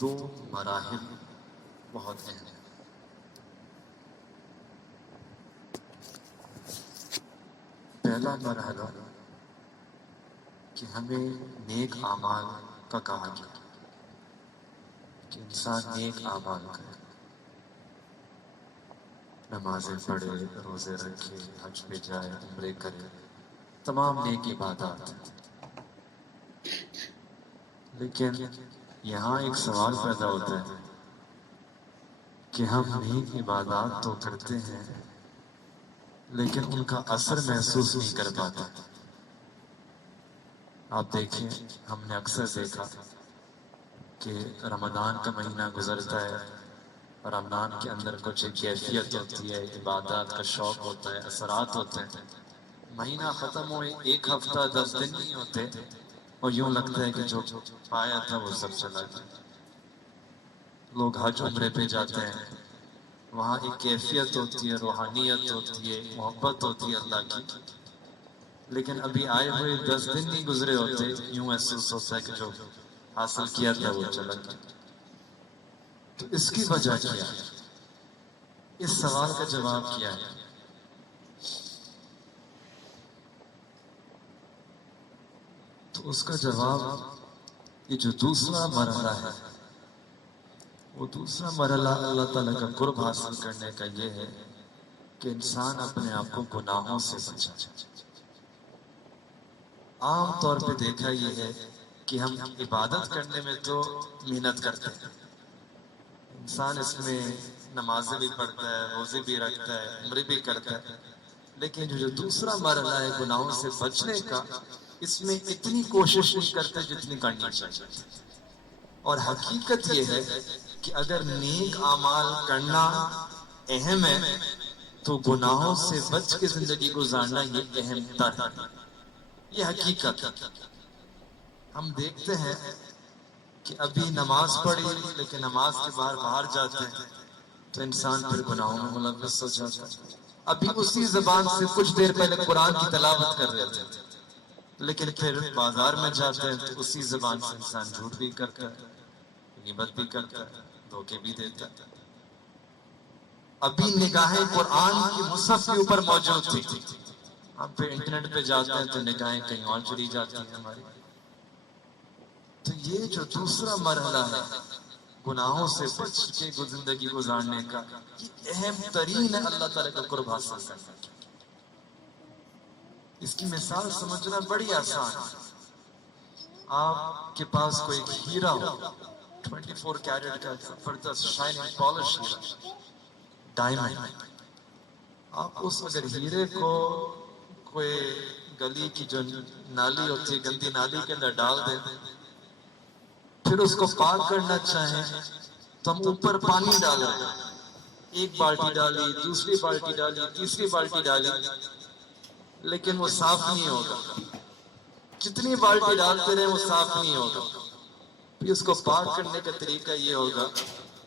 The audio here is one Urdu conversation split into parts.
دو مراحل بہت اہم ہیں۔ پہلا مرحلہ کہ ہمیں نیک اعمال کا کہا گیا کہ انسان نیک اعمال کرے، نمازیں پڑھے، روزے رکھے، حج پہ جائے، عمرے کرے، تمام نیک عبادات ہیں۔ لیکن یہاں ایک سوال پیدا ہوتا ہے کہ ہم نیک عبادات تو کرتے ہیں لیکن ان کا اثر محسوس نہیں کر پاتے۔ آپ دیکھیں، ہم نے اکثر دیکھا کہ رمضان کا مہینہ گزرتا ہے، رمضان کے اندر کچھ ایک کیفیت ہوتی ہے، عبادات کا شوق ہوتا ہے، اثرات ہوتے ہیں۔ مہینہ ختم ہوئے 1 ہفتہ 10 دن نہیں ہوتے اور یوں لگتا ہے کہ جو پایا تھا وہ سب چلا گیا۔ لوگ حج عمرے پہ جاتے ہیں، وہاں ایک کیفیت ہوتی ہے، روحانیت ہوتی ہے، محبت ہوتی ہے اللہ کی، لیکن ابھی آئے ہوئے 10 دن نہیں گزرے ہوتے، یوں محسوس ہوتا ہے کہ جو حاصل کیا تھا وہ چلا گیا۔ تو اس کی وجہ کیا ہے؟ اس سوال کا جواب کیا ہے؟ تو اس کا جواب یہ جو دوسرا مرحلہ ہے، وہ دوسرا مرحلہ اللہ تعالیٰ کا قرب حاصل کرنے کا یہ ہے کہ انسان اپنے آپ کو گناہوں سے بچائے۔ عام طور پہ دیکھا یہ ہے کہ ہم عبادت کرنے میں تو محنت کرتے ہیں، انسان اس میں نمازیں بھی پڑھتا ہے، روزے بھی رکھتا ہے، عمرے بھی کرتا ہے، لیکن جو دوسرا مرحلہ ہے گناہوں سے بچنے کا، اس میں اتنی کوشش نہیں کرتے جتنی کرنی چاہیے۔ اور حقیقت یہ ہے کہ اگر نیک اعمال کرنا اہم ہے تو گناہوں سے بچ کے زندگی گزارنا یہ اہم تر ہے۔ یہ حقیقت ہے۔ ہم دیکھتے ہیں کہ ابھی نماز پڑھی لیکن نماز کے باہر جاتے ہیں تو انسان پھر گناہوں میں ملوث ہو جاتا ہے۔ ابھی اسی زبان سے کچھ دیر پہلے قرآن کی تلاوت کر رہے تھے، لیکن پھر بازار میں جاتے ہیں تو اسی زبان سے انسان جھوٹ بھی کرتا ہے، غیبت بھی کرتا ہے، دھوکے بھی دیتا ہے۔ ابھی نگاہیں قرآن کی مصحف کے اوپر موجود تھی، ہم پھر انٹرنیٹ پہ جاتے ہیں تو نگاہیں کہیں اور چلی جاتی ہیں ہماری۔ تو یہ جو دوسرا مرحلہ ہے گناہوں سے بچ کے زندگی گزارنے کا، یہ اہم ترین ہے اللہ تعالیٰ کا قرب حاصل کرنے کی۔ اس کی مثال سمجھنا بڑی آسان ہے۔ آپ کے پاس کوئی ہیرا ہو، 24 کیرٹ کا زبردست شائننگ پالش ہیرا، ڈائمنڈ، آپ اس اگر ہیرے کو کوئی گلی کی جو نالی ہوتی ہے، گندی نالی کے اندر ڈال دیں، پھر اس کو پاک کرنا چاہیں تو ہم اوپر پانی ڈال رہے ہیں، 1 بالٹی ڈالی، دوسری بالٹی ڈالی، تیسری بالٹی ڈالی، لیکن وہ صاف نہیں ہوگا۔ جتنی بالٹی ڈالتے رہے وہ صاف نہیں ہوگا۔ پھر اس کو پاک کرنے کا طریقہ یہ ہوگا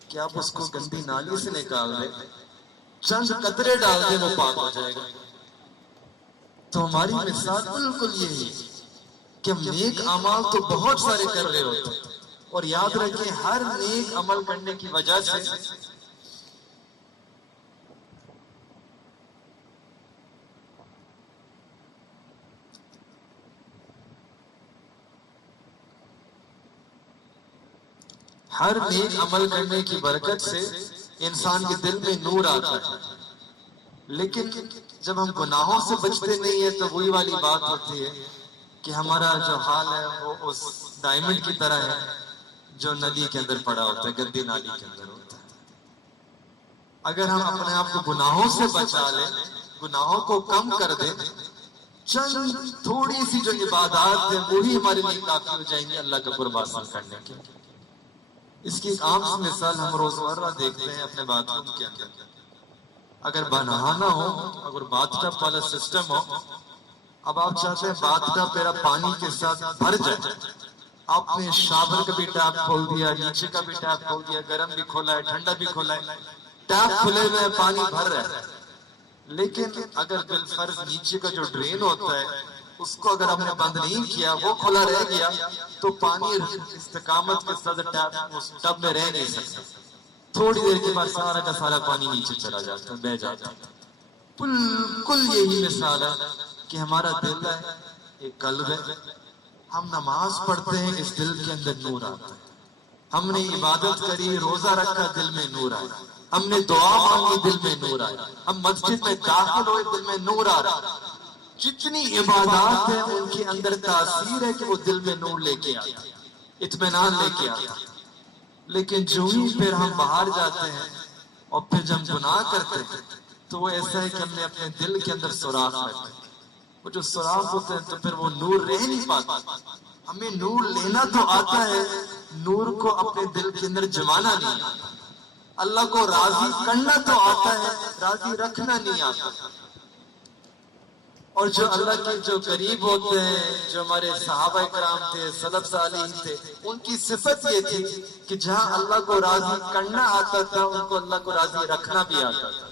کہ آپ اس کو گندی نالی سے نکال دیں، چند قطرے ڈال دیں، وہ پاک ہو جائے گا۔ تو ہماری مثال بالکل یہی ہے کہ ہم نیک اعمال تو بہت سارے کر رہے ہوتے ہیں، اور یاد رکھیں ہر نیک عمل کرنے کی وجہ سے ہر نیک عمل کرنے کی برکت سے انسان کے دل میں نور آتا ہے، لیکن جب ہم گناہوں سے بچتے نہیں ہیں تو وہی والی بات ہوتی ہے کہ ہمارا جو حال ہے وہ اس ڈائمنڈ کی طرح ہے جو ندی کے اندر پڑا ہوتا ہے، گندی نالی کے اندر ہوتا ہے۔ اگر ہم اپنے آپ کو گناہوں سے بچا لیں، گناہوں کو کم کر دیں، چند تھوڑی سی جو عبادات ہیں وہی ہمارے لیے کافی ہو جائیں گی اللہ کا قرب حاصل کرنے کے۔ اس کی ایک عام سی مثال ہم روزمرہ دیکھتے ہیں اپنے باتھ روم کے اندر۔ اگر نہانا ہو، اگر باتھ ٹب والا سسٹم ہو، اب آپ چاہتے ہیں باتھ ٹب میرا پانی کے ساتھ بھر جائے، آپ نے شاور کا بھی ٹیپ کھول دیا، نیچے کا بھی ٹیپ کھول دیا، گرم بھی کھولا ہے، ٹھنڈا بھی کھولا ہے، ٹیپ کھلے ہوئے پانی بھر رہا ہے، لیکن اگر بالفرض نیچے کا جو ڈرین ہوتا ہے اس کو اگر ہم نے بند نہیں کیا، وہ کھلا رہ گیا تو پانی استقامت کے ساتھ اس ٹب میں رہ نہیں سکتا، تھوڑی دیر کے بعد سارا کا سارا پانی نیچے چلا جاتا، بہ جاتا۔ بالکل یہی مثال ہے کہ ہمارا دل ہے، ایک قلب ہے، ہم نماز پڑھتے ہیں، اس دل کے اندر نور آتا ہے، ہم نے عبادت کری، روزہ رکھا، دل میں نور آیا، ہم نے دعا مانگی، دل میں نور آیا، ہم مسجد میں داخل ہوئے، دل میں نور آ رہا۔ جتنی عبادات ہیں ان کے اندر تاثیر ہے کہ وہ دل میں نور لے کے آتا، اطمینان لے کے آتا۔ لیکن جو ہی پھر ہم باہر جاتے ہیں اور پھر جب گناہ کرتے ہیں تو وہ ایسا ہے کہ ہم نے اپنے دل کے اندر سوراخ رکھا، وہ جو سوراخ ہوتے ہیں تو پھر وہ نور رہ نہیں پاتا۔ ہمیں نور لینا تو آتا ہے، نور کو اپنے دل کے اندر جمانا نہیں آتا۔ اللہ کو راضی کرنا تو آتا ہے، راضی رکھنا نہیں آتا۔ اور جو اللہ کے جو قریب ہوتے ہیں، جو ہمارے صحابہ کرام تھے، سلف صالحین تھے، ان کی صفت یہ تھی کہ جہاں اللہ کو راضی کرنا آتا تھا، ان کو اللہ کو راضی رکھنا بھی آتا تھا۔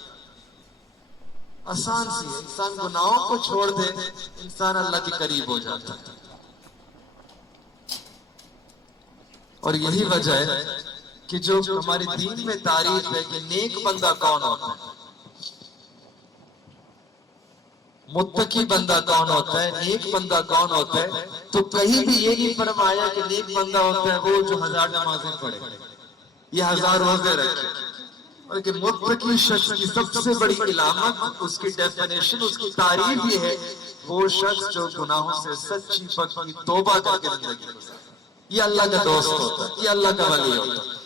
آسان سی ہے، انسان گناہوں کو چھوڑ دے، انسان اللہ کے قریب ہو جاتا ہے۔ اور یہی وجہ ہے کہ جو ہمارے دین میں تعریف ہے کہ نیک بندہ کون ہوتا ہے، متقی بندہ کون ہوتا ہے، نیک بندہ کون ہوتا ہے، تو کہیں بھی یہ نہیں فرمایا کہ نیک بندہ ہوتا ہے وہ جو 1000 نمازیں پڑھے یا 1000 روزے رکھے، بلکہ متقی شخص کی سب سے بڑی علامت، اس کی ڈیفینیشن، اس کی تعریف یہ ہے، وہ شخص جو گناہوں سے سچی پکی توبہ کر کے زندگی گزارے، یہ اللہ کا دوست ہوتا ہے، یہ اللہ کا ولی ہوتا ہے۔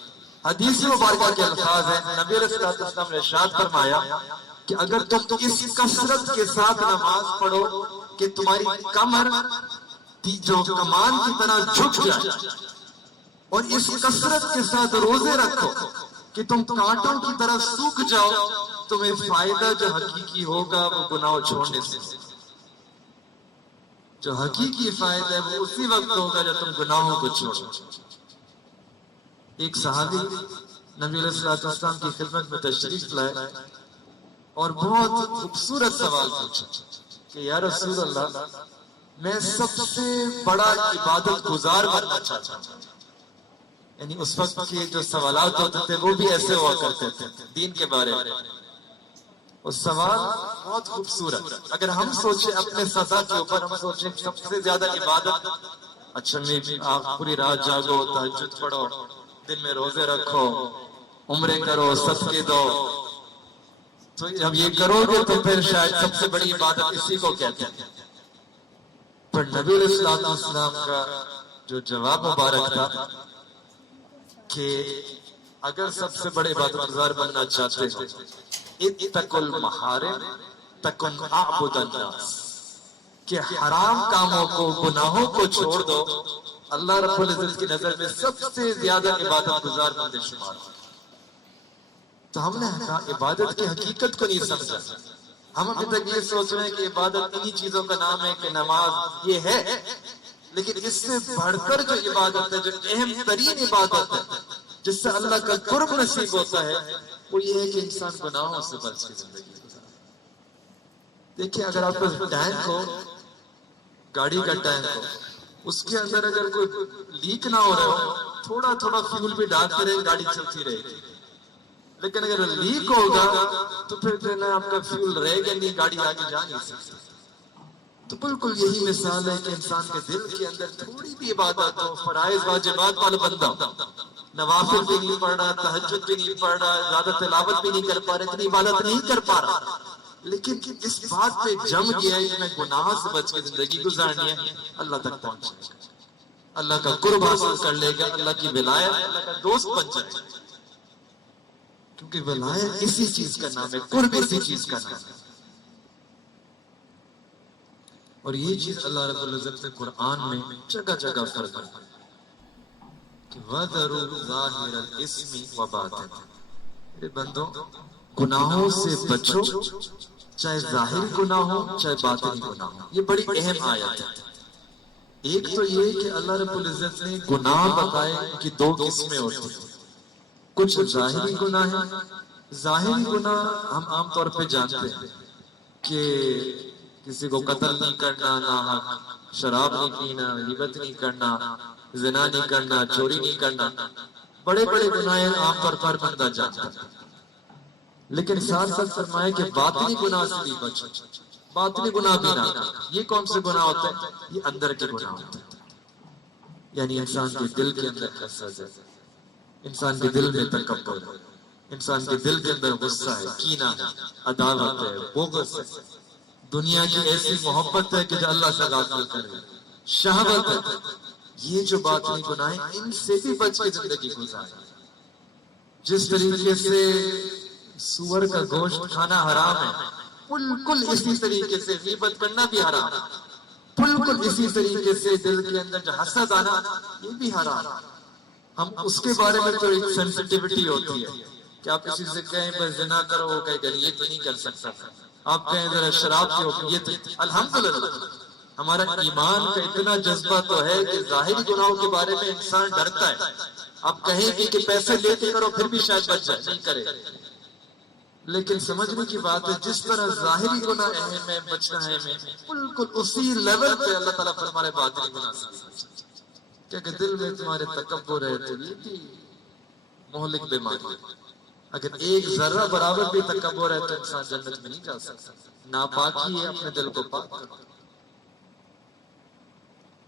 حدیث مبارکہ کے الفاظ ہیں، نبی علیہ السلام نے ارشاد فرمایا کہ اگر تم اس کثرت کے ساتھ نماز پڑھو کہ تمہاری کمر جو کمان کی طرح جھک جائے، اور اس کثرت کے ساتھ روزے رکھو کہ تم کانٹوں کی طرح سوکھ جاؤ، تمہیں فائدہ جو حقیقی ہوگا وہ گناہ چھوڑنے سے، جو حقیقی فائدہ ہے وہ اسی وقت ہوگا جب تم گناہوں کو چھوڑو۔ ایک صحابی نبی علیہ السلام کی خدمت میں تشریف لائے اور بہت خوبصورت سوال پوچھا کہ یا رسول اللہ، میں سب سے بڑا عبادت گزار بننا چاہتا ہوں۔ یعنی اس وقت کے جو سوالات ہوتے تھے وہ بھی ایسے ہوا کرتے تھے دین کے بارے میں۔ وہ سوال بہت خوبصورت، اگر ہم سوچیں اپنے سزا کے اوپر، ہم سوچیں سب سے زیادہ عبادت، اچھا میں آپ پوری رات جاگو، تہجد پڑھو، دن میں روزے رکھو، عمرے کرو، صدقے دو، تو جب یہ کرو گے تو پھر شاید سب سے بڑی عبادت اسی کو کہتے ہیں۔ پر نبی علیہ السلام کا جو جواب مبارک تھا کہ اگر سب سے بڑے عبادت گزار بننا چاہتے ہو، اتقوا المحارم تکن اعبد الناس، کہ حرام کاموں کو، گناہوں کو چھوڑ دو، اللہ رب العزت کی نظر میں سب سے زیادہ عبادت گزار بندے شمار۔ تو ہم نے عبادت کی حقیقت کو نہیں سمجھا، ہم ابھی تک یہ سوچ رہے ہیں کہ عبادت انہی چیزوں کا نام ہے کہ نماز یہ ہے، لیکن اس سے بڑھ کر جو عبادت ہے، جو اہم ترین عبادت ہے جس سے اللہ کا قرب نصیب ہوتا ہے، وہ یہ ہے کہ انسان گناہوں سے بچ کے زندگی گزارے۔ دیکھیں اگر آپ کو ٹینک ہو، گاڑی کا ٹینک ہو، اس کے اندر اگر کوئی لیک نہ ہو رہا ہو، تھوڑا تھوڑا فیول بھی ڈالتے رہے، گاڑی چلتی رہے گی۔ لیکن اگر لیک ہوگا تو پھر جو ہے نا آپ کا فیول رہے گا نہیں، گاڑی آگے جا نہیں سکتی۔ تو بالکل یہی مثال ہے کہ انسان کے دل کے اندر تھوڑی بھی عبادت ہو، فرائض واجبات والا بندہ، نوافل بھی نہیں پڑھ رہا، تہجد بھی نہیں پڑھ رہا، زیادہ تلاوت بھی نہیں کر پا رہا، اتنی عبادت نہیں کر پا رہا، لیکن اس بات پہ جم گیا ہے کہ میں گناہ سے بچ کے زندگی گزارنی ہے، اللہ تک پہنچے گا، اللہ کا قرب حاصل کر لے گا، اللہ کی ولایت، اللہ کا دوست بن جائے گا۔ کیونکہ ولایت اسی چیز کا نام ہے، قرب اسی چیز کا نام ہے۔ اور یہ چیز اللہ رب العزت نے قرآن میں جگہ جگہ فرمایا کہ وَذَرُوا ظَاهِرَ الْإِثْمِ وَبَاطِنَهُ، میرے بندوں گناہوں سے بچو، چاہے ظاہری گناہ ہو چاہے باطنی گناہ ہو۔ یہ بڑی اہم آیت ہے۔ ایک تو یہ کہ اللہ رب العزت نے گناہ بتائے کہ دو قسمیں ہوتی ہیں، کچھ ظاہری گناہ ہیں۔ ظاہری گناہ ہم عام طور پہ جانتے ہیں کہ کسی کو قتل نہیں کرنا، ناحق شراب نہیں پینا، غیبت نہیں کرنا، زنا نہیں کرنا، چوری نہیں کرنا، بڑے بڑے گناہ عام طور پر بندہ جانتا ہے، لیکن ساتھ ساتھ فرمایا کہ باطنی گناہ سے بھی بچو، باطنی گناہ بھی نہ کرو۔ یہ کون سے گناہ ہوتے ہیں؟ یہ اندر کے گناہ ہوتے ہیں، یعنی انسان کے دل کے اندر حسد ہے، انسان کے دل میں تکبر ہے، انسان کے دل کے اندر غصہ ہے، کینہ ہے، عداوت ہے، بغض ہے، دنیا کی ایسی محبت ہے کہ جو اللہ سے غافل کرے، شہوت ہے۔ یہ جو باطنی گناہ ہیں ان سے بھی بچ کے زندگی گزارے۔ جس طریقے سے سور کا گوشت کھانا حرام ہے، بالکل اسی طریقے سے غیبت کرنا بھی حرام ہے، بالکل اسی طریقے سے دل کے اندر جو حسد آنا یہ بھی حرام ہے۔ ہم اس کے بارے میں تو ایک سینسٹیوٹی ہوتی ہے کہ آپ کسی سے کہیں بس زنا کرو، وہ کہے گا یہ تو نہیں کر سکتا، آپ کہیں ذرا شراب پیو، یہ تو الحمدللہ ہمارا ایمان کا اتنا جذبہ تو ہے کہ ظاہری گناہوں کے بارے میں انسان ڈرتا ہے۔ آپ کہیں گے کہ پیسے لے کے کرو پھر بھی شاید بچ جائے، نہیں کرے، لیکن سمجھنے کی بات ہے جس طرح ظاہری گناہ اہم ہے، بچنا ہے ہمیں، بالکل اسی لیول پہ اللہ تعالیٰ فرمائے باطنی گناہ سے بھی بچنا۔ کہ اگر دل میں تمہارے تکبر ہے تو یہ بھی مہلک بیماری ہے۔ اگر ایک ذرہ برابر بھی تکبر ہے تو انسان جنت میں نہیں جا سکتا۔ ناپاکی ہے، اپنے دل کو پاک کرو۔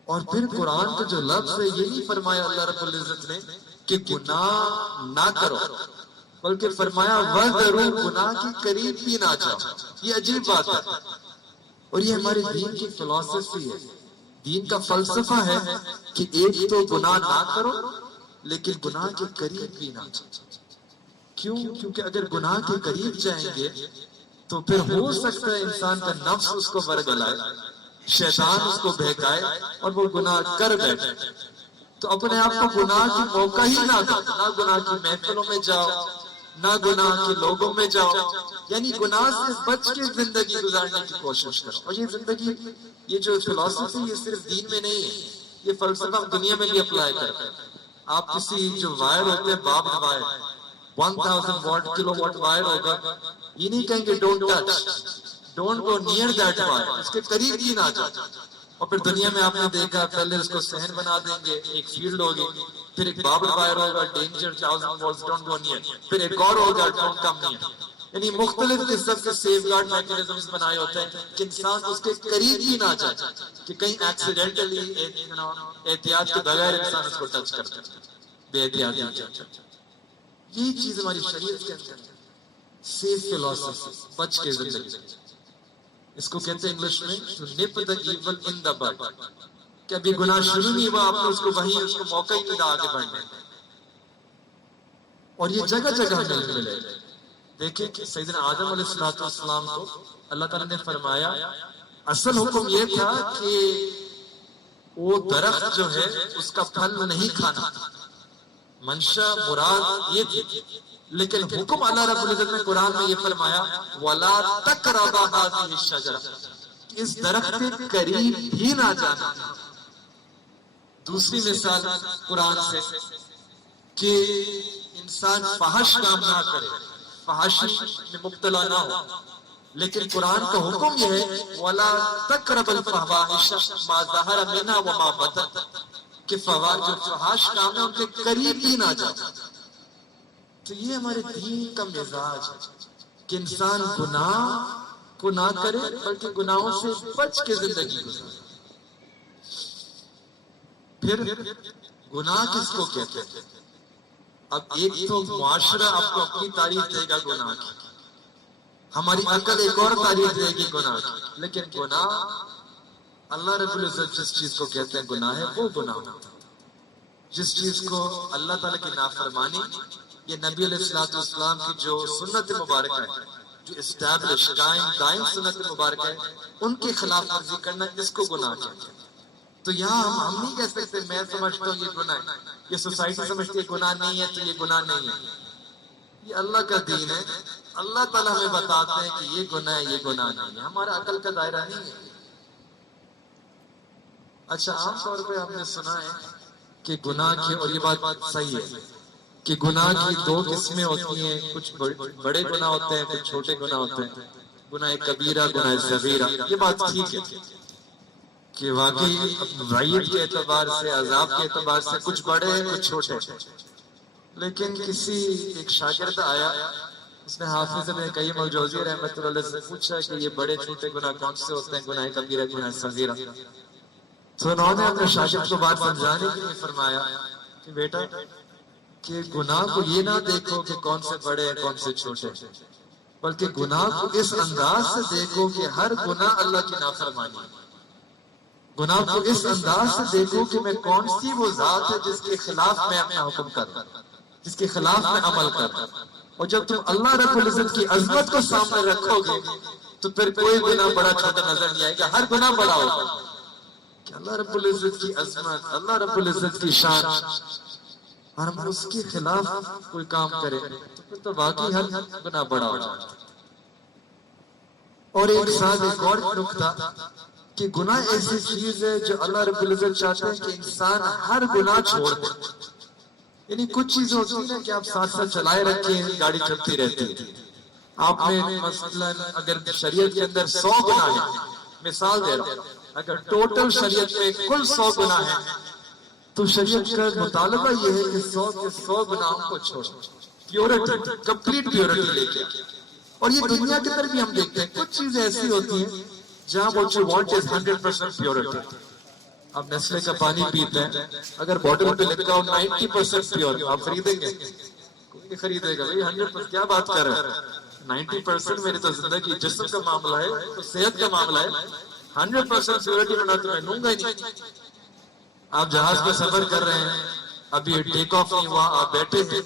اور پھر قرآن کا جو لفظ ہے یہ نہیں فرمایا اللہ رب العزت نے کہ گناہ نہ کرو، بلکہ فرمایا وَذَرُوا، گناہ کے قریب بھی نہ جاؤ۔ یہ عجیب بات ہے، اور یہ ہمارے دین کی فلسفی ہے، دین کا فلسفہ ہے کہ ایک تو گناہ نہ کرو لیکن گناہ کے قریب بھی نہ جاؤ۔ کیوں؟ کیونکہ اگر گناہ کے قریب جائیں گے تو پھر ہو سکتا ہے انسان کا نفس اس کو ورگلائے، شیطان اس کو بہکائے اور وہ گناہ کر بیٹھے۔ تو اپنے آپ کو گناہ کی موقع ہی نہ دو، نہ گناہ کی محفلوں میں جاؤ، نہ گناہ کے لوگوں میں جاؤ، یعنی گناہ سے بچ کے زندگی گزارنے کی کوشش کرو۔ اور یہ زندگی، یہ جو فلسفی یہ صرف دین میں نہیں ہے، یہ فلسفہ ہم دنیا میں بھی اپلائی کرتے ہیں۔ آپ کسی جو وائر ہوتے ہیں باب wire 1000 watt kilowatt wire ہوگا، یہ نہیں کہیں گے don't touch, don't go near that wire, اس کے قریب ہی نہ جاؤ۔ اور پھر دنیا میں آپ نے دیکھا پہلے اس کو صحن بنا دیں گے، ایک فیلڈ ہوگی، پھر ایک بابل وائر ہوگا، danger 1000 what's don't go near, پھر ایک اور ہوگا ڈونٹ کم نیئر۔ یعنی مختلف قسم کے سیف گارڈ میکنزمز بنائے ہوتے ہیں کہ انسان اس کے قریب ہی نہ جائے کہ کہیں ایکسیڈنٹلی احتیاط کے بغیر انسان اس کو ٹچ کر دے، بے احتیاطی کر۔ یہ چیز ہماری شریعت کے اندر ہے، سیف فلسفی، بچ کے زندگی۔ اس کو کہتے ہیں انگلش میں to nip the evil in the bud، کہ ابھی گناہ شروع نہیں ہوا، آپ نے اس کو وہیں اس کو موقع ہی نہیں دا آگے بڑھنے۔ اور یہ جگہ جگہ ملے۔ دیکھیں کہ سیدنا آدم علیہ السلام کو اللہ تعالیٰ نے فرمایا، اصل حکم یہ تھا کہ وہ درخت جو ہے اس کا پھل نہیں کھانا، منشا مراد یہ تھی، لیکن حکم اللہ رب العزت نے قرآن میں یہ فرمایا وَلَا تَقْرَبَا هَٰذِهِ الشَّجَرَةَ، اس درخت کے قریب بھی نہ جانا۔ دوسری مثال قرآن سے کہ انسان فحش کام نہ کرے، فحشی میں مبتلا نہ ہو، لیکن قرآن کا حکم یہ ہے وَلَا تَقْرَبَ الْفَوَاحِشَ مَا ظَهَرَ مِنْهَا وَمَا بَطَنَ، کہ جو فحش کام ہے ان کے قریب ہی نہ جاؤ۔ تو یہ ہمارے دین کا مزاج ہے کہ انسان گناہ کو نہ کرے بلکہ گناہوں سے بچ کے زندگی گزارے۔ پھر گناہ کس کو کہتے ہیں؟ اب ایک تو معاشرہ آپ کو اپنی تعریف دے گا گناہ کی، ہماری عقل ایک اور تعریف دے گی گناہ کی، لیکن گناہ اللہ رب العزت جس چیز کو کہتے ہیں گناہ ہے وہ گناہ ہوتا ہے۔ جس چیز کو اللہ تعالیٰ کی نافرمانی، یہ نبی علیہ السلام کی جو سنت مبارکہ ہے، جو اسٹیبلش دائم سنت مبارکہ ہے، ان کے خلاف ورزی کرنا، اس کو گناہ کہتے ہیں۔ تو یہاں ہم نہیں کہہ سکتے میں سمجھتا ہوں یہ گناہ ہے، یہ سوسائٹی سمجھتی ہے گناہ نہیں ہے تو یہ گناہ نہیں ہے۔ یہ اللہ کا دین ہے، اللہ تعالیٰ ہمیں بتاتے ہیں کہ یہ گناہ ہے، یہ گناہ نہیں ہے، ہمارا عقل کا دائرہ نہیں ہے۔ اچھا، عام طور پہ ہم نے سنا ہے کہ گناہ کی، اور یہ بات صحیح ہے کہ گناہ کی دو قسمیں ہوتی ہیں، کچھ بڑے گناہ ہوتے ہیں، کچھ چھوٹے گناہ ہوتے ہیں۔ گناہ کبیرہ گناہ صغیرہ، یہ بات ٹھیک ہے کہ واقعی وعید کے اعتبار سے، عذاب کے اعتبار سے کچھ بڑے ہیں کچھ چھوٹے ہیں، لیکن کسی ایک شاگرد آیا، اس نے حافظ ابن قیم الجوزی رحمۃ اللہ علیہ سے پوچھا کہ یہ بڑے چھوٹے گناہ کون سے ہوتے ہیں، گناہ کبیرہ گناہ صغیرہ؟ تو انہوں نے اپنے شاگرد کو بات سمجھانے کے لیے فرمایا کہ بیٹا کہ گناہ کو یہ نہ دیکھو کہ کون سے بڑے ہیں کون سے چھوٹے، بلکہ گناہ کو اس انداز سے دیکھو کہ ہر گناہ اللہ کی نافرمانی ہے۔ گناہ کو اس انداز سے دیکھو کہ میں کون سی وہ ذات ہے جس کے خلاف میں اپنا حکم کروں، جس کے خلاف میں عمل کروں۔ اور جب تم اللہ رب العزت کی عظمت کو سامنے رکھو گے تو پھر کوئی گناہ بڑا چھوٹا نظر نہیں آئے گا، ہر گناہ بڑا ہوگا کہ اللہ رب العزت کی عظمت، اللہ رب العزت کی شان، اور ہم اس کے خلاف کوئی کام کریں تو پھر تو واقعی ہر گناہ بڑا ہوگا۔ اور ایک ساتھ ایک اور نکتہ کہ گناہ ایسی چیز ہے جو اللہ رب العزت چاہتے ہیں کہ انسان ہر گناہ چھوڑ دے۔ یعنی کچھ چیزیں ہوتی ہیں کہ آپ ساتھ ساتھ چلائے رکھیں، گاڑی چلتی رہتی ہے۔ آپ نے مثلا اگر شریعت کے اندر 100 گناہ ہیں، مثال دے رہا ہوں، اگر ٹوٹل شریعت میں کل 100 گناہ ہیں تو شریعت کا مطالبہ یہ ہے کہ 100 کے 100 گناہوں کو چھوڑو، پیورٹی، کمپلیٹ پیورٹی لے کے۔ اور یہ دنیا کے اندر بھی ہم دیکھتے ہیں کچھ چیزیں ایسی ہوتی ہیں جہاں what you want is 100% purity. آپ نیسلے کا پانی پیتے ہیں، اگر بوٹل پہ لکھا ہو 90% پیور، آپ خریدیں گے؟ کوئی نہیں خریدے گا بھائی، 100% کیا بات کر رہے ہیں؟ 90% میری تو زندگی جسم کا معاملہ ہے، تو صحت کا معاملہ ہے، 100% پیورٹی بنا تو میں لوں گا ہی نہیں۔ آپ جہاز پہ سفر کر رہے ہیں، ابھی ٹیک آف نہیں ہوا، آپ بیٹھے ہیں،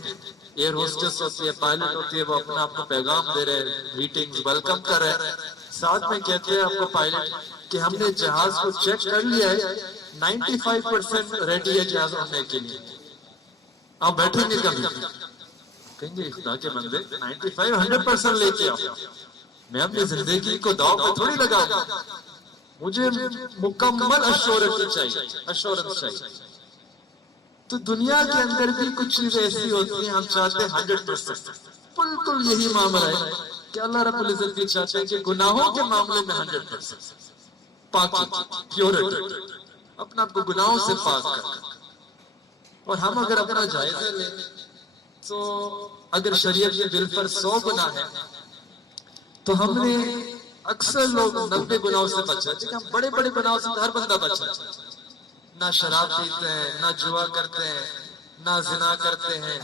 ایئر ہوسٹس ہوتی ہے، پائلٹ ہوتی ہے، وہ اپنا آپ کو پیغام دے رہے ہیں، میٹنگ ویلکم کر رہے ہیں، ساتھ میں کہتے ہیں آپ کو پائلٹ کہ ہم نے جہاز کو چیک کر لیا ہے، 95% ریڈی ہے جہاز اڑنے کے لیے۔ آپ بیٹھیں گے کبھی؟ کہیں گے خدا کے بندے 95 100% لے کے آؤ، میں اپنی زندگی کو داؤ پہ تھوڑی لگاؤں گا، مجھے مکمل اشورنس چاہیے۔ تو دنیا کے اندر بھی کچھ چیزیں ایسی ہوتی ہیں ہم چاہتے ہیں 100%، بالکل یہی معاملہ ہے کہ اللہ رب العزت بھی چاہتے ہیں کہ گناہوں کے معاملے میں 100% پاکی، پیورٹی، اپنا آپ کو گناہوں سے پاک کرنا۔ اور ہم اگر اپنا جائزہ لیں تو اگر شریعت کے دل پر 100 گناہ ہیں تو ہم نے اکثر لوگ 90 گناہوں سے بچا، لیکن ہم بڑے بڑے گناہوں سے ہر بندہ بچا، نہ شراب پیتے ہیں، نہ جوا کرتے ہیں، نہ زنا کرتے ہیں،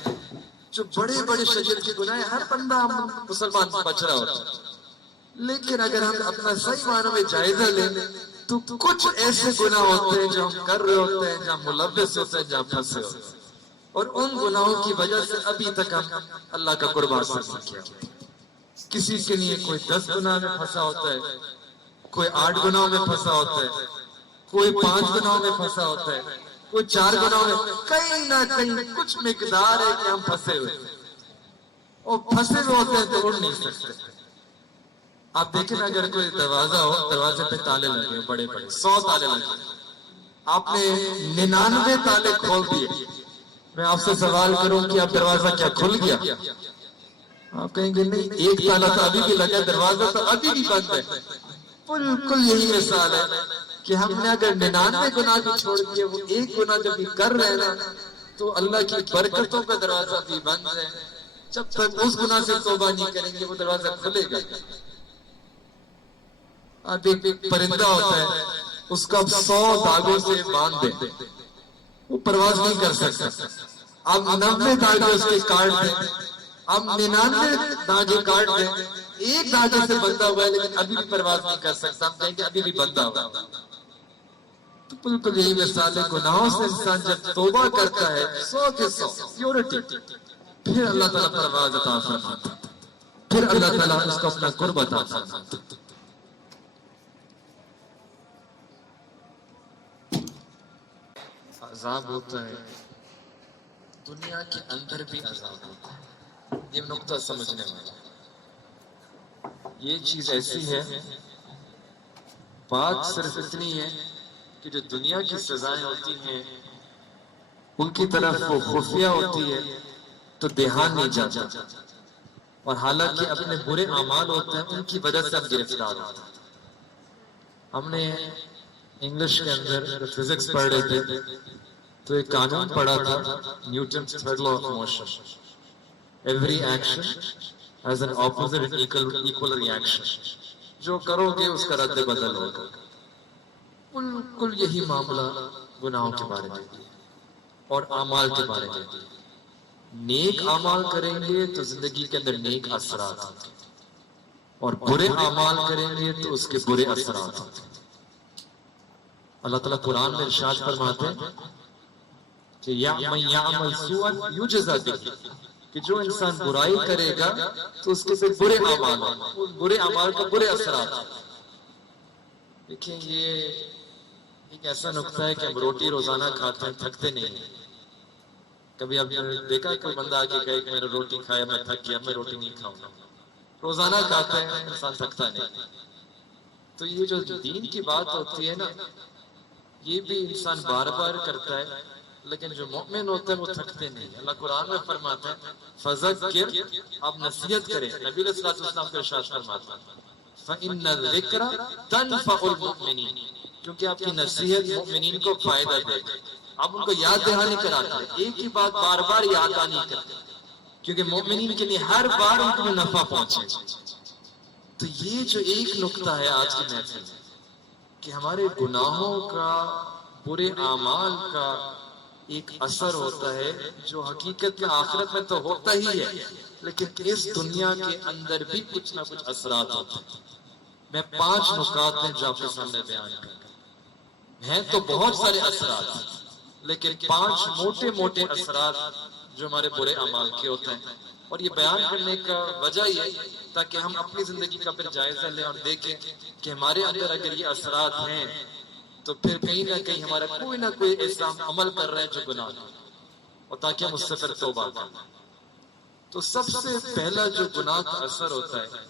جو بڑے بڑے شریعت کے گناہ ہیں ہر بندہ مسلمان بچ رہا ہوتا ہے۔ لیکن اگر ہم اپنا صحیح معنوں میں جائزہ لیں تو کچھ ایسے گناہ ہوتے ہیں جو ہم کر رہے ہوتے ہیں، جہاں ملوث ہوتے ہیں، جہاں پھنسے ہوتے ہیں، اور ان گناہوں کی وجہ سے ابھی تک ہم اللہ کا قرب حاصل نہیں کیا۔ کسی کے لیے کوئی 10 گناہ میں پھنسا ہوتا ہے، کوئی 8 گناہوں میں پھنسا ہوتا ہے، کوئی 5 گناہوں میں پھنسا ہوتا ہے، کوئی 4 گناہوں میں، کہیں نہ کہیں کچھ مقدار ہے کہ ہم پھنسے ہوئے ہیں، اور پھنسے ہوئے ہوتے ہیں تو اڑ نہیں سکتے۔ آپ دیکھیں نا اگر کوئی دروازہ ہو، دروازے پہ تالے لگے بڑے بڑے 100 تالے لگے، آپ نے 99 تالے کھول دیے، میں آپ سے سوال کروں کہ آپ دروازہ کیا کھل گیا؟ آپ کہیں گے نہیں، ایک تالا تو ابھی بھی لگا، دروازہ تو ابھی بھی بند ہے۔ بالکل یہی مثال ہے کہ ہم نے اگر 99 گناہ بھی چھوڑ دیے، وہ ایک گناہ جب بھی کر رہے ہیں تو اللہ کی برکتوں کا دروازہ بھی بند ہے، جب تک اس گناہ سے توبہ نہیں کریں گے وہ دروازہ کھلے گا۔ اب ایک پرندہ ہوتا ہے، اس کا 100 داغوں سے باندھ دیں، وہ پرواز نہیں کر سکتا۔ اب 90 داغے اس کے کاٹ دیں، اب 99 داغے کاٹ دیں، ایک داغے سے بندھا ہوا ہے لیکن ابھی بھی پرواز نہیں کر سکتا، ہم کہیں گے ابھی بھی بندھا ہوا ہے۔ تو بالکل یہی مثال ہے، گناہوں سے انسان جب توبہ کرتا ہے 100 کے 100 پیورٹی، پھر اللہ تعالیٰ پرواز عطا فرماتا ہے، پھر اللہ تعالیٰ اس کو اپنا قرب عطا فرماتا ہے۔ عذاب ہوتا ہے، دنیا کے اندر بھی عذاب ہوتا ہے، یہ نقطہ سمجھنے والا۔ یہ چیز ایسی ہے، بات صرف اتنی ہے کہ جو دنیا کی سزائیں ہوتی ہیں ان کی طرف وہ خفیہ ہوتی ہے تو دھیان نہیں جاتا، اور حالانکہ اپنے برے اعمال ہوتے ہیں ان کی وجہ سے ہم گرفتار ہوتے ہیں. ہم نے انگلش کے اندر فزکس پڑھ رہے تھے تو ایک قانون پڑھا تھا، Newton's third law of motion. Every action as an opposite and equal reaction. جو کرو گے اس کا رد بدل ہوگا. بالکل یہی معاملہ گناہوں کے بارے میں اور اعمال کے بارے میں. نیک اعمال کریں گے تو زندگی کے اندر نیک اثرات ہوتے ہیں، اور برے اعمال کریں گے تو اس کے برے اثرات ہوتے ہیں. اللہ تعالیٰ قرآن میں ارشاد فرماتے ہیں کہ من یعمل سوءا یجزا بہ، کہ جو انسان برائی کرے گا تو اس کے پھر برے اعمال ہیں، برے اعمال کا برے اثرات ہیں. دیکھیں یہ ایک ایسا نقطہ ہے کہ ہم روٹی روزانہ کھاتے ہیں، تھکتے نہیں ہیں. کبھی آپ نے دیکھا کوئی بندہ آگے کہے کہ میں نے روٹی کھایا میں تھک گیا، میں روٹی نہیں کھاؤں گا. روزانہ کھاتے ہیں انسان تھکتا نہیں. تو یہ جو دین کی بات ہوتی ہے نا، یہ بھی انسان بار بار کرتا ہے، لیکن جو مومن ہوتا ہے وہ تھکتے نہیں. اللہ قرآن میں فرماتا ہے فذکر، آپ نصیحت کریں. نبی علیہ الصلوۃ والسلام کا ارشاد فرماتا ہے فإن الذکر تنفع المؤمنین، کیونکہ آپ کی نصیحت مومنین کو فائدہ دے گی. آپ ان کو یاد دہانی کراتے ہیں، ایک ہی بات بار بار یاد دہانی کرتے ہیں، کیونکہ مومنین کے لیے ہر بار ان کو نفع پہنچے. تو یہ جو ایک نقطہ ہے آج کی محفل میں کہ ہمارے گناہوں کا، برے اعمال کا ایک اثر ہوتا ہے جو حقیقت میں آخرت میں تو ہوتا ہی ہے، لیکن اس دنیا کے اندر بھی کچھ نہ کچھ اثرات ہوتے ہیں. میں 5 نکات ہیں جو آپ کے سامنے بیان کروں. ہیں تو بہت سارے اثرات، لیکن 5 موٹے موٹے اثرات جو ہمارے برے اعمال کے ہوتے ہیں. اور یہ بیان کرنے کا وجہ یہ تاکہ ہم اپنی زندگی کا پھر جائزہ لیں اور دیکھیں کہ ہمارے اندر اگر یہ اثرات ہیں تو پھر کہیں نہ کہیں ہمارا کوئی نہ کوئی ایسا عمل کر رہے ہیں جو گناہ ہے، اور تاکہ ہم اس سے پھر توبہ کریں. تو سب سے پہلا جو گناہ کا اثر ہوتا ہے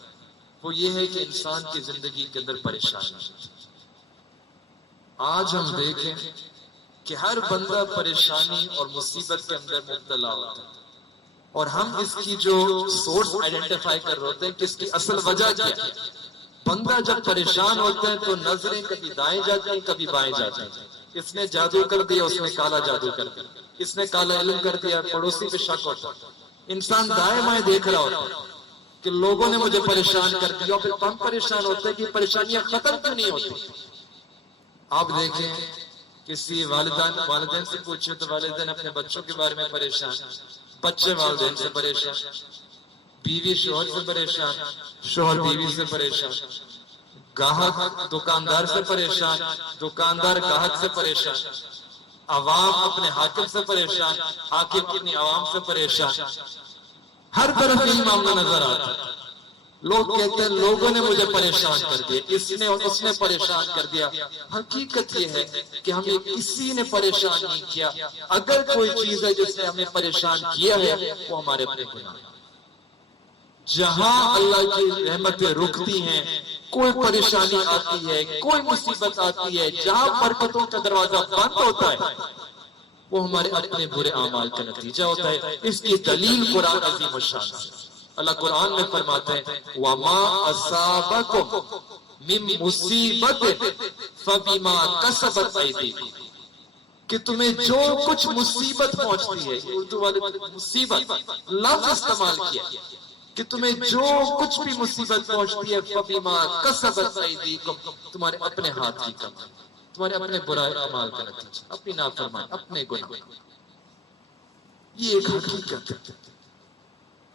وہ یہ ہے کہ انسان کی زندگی کے اندر پریشانی. آج ہم دیکھیں کہ ہر بندہ پریشانی اور مصیبت کے اندر مبتلا ہوتا ہے، اور ہم اس کی جو سورس آئیڈینٹیفائی کر رہے ہوتے ہیں کہ اس کی اصل وجہ کیا ہے. بندہ جب پریشان ہوتا ہے تو نظریں کبھی دائیں جاتی ہیں کبھی بائیں جاتی ہیں. اس نے جادو کر دیا، اس نے کالا جادو کر دیا، اس نے کالا علم کر دیا، پڑوسی پہ شک ہوتا ہے. انسان دائیں بائیں دیکھ رہا ہوتا ہے کہ لوگوں نے مجھے پریشان کر دیا، اور پھر ہم پریشان ہوتے ہیں کہ پریشانیاں ختم کیوں نہیں ہوتی. آپ دیکھیں کسی والدین سے پوچھے تو والدین اپنے بچوں کے بارے میں پریشان، بچے والدین سے پریشان، بیوی شوہر سے پریشان، شوہر بیوی سے پریشان، گاہک دکاندار سے پریشان، دکاندار گاہک سے پریشان، عوام اپنے حاکم سے پریشان، حاکم اپنی عوام سے پریشان. ہر طرف یہی معاملہ نظر آتا ہے. لوگ کہتے ہیں لوگوں نے مجھے پریشان کر دیا، اس نے اور اس نے پریشان کر دیا. حقیقت یہ ہے کہ ہمیں کسی نے پریشان نہیں کیا. اگر کوئی چیز ہے جس نے ہمیں پریشان کیا ہے وہ ہمارے اپنے گناہ. جہاں اللہ کی رحمتیں رکتی ہیں، کوئی پریشانی آتی ہے، کوئی مصیبت آتی ہے، جہاں برکتوں کا دروازہ بند ہوتا ہے وہ ہمارے اپنے برے اعمال کا نتیجہ ہوتا ہے. اس کی دلیل قرآن عظیم الشان ہے. اللہ قرآن میں فرماتے ہیں وَمَا أَصَابَكُم مِّن مُّصِيبَةٍ فَبِمَا كَسَبَتْ أَيْدِيكُمْ، کہ تمہیں جو کچھ مصیبت پہنچتی ہے، اردو والے مصیبت لفظ استعمال کیا کہ تمہیں جو کچھ بھی مصیبت پہنچتی ہے فَبِمَا كَسَبَتْ أَيْدِيكُمْ، تمہارے اپنے ہاتھ کی کمائی، تمہارے اپنے برائے اعمال کا نتیجہ، اپنی نافرمانی، اپنے گناہ. یہ ایک حقیقت ہے.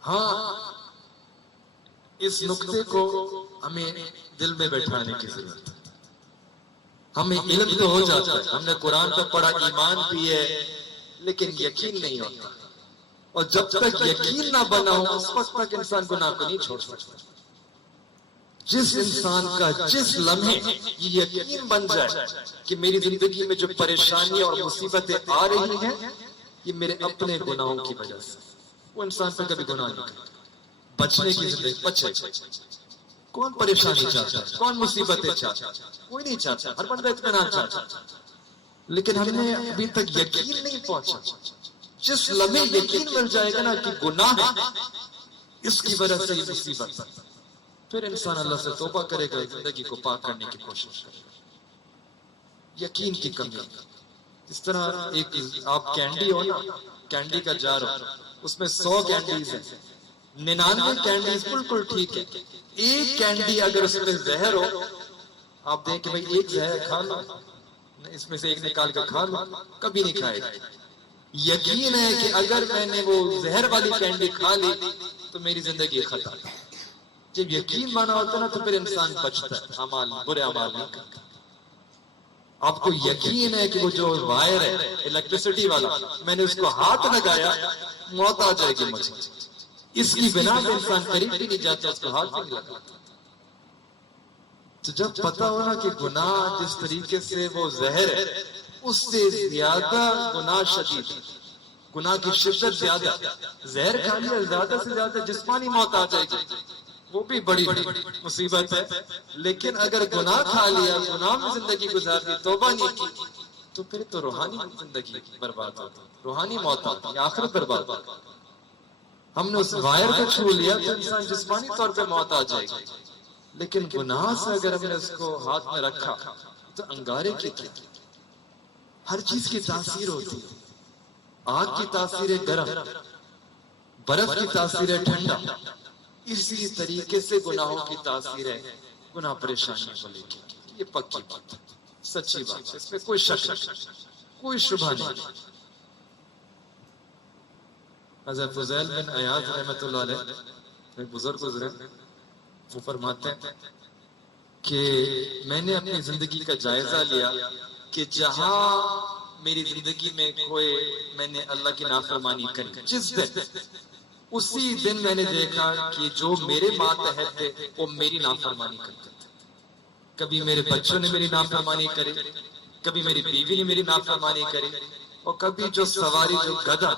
ہاں، اس نقطے کو ہمیں دل میں بیٹھانے کی ضرورت ہے. ہمیں علم تو ہو جاتا ہے، ہم نے قرآن پہ پڑھا، ایمان بھی ہے، لیکن یقین نہیں ہوتا. اور جب تک یقین نہ بنا ہو اس وقت تک انسان گناہ کو نہیں چھوڑ سکتا. جس انسان کا جس لمحے یہ یقین بن جائے کہ میری زندگی میں جو پریشانیاں اور مصیبتیں آ رہی ہیں یہ میرے اپنے گناہوں کی وجہ سے، وہ انسان پہ کبھی گناہ نہیں کرتا. بچنے کی زندگی بچے. کون پریشانی چاہتا ہے؟ کون مصیبتیں چاہتا ہے؟ کوئی نہیں چاہتا. ہر بندہ اطمینان چاہتا ہے، لیکن ہم نے ابھی تک یقین نہیں پہنچا. جس لمحے یقین مل جائے گا نا کہ گناہ ہے، اس کی وجہ سے یہ مصیبت، پھر انسان اللہ سے توبہ کرے گا، زندگی کو پاک کرنے کی کوشش کرے گا۔ یقین کی کمی، اس طرح ایک آپ کینڈی ہو نا، کینڈی کا جار ہو، اس میں 100 کینڈیز ہیں، 99 کینڈیز بالکل ٹھیک ہے، ایک کینڈی اگر اس میں زہر ہو، آپ دیکھ کہ بھائی ایک زہر کھا لو، اس میں سے ایک نکال کر کھا لو، کبھی نہیں کھائے گا۔ یقین ہے کہ اگر میں نے وہ زہر والی کینڈی کھا لی تو میری زندگی ختم۔ جب یقین مانا ہوتا ہے نا تو پھر انسان بچتا ہے، اعمال برے اعمال نہیں کرتا۔ آپ کو یقین ہے کہ وہ جو وائر ہے الیکٹریسٹی والا، میں نے اس کو ہاتھ لگایا موت آ جائے گی مجھے، اس کی بنا پہ انسان قریب بھی نہیں جاتا، اس کو ہاتھ نہیں لگاتا۔ تو جب پتا ہونا کہ گناہ جس طریقے سے وہ زہر ہے، اس سے زیادہ گناہ شدید، گناہ کی شدت زیادہ، زہر کھا لیا زیادہ سے زیادہ جسمانی موت آ جائے گی، وہ بھی بڑی مصیبت ہے۔ لیکن اگر گناہ کھا لیا، گناہ میں زندگی گزار دی، توبہ نہیں کی، تو پھر تو روحانی زندگی برباد ہوتی، روحانی موت آتی، آخرت برباد ہوتی۔ ہم نے اس وائر کو چھو لیا تو انسان جسمانی طور پہ موت آ جائے گی، لیکن گناہ سے اگر ہم نے اس کو ہاتھ میں رکھا تو انگارے کی طرح ہر چیز کی تاثیر ہوتی ہے۔ آگ کی تاثیر ہے گرم، برف کی تاثیر ہے ٹھنڈا، اسی طریقے سے گناہوں کی تاثیر ہے گناہ پریشانی کو لے کے۔ یہ پکی بات ہے، سچی بات ہے، اس میں کوئی شک نہیں، کوئی شبہ نہیں۔ حضرت فضیل بن عیاض رحمۃ اللہ علیہ ایک بزرگ گزرے، وہ فرماتے ہیں کہ میں نے اپنی زندگی کا جائزہ لیا کہ جہاں میری زندگی میں میں نے اللہ کی نافرمانی کری، جس دن، اسی دن میں نے دیکھا کہ جو میرے ماتحت تھے وہ میری نافرمانی کرتے تھے۔ کبھی میرے بچوں نے میری نافرمانی کری، کبھی میری بیوی نے میری نافرمانی کری، اور کبھی جو سواری، جو گدھا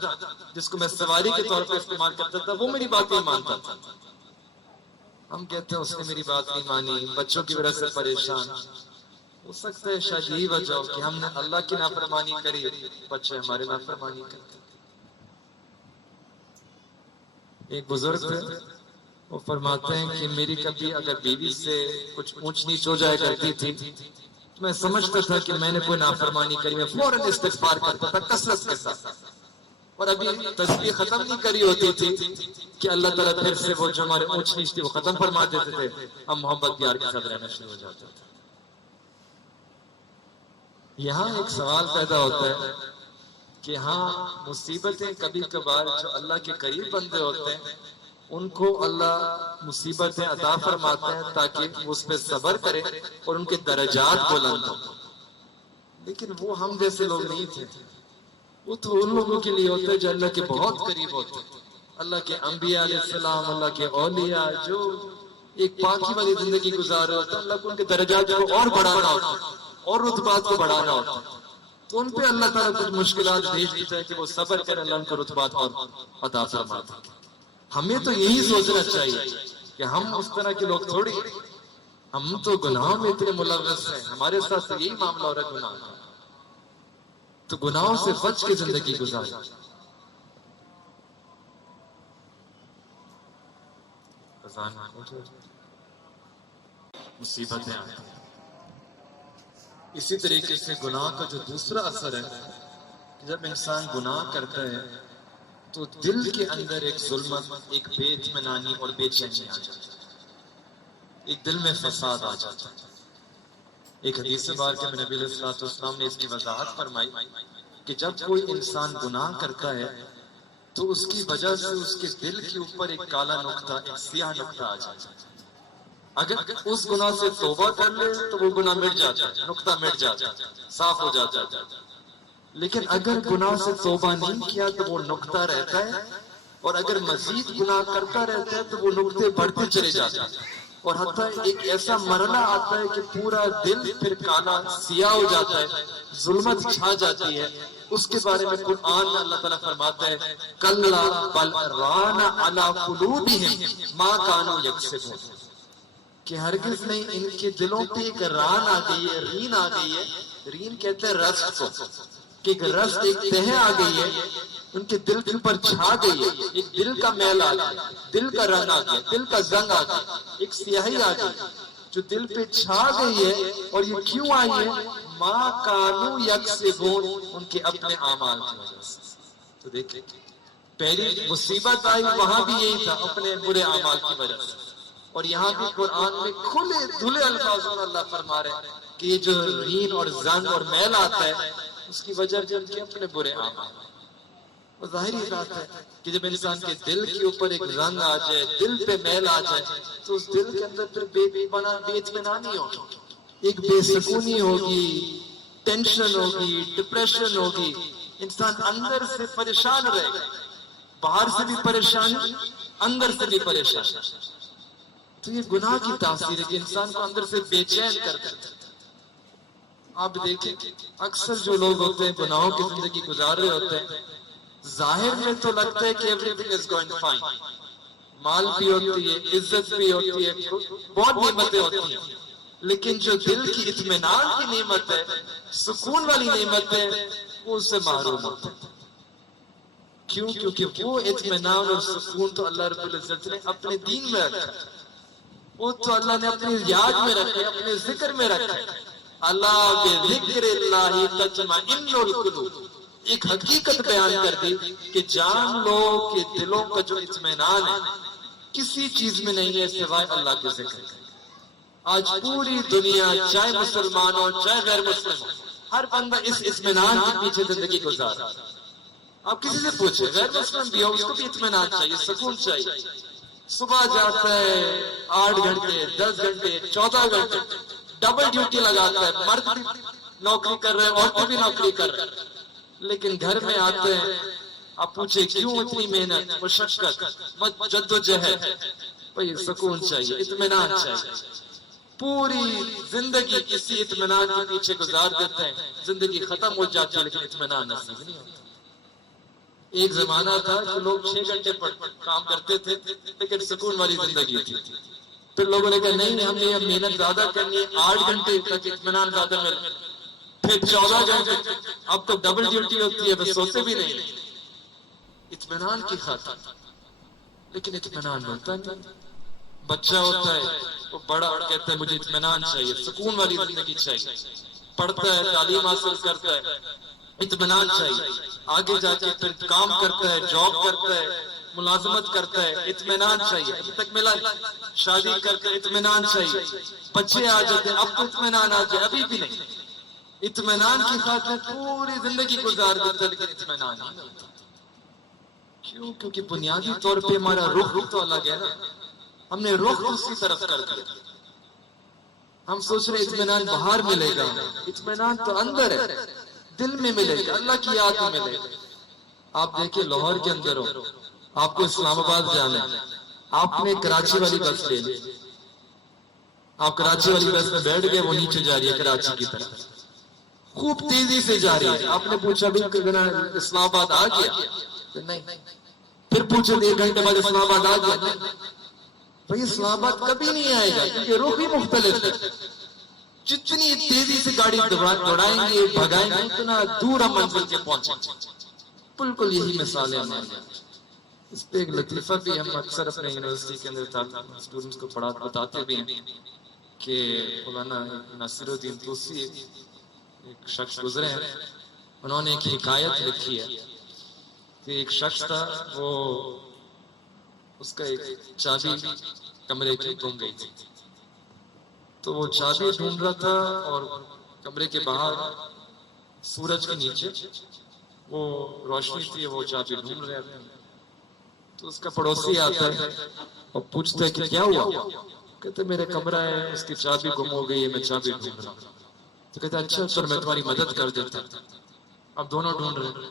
جس کو میں سواری کے طور پر استعمال کرتا تھا، وہ میری بات نہیں مانتا تھا۔ ہم کہتے ہیں اس نے میری بات نہیں مانی، بچوں کی وجہ سے پریشان۔ ہو سکتا ہے شاید یہی وجہ ہو کہ ہم نے اللہ کی نافرمانی کری، بچے ہمارے نافرمانی کرتے۔ ایک بزرگ تھے، وہ فرماتے ہیں کہ میری کبھی اگر بیوی سے کچھ اونچ نیچ ہو جائے کرتی تھی، میں سمجھتا تھا کہ میں نے کوئی نافرمانی کری، میں فوراً استغفار کرتا تھا کثرت کے ساتھ، اور ابھی تسبیح ختم نہیں کری ہوتی تھی کہ اللہ تعالیٰ پھر سے وہ جو ہمارے اونچ نیچ تھی وہ ختم فرما دیتے تھے، ہم محبت پیار کے ساتھ رہنا شروع ہو جاتے تھے۔ یہاں ایک سوال پیدا ہوتا ہے کہ ہاں مصیبتیں کبھی کبھار جو اللہ کے قریب بندے ہوتے ہیں ان کو اللہ مصیبتیں عطا فرماتے ہیں تاکہ وہ اس پہ صبر کرے اور ان کے درجات بلند ہوں، لیکن وہ ہم جیسے لوگ نہیں تھے، وہ تو ان لوگوں کے لیے ہوتے ہیں جو اللہ کے بہت قریب ہوتے ہیں، اللہ کے انبیاء علیہ السلام، اللہ کے اولیاء جو ایک پاکی والی زندگی گزار رہے ہوتے ہیں، اللہ کو ان کے درجات کو اور بڑھانا ہوتا ہے اور رتبات کو بڑھانا ہوتا ہے، تو ان پہ اللہ تعالیٰ کچھ مشکلات بھیج دیتا ہے کہ وہ صبر کریں، اللہ ان کو رتبات اور عطا فرماتا ہے۔ ہمیں تو یہی سوچنا چاہیے کہ ہم اس طرح کے لوگ تھوڑی، ہم تو گناہوں میں اتنے ملوث ہیں، ہمارے ساتھ یہی معاملہ ہو رہا ہے گناہ کا، تو گناہوں سے بچ کے زندگی گزاریں۔ مصیبتیں آتی ہیں، اسی طریقے سے گناہ کا جو دوسرا اثر ہے، جب انسان گناہ کرتا ہے تو دل کے اندر ایک ظلمت، ایک بے اطمینانی اور بے چینی آ جاتی ہے، ایک دل میں فساد آ جاتا ہے۔ ایک حدیث بارکہ میں نبی علیہ السلام نے اس کی وضاحت فرمائی کہ جب کوئی انسان گناہ کرتا ہے تو اس کی وجہ سے اس کے دل کے اوپر ایک کالا نقطہ، ایک سیاہ نقطہ آ جاتا ہے۔ اگر اس گناہ سے توبہ کر لے تو وہ گناہ مٹ جاتا ہے، نقطہ مٹ جاتا ہے، صاف ہو جاتا ہے، لیکن اگر گناہ سے توبہ نہیں کیا تو وہ نقطہ رہتا ہے، اور اگر مزید گناہ کرتا رہتا ہے تو وہ نقطے بڑھتے چلے جاتے ہیں، اور حتیٰ ایک ایسا مرحلہ آتا ہے کہ پورا دل پھر کالا سیاہ ہو جاتا ہے، ظلمت چھا جاتی ہے۔ اس کے بارے میں قرآن میں اللہ تعالیٰ فرماتا ہے کَلَّا بَلْ رَانَ عَلَىٰ قُلُوبِهِمْ مَا كَانُوا يَكْسِبُونَ، کہ ہرگز نہیں، ان کے دلوں پہ ایک ران آ گئی ہے، رین آ گئی ہے، رین کہتے ہیں رست کو، کہ ایک رست، ایک تہ آ گئی ہے ان کے دل کے اوپر چھا گئی ہے، ایک دل کا میل آ گیا، دل کا رنگ آ گیا، دل کا زنگ آ گیا، ایک سیاہی آ گئی جو دل پہ چھا گئی ہے. اور یہ کیوں آئی ہے؟ ما کانو یکسبون، ان کے اپنے اعمال کی وجہ سے. تو دیکھیں پہلی مصیبت آئی وہاں بھی یہی تھا، اپنے برے اعمال کی وجہ سے. اور یہاں بھی قرآن میں کھلے دھلے الفاظوں میں اللہ فرما رہے ہیں کہ یہ جو رین اور زنگ اور میل آتا ہے اس کی وجہ جو ان کے اپنے برے اعمال. اور ظاہری بات ہے کہ جب انسان کے دل کے اوپر ایک رنگ آ جائے، دل پہ میل آ جائے، تو اس دل کے اندر پھر بے اطمینانی ہوگی، ایک بے سکونی ہوگی، ٹینشن ہوگی، ڈپریشن ہوگی. انسان اندر سے پریشان رہے گا، باہر سے بھی پریشان، اندر سے بھی پریشان. تو یہ گناہ کی تاثیر ہے کہ انسان کو اندر سے بے چین کر دیتا ہے. آپ دیکھیں اکثر جو لوگ ہوتے ہیں گناہوں کی زندگی گزار رہے ہوتے ہیں، ظاہر میں تو لگتا ہے کہ everything is going fine، مال بھی ہوتی ہے، عزت بھی ہوتی ہے، بہت نعمتیں ہوتی ہیں، لیکن جو دل کی اطمینان کی نعمت ہے، سکون والی نعمت ہے، وہ اس سے محروم ہوتا ہے. کیوں؟ کیونکہ وہ اطمینان اور سکون تو اللہ رب العزت نے اپنے دین میں رکھا ہے، وہ تو اللہ نے اپنی یاد میں رکھا ہے، اپنے ذکر میں رکھا ہے. اللہ بذکر اللہ تطمئن القلوب، ایک حقیقت بیان کر دی کہ جان لو کہ دلوں کا جو اطمینان ہے کسی چیز میں نہیں ہے سوائے اللہ کے ذکر. آج پوری دنیا چاہے مسلمان ہو چاہے غیر مسلم ہو، ہر بندہ اس اطمینان کے پیچھے زندگی گزار. آپ کسی سے پوچھیں غیر مسلم بھی ہو، اس کو بھی اطمینان چاہیے، سکون چاہیے. صبح جاتا ہے 8 گھنٹے 10 گھنٹے 14 گھنٹے ڈبل ڈیوٹی لگاتا ہے، مرد بھی نوکری کر رہے ہیں، عورتیں بھی نوکری کر رہے ہیں، لیکن گھر میں آتے ہیں آپ پوچھیں کیوں اتنی محنت، مشقت، جدوجہد؟ بھئی سکون چاہیے، اطمینان چاہیے. پوری زندگی اسی اطمینان کے پیچھے گزار دیتے ہیں، زندگی ختم ہو جاتی ہے لیکن اطمینان نصیب نہیں ہوتا. ایک زمانہ تھا کہ لوگ 6 گھنٹے کام کرتے تھے لیکن سکون والی زندگی تھی. پھر لوگوں نے کہا نہیں ہم نے محنت زیادہ کرنی ہے، 8 گھنٹے تک اطمینان زیادہ ملے، پھر 14 گھنٹے، اب تو ڈبل ڈیوٹی ہوتی ہے، بس سوتے بھی نہیں اطمینان کی خاطر. لیکن اطمینان ملتا نہیں. بچہ ہوتا ہے وہ بڑا کہتا ہے مجھے اطمینان چاہیے، سکون والی زندگی چاہیے، پڑھتا ہے تعلیم حاصل کرتا ہے، اطمینان چاہیے، آگے جا کے پھر کام کرتا ہے، جاب کرتا ہے، ملازمت کرتا ہے، اطمینان چاہیے. ابھی تک ملا، شادی کرتا ہے اطمینان چاہیے، بچے آ جاتے ہیں اب تو اطمینان آ جائے، ابھی بھی نہیں. اطمینان کی خاطر پوری زندگی گزار دیتا ہے لیکن اطمینان نہیں ہوتا. کیوں؟ کیونکہ بنیادی طور پہ ہمارا رخ تو الگ ہے نا، ہم نے رخ اسی طرف کر دیا. ہم سوچ رہے اطمینان باہر ملے گا، اطمینان تو اندر ہے، دل میں ملے گا، اللہ کی یاد میں ملے گا. آپ دیکھیں لاہور کے اندر ہو، آپ کو اسلام آباد جانا ہے، آپ نے کراچی والی بس لے لی، آپ کراچی والی بس میں بیٹھ گئے، وہ نیچے جا رہی ہے کراچی کی طرف، خوب تیزی سے جا رہی ہے. آپ نے پوچھا بھی اسلام آباد آ گیا؟ نہیں. پھر پوچھا 1 گھنٹے بعد اسلام آباد آ گیا؟ بھئی اسلام آباد کبھی نہیں آئے گا کیونکہ رخ ہی مختلف ہے. جتنی تیزی سے گاڑی دوڑائیں گے بھگائیں گے اتنا دور ہم منزل کے پہنچیں. بالکل یہی مثال ہے ہماری. اس پہ ایک لطیفہ بھی ہم اکثر اپنے یونیورسٹی کے اندر اسٹوڈنٹس کو بتاتے بھی ہیں کہ مولانا ناصر الدین توسی ایک شخص گزرے ہیں، انہوں نے ایک حکایت لکھی ہے کہ ایک شخص تھا، وہ اس کا ایک چابی کمرے کی گم گئی تھی، تو وہ چابی ڈھونڈ رہا تھا اور کمرے کے باہر سورج کے نیچے وہ روشنی تھی، وہ چابی ڈھونڈ رہے تھے. تو اس کا پڑوسی آتا ہے اور پوچھتا ہے کہ کیا ہوا؟ کہتے میرے کمرہ ہے اس کی چابی گم ہو گئی ہے، میں چابی ڈھونڈ رہا ہوں. تو کہتا ہے اچھا سر میں تمہاری مدد کر دیتا ہوں. اب دونوں ڈھونڈ رہے ہیں.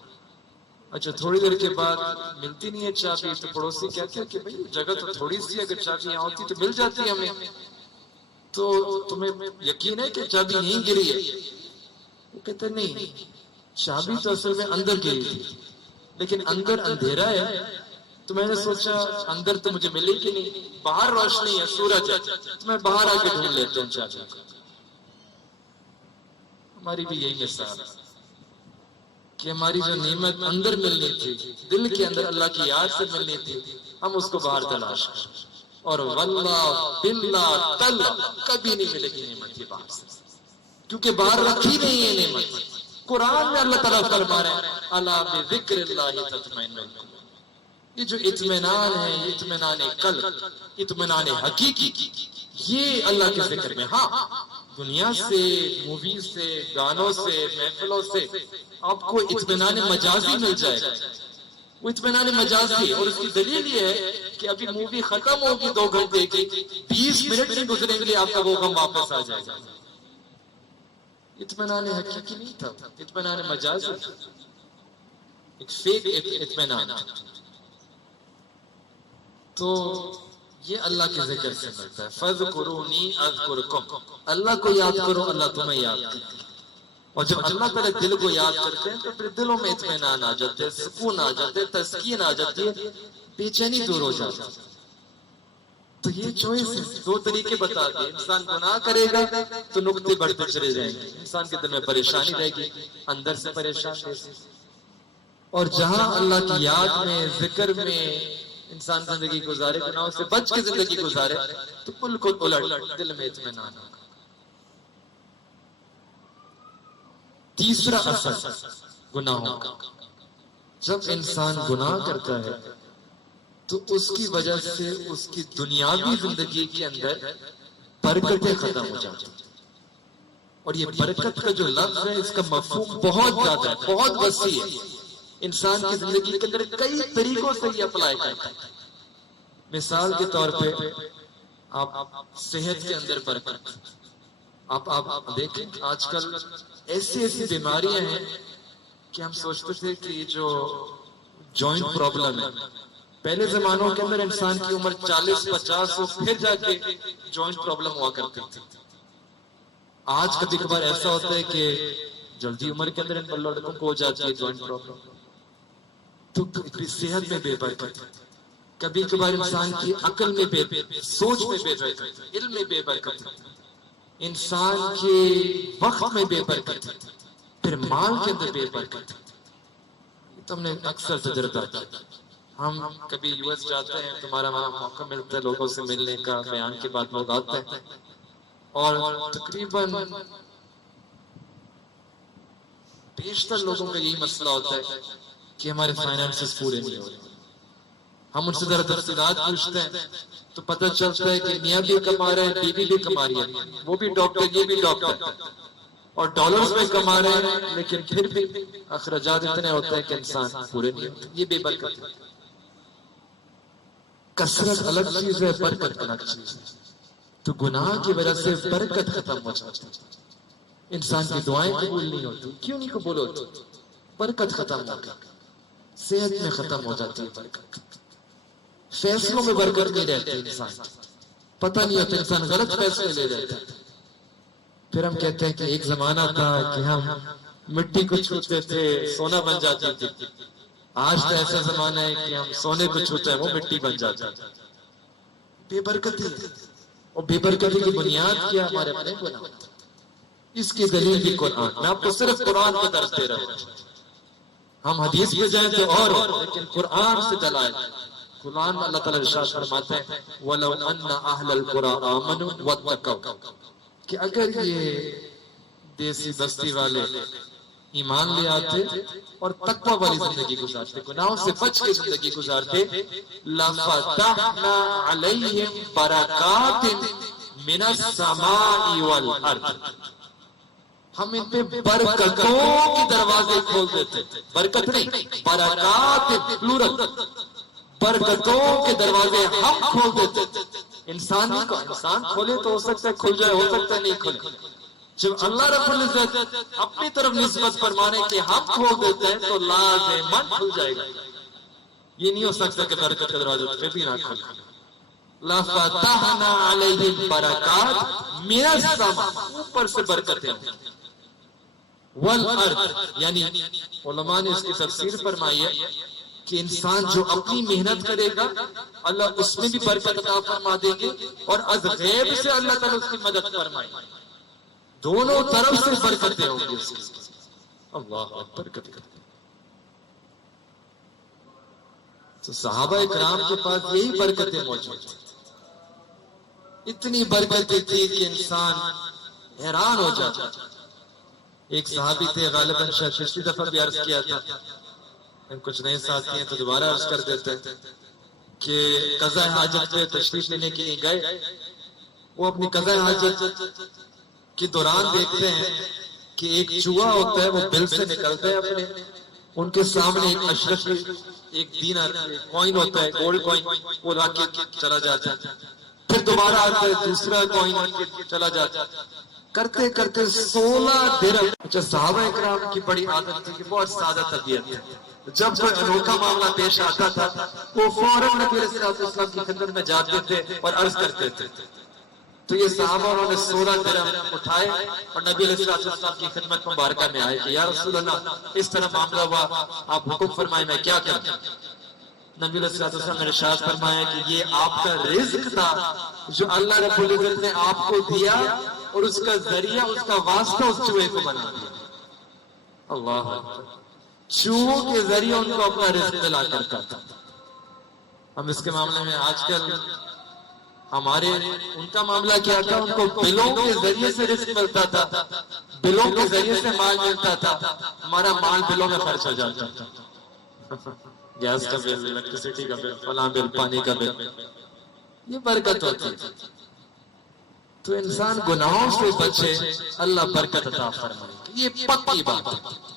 اچھا تھوڑی دیر کے بعد ملتی نہیں ہے چابی، تو پڑوسی کہتے ہیں کہ بھئی جگہ تو تھوڑی سی، اگر چابی یہاں ہوتی تو مل جاتی ہمیں. تو تمہیں یقین ہے کہ چابی یہیں گری ہے؟ وہ کہتے نہیں، چابی تو اصل میں اندر گری تھی لیکن اندر اندھیرا ہے، تو میں نے سوچا اندر تو مجھے ملے گی نہیں، باہر روشنی ہے، سورج ہے، تو میں باہر آ کے ڈھونڈ لیتا ہوں چابی کو. ہماری بھی یہی مثال ہے. کہ ہماری جو نعمت اندر ملنی تھی، دل کے اندر اللہ کی یاد سے ملنی تھی، ہم اس کو باہر تلاش کریں، اور واللہ باللہ تاللہ کبھی نہیں ملے گی نعمت یہ باہر سے، کیونکہ باہر رکھی نہیں ہے نعمت۔ قرآن میں اللہ تعالیٰ فرما رہے ہیں الا بذکر اللہ تطمئن القلوب، یہ جو اطمینان ہے، یہ اطمینان قلب، اطمینان حقیقی، یہ اللہ کے ذکر میں۔ ہاں دنیا سے، موویز سے، گانوں سے، محفلوں سے آپ کو اطمینان مجازی مل جائے گا، وہ اطمینان مجازی، اور اس کی دلیل یہ ہے کہ ابھی مووی ختم ہوگی 2 گھنٹے کی، 20 منٹ نہیں گزریں گے آپ کا وہ غم واپس آ جائے گا۔ اطمینان حقیقی نہیں تھا، اطمینان مجازی، ایک فیک اطمینان۔ تو یہ اللہ کے ذکر سے ملتا ہے، فَاذْكُرُونِي أَذْكُرْكُمْ، اللہ کو یاد کرو اللہ تمہیں یاد کرے، اور جب اللہ تعالیٰ دل کو یاد کرتے ہیں تو پھر دلوں میں اطمینان آ جاتے ہیں، سکون آ جاتے ہیں، تسکین آ جاتی ہے، بے چینی دور ہو جاتی ہے۔ تو یہ چوائس ہے، 2 طریقے بتا دیے، انسان گناہ کرے گا تو نقطے بڑھتے چلے جائیں گے، انسان کے دل میں پریشانی رہے گی، اندر سے پریشان رہے گی، اور جہاں اللہ کی یاد میں، ذکر میں انسان زندگی گزارے، گناہوں سے بچ کے زندگی گزارے، تو بالکل الٹ دل میں اطمینان ہوگا۔ تیسرا اثر گناہوں کا، جب انسان گناہ کرتا ہے تو اس کی وجہ سے اس کی دنیاوی زندگی کے اندر برکتیں ختم ہو جاتی ہیں، اور یہ برکت کا جو لفظ ہے اس کا مفہوم بہت زیادہ ہے، بہت وسیع ہے، انسان کی زندگی کے اندر کئی طریقوں سے یہ اپلائی کرتا ہے۔ مثال کے طور پہ آپ صحت کے اندر برکت، آپ دیکھیں آج کل ایسی بیماریاں ہیں کہ ہم سوچتے تھے کہ یہ جو جوائنٹ پرابلم ہے، پہلے زمانوں کے اندر انسان کی عمر 40-50 ہو پھر جا کے جوائنٹ پرابلم ہوا کرتی تھی۔ آج کبھی کبھار ایسا ہوتا ہے کہ جلدی عمر کے اندر ان لڑکوں کو ہو جاتی ہے جوائنٹ پرابلم، تو صحت میں بے برکت، کبھی کبھار انسان کی عقل میں بے برکت، سوچ میں بے برکت، علم میں بے برکت، انسان کے وقت میں بے برکت، پھر مال کے اندر بے برکت۔ تم نے اکثر تجربہ کیا، ہم کبھی یو ایس جاتے ہیں، تمہارا وہاں موقع ملتا ہے لوگوں سے ملنے کا، بیان کے بعد لوگ آتے ہیں، اور تقریباً بیشتر لوگوں کا یہی مسئلہ ہوتا ہے کہ ہمارے فائنانسز پورے نہیں ہو رہے۔ ہم ان سے ذرا تفصیلات پوچھتے ہیں تو پتہ چلتا ہے کہ میاں بھی کما رہے ہیں، بیوی بھی کما رہی ہے، وہ بھی ڈاکٹر، یہ بھی ڈاکٹر، اور ڈالرز میں کما رہے ہیں، لیکن پھر بھی اخراجات اتنے ہوتے ہیں کہ انسان پورے نہیں ہوتے۔ یہ بے برکت ہے۔ کثرت الگ چیز ہے، برکت الگ چیز ہے۔ تو گناہ کی وجہ سے برکت ختم ہو جاتی ہے، انسان کی دعائیں قبول نہیں ہوتی۔ کیوں نہیں قبول ہوتی؟ برکت ختم ہو گئی، صحت میں ختم ہو جاتی ہے برکت، فیصلوں میں برکت نہیں رہتی، انسان پتہ نہیں ہوتا، انسان غلط فیصلے لے لیتا ہے۔ پھر ہم کہتے ہیں کہ ایک زمانہ تھا کہ ہم مٹی کو چھوتے تھے سونا بن جاتی تھی، آج تو ایسا زمانہ ہے کہ ہم سونے کو چھوتے ہیں وہ مٹی بن جاتا ہے۔ بے برکتی ہے، اور بے برکتی کی بنیاد کیا؟ ہمارے اپنے گناہ۔ اس کی دلیل بھی قرآن، میں آپ کو صرف قرآن کو درس دے رہا ہوں، ہم حدیث پہ جائیں تو اور، لیکن قرآن سے دلائل۔ قرآن میں اللہ تعالیٰ ارشاد فرماتے ہیں وَلَوْ أَنَّ أَهْلَ الْقُرَىٰ آمَنُوا وَاتَّقَوْا، کہ اگر یہ دیسی بستی والے ایمان لے آتے اور تقوی والی زندگی گزارتے، گناہوں سے بچ کے زندگی گزارتے، لَفَتَحْنَا عَلَيْهِمْ بَرَكَاتٍ مِنَ السَّمَاءِ وَالْأَرْضِ، ہم ان پہ برکتوں کے دروازے کھول دیتے، برکت نہیں، برکات پلورل، برکتوں کے دروازے ہم کھول دیتے۔ انسان کھولے تو ہو سکتا ہے کھل جائے، ہو سکتا ہے نہیں کھلے۔ جب اللہ رب العزت اپنی طرف نسبت فرمانے کہ ہم کھول دیتے ہیں تو لازماً کھل جائے گا۔ یہ نہیں ہو سکتا کہ برکت کے دروازے پھر بھی نہ کھلے۔ لَفَتَحْنَا عَلَيْهِمْ بَرَكَاتٍ مِنَ السَّمَاءِ، اوپر سے برکتیں والارض، یعنی علماء نے اس کی تفسیر فرمائی ہے کہ انسان جو اپنی محنت کرے گا اللہ اس میں بھی برکت عطا فرما دیں گے، اور از غیب سے اللہ تعالیٰ اس کی مدد فرمائے، دونوں طرف سے برکتیں ہوں گی اس کی۔ اللہ برکت کرتے تو صحابہ اکرام کے پاس یہی برکتیں موجود تھیں، اتنی برکتیں تھی کہ انسان حیران ہو جاتا۔ ایک صحابی تھے، غالباً شاید پچھلی دفعہ بھی عرض کیا تھا، کچھ نئے ساتھی ہیں تو دوبارہ عرض کر دیتے ہیں کہ قضاء حاجت پہ تشریف لینے کے لیے گئے۔ وہ اپنی قضاء حاجت کے دوران دیکھتے ہیں کہ ایک چوہا ہوتا ہے، وہ بل سے نکلتا ہے اپنے، ان کے سامنے ایک اشرف ایک دینار کوئن ہوتا ہے، گولڈ کوئن، وہ لا کے چلا جاتا ہے، پھر دوبارہ آتا ہے دوسرا کوئن چلا جاتا ہے، کرتے کرتے 16 درہم۔ اچھا، صحابہ اکرام کی بڑی عادت تھی کہ بہت سادہ طبیعت ہے، جب کوئی انوکھا معاملہ پیش آتا تھا وہ فوراً نبی علیہ السلام کی خدمت میں جاتے تھے اور عرض کرتے تھے۔ تو یہ صحابہ انہوں نے 16 درہم اٹھائے اور نبی علیہ السلام کی خدمت مبارکہ میں آئے کہ یا رسول اللہ اس طرح معاملہ ہوا، آپ حکم فرمائیں میں کیا کروں؟ نبی علیہ السلام نے ارشاد فرمایا کہ یہ آپ کا رزق تھا جو اللہ رب العزت نے آپ کو دیا اور اس کا ذریعہ، اس کا واسطہ اس چوہے کو بنا دیا۔ اللہ اکبر، چوہوں کے ذریعے ان کو اپنا رزق ملا کرتا تھا۔ ہم اس کے معاملے میں آج کل ہمارے ان کا معاملہ کیا تھا، ان کو بلوں کے ذریعے سے رزق ملتا تھا، بلوں کے ذریعے سے مال ملتا تھا، ہمارا مال بلوں میں خرچ ہو جاتا تھا، گیس کا بل، الیکٹریسٹی کا بل، فلاں بل، پانی کا بل، یہ برکت ہوتی ہے۔ تو انسان گناہوں سے بچے، اللہ برکت عطا فرمائے، یہ پکی بات ہے۔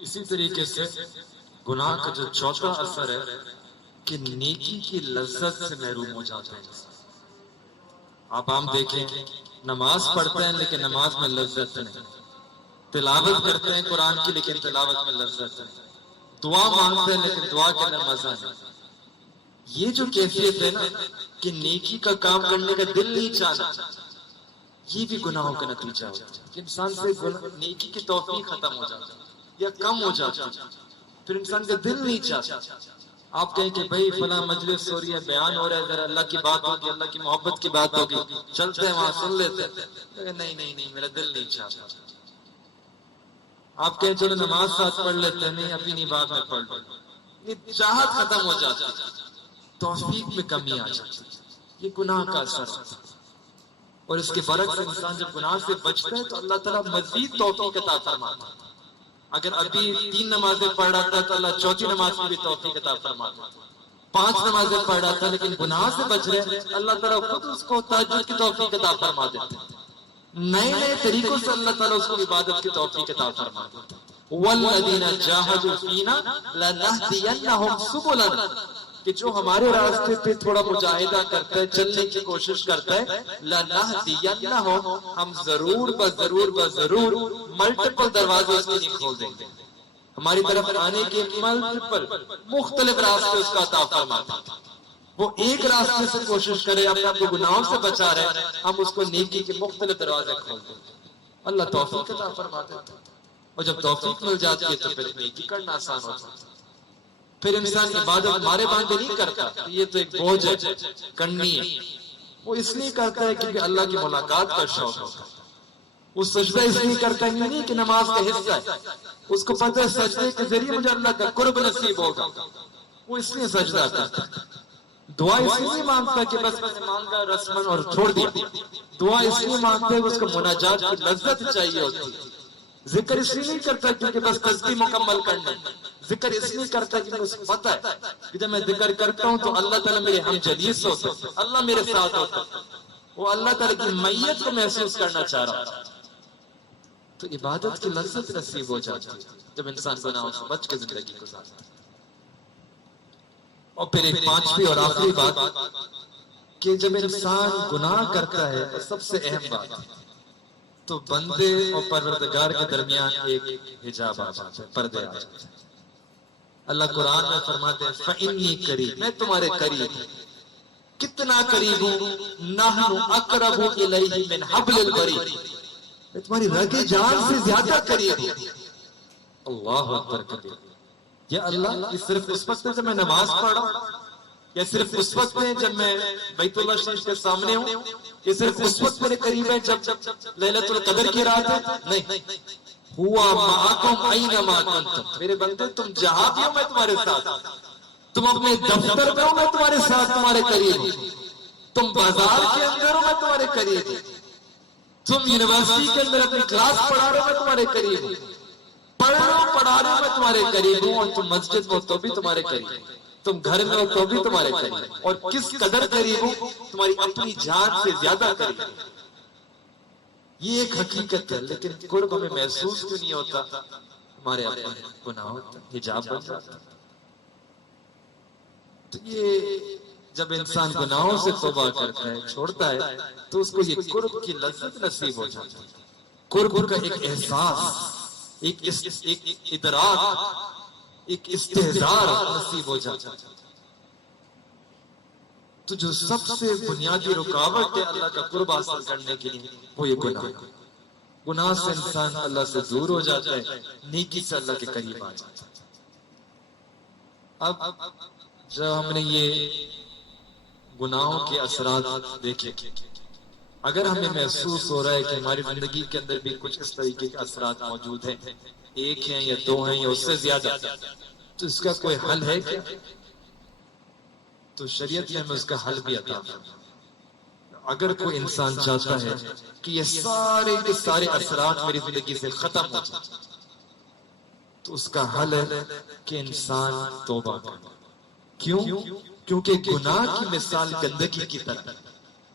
اسی طریقے سے گناہ کا جو چوتھا اثر ہے کہ نیکی کی لذت سے محروم ہو جاتا ہے۔ آپ عام دیکھیں، نماز پڑھتے ہیں لیکن نماز میں لذت نہیں، تلاوت کرتے ہیں قرآن کی لیکن تلاوت میں لذت نہیں، دعا مانگتے ہیں لیکن دعا کے اندر مزہ نہیں۔ یہ جو کیفیت ہے نا کہ نیکی کا کام کرنے کا دل نہیں چاہتا، یہ بھی گناہوں کا نتیجہ ہوتا ہے کہ انسان سے نیکی کی توفیق ختم ہو جاتا ہے یا کم ہو جاتا ہے، پھر انسان کا دل نہیں چاہتا۔ آپ کہیں کہ بھائی فلاں مجلس ہو رہی ہے، بیان ہو رہا ہے، ذرا اللہ کی بات ہوگی، اللہ کی محبت کی بات ہوگی، چلتے ہیں وہاں سن لیتے ہیں، نہیں میرا دل نہیں چاہتا۔ آپ کہیں چلو نماز ساتھ پڑھ لیتے ہیں، نہیں ابھی نہیں، بعد میں پڑھ لو، یہ چاہت ختم ہو جاتی ہے، توفیق میں کمی آ جاتی ہے، یہ گناہ کا اثر ہوتا ہے۔ اور اس کے برعکس انسان جب گناہ سے بچتا ہے تو اللہ تعالیٰ مزید توفیق عطا فرماتا ہے۔ اگر ابھی 3 نمازیں پڑھ رہا تھا تو اللہ چوتھی نماز کی بھی توفیق عطا فرماتا ہے۔ 5 نمازیں پڑھ رہا تھا لیکن گناہ سے بچ رہے، اللہ تعالیٰ خود اس کو تہجد کی توفیق عطا فرما دیتے ہیں۔ نئے طریقوں سے اللہ تعالیٰ اس کو عبادت کی توفیق عطا فرما دیتے ہیں۔ وَالَّذِينَ جَاهَدُوا فِينَا لَنَهْدِيَنَّهُمْ سُبُلَنَا، کہ جو ہمارے راستے پہ تھوڑا مجاہدہ کرتا ہے، چلنے کی کوشش کرتا ہے، لَنَهْدِيَنَّهُمْ، ہم ضرور ملٹیپل دروازے اس کے لیے کھول دیں گے، ہماری طرف آنے کے ملٹیپل مختلف راستے اس کا عطا فرماتا ہے۔ وہ ایک راستے سے کوشش کرے، اپنے آپ کو گناہوں سے بچا رہے، ہم اس کو نیکی کے مختلف دروازے کھول دیں گے، اللہ توفیق عطا فرما دیتا ہے۔ اور جب توفیق مل جاتی ہے تو پھر نیکی کرنا آسان ہو جاتا ہے، پھر انسان عبادت مارے باندھے نہیں کرتا، یہ تو ایک بوجھ ہے، کرنی ہے، وہ اس لیے کرتا ہے کیونکہ اللہ کی ملاقات کا شوق ہوتا ہے۔ وہ سجدہ اس لیے کرتا ہے نہیں کہ نماز کا حصہ ہے، اس کو پتہ ہے سجدے کے ذریعے مجھے اللہ کا قرب نصیب ہوگا، وہ اس لیے سجدہ کرتا ہے۔ دعا اس لیے مانگتا ہے کہ بس میں نے مانگا رسمن اور چھوڑ دیا، دعا اس لیے مانگتا ہے کہ اس کو مناجات کی لذت چاہیے ہوتی ہے۔ ذکر اس لیے نہیں کرتا کیونکہ بس تسبیح مکمل کرنا، ذکر اس لیے کرتا ہے کیونکہ اس کو پتہ ہے کہ جب میں ذکر کرتا ہوں تو اللہ تعالیٰ میرے ہم جلیس ہوتا ہے، اللہ میرے ساتھ ہوتا ہے، وہ اللہ تعالیٰ کی میت کو محسوس کرنا چاہ رہا ہے، تو عبادت کی لذت نصیب ہو جاتی ہے۔ جب انسان گناہوں سے بچ کے زندگی گزارتا ہے۔ اور پھر ایک پانچویں اور آخری بات کہ جب انسان گناہ کرتا ہے تو سب سے اہم بات تو بندے اور پروردگار کے درمیان ایک حجاب آ جاتا ہے، پردے آ جاتے ہیں۔ اللہ قرآن میں فرماتے ہیں فَإِنِّي قریب، میں تمہارے قریب ہوں۔ کتنا قریب ہوں؟ نَحْنُ أَقْرَبُ إِلَيْهِ مِنْ حَبْلِ الْوَرِيدِ، میں تمہاری رگ جان سے زیادہ قریب ہوں۔ اللہ اکبر کبیر۔ یا اللہ، یہ صرف اس وقت ہے جب میں نماز پڑھ رہا ہوں، یا صرف اس وقت ہے جب میں بیت اللہ شریف کے سامنے ہوں، یہ صرف اس وقت میرے قریب ہے جب لیلۃ القدر کی رات ہے؟ نہیں، ہوا معکم اینما کنتم، میرے بندے تم جہاں بھی ہو میں تمہارے ساتھ، تم اپنے دفتر میں ہو میں تمہارے ساتھ، تمہارے قریب ہوں، تم بازار کے اندر ہو میں تمہارے قریب ہوں، تم یونیورسٹی کے اندر اپنی کلاس پڑھا رہے ہو میں تمہارے قریب ہوں، پڑھ رہے ہو پڑھا رہے ہو میں تمہارے قریب ہوں، اور تم مسجد میں ہو تو بھی تمہارے قریب ہوں، تم گھر میں ہو تو بھی تمہارے قریب، اور کس قدر قریب ہوں؟ تمہاری اپنی جان سے زیادہ قریب ہوں۔ یہ ایک حقیقت ہے، لیکن قرب ہمیں محسوس کیوں نہیں ہوتا؟ ہمارے اپنے گناہوں حجاب بن جاتا۔ تو یہ جب انسان گناہوں سے توبہ کرتا ہے، چھوڑتا ہے، تو اس کو یہ قرب کی لذت نصیب ہو جاتی ہے، قرب کا ایک احساس، ایک ادراک، ایک استحضار نصیب ہو جاتا ہے۔ تو جو سب سے بنیادی رکاوٹ ہے اللہ کا قرب حاصل کرنے کے لیے وہ یہ گناہ ہے۔ گناہ سے انسان اللہ سے دور ہو جاتا ہے، نیکی سے اللہ کے قریب آ جاتا ہے۔ اب جب ہم نے یہ گناہوں کے اثرات دیکھے، اگر ہمیں محسوس ہو رہا ہے کہ ہماری زندگی کے اندر بھی کچھ اس طریقے کے اثرات موجود ہیں، ایک ہیں یا دو ہیں یا اس سے زیادہ، تو اس کا کوئی حل ہے کیا؟ تو شریعت نے ہمیں اس کا حل بھی عطا فرمایا۔ اگر کوئی انسان چاہتا ہے کہ یہ سارے کے سارے اثرات میری زندگی سے ختم ہو جائیں، تو اس کا حل ہے کہ انسان توبہ کرے۔ کیوں؟ کیونکہ گناہ کی مثال گندگی کی طرح،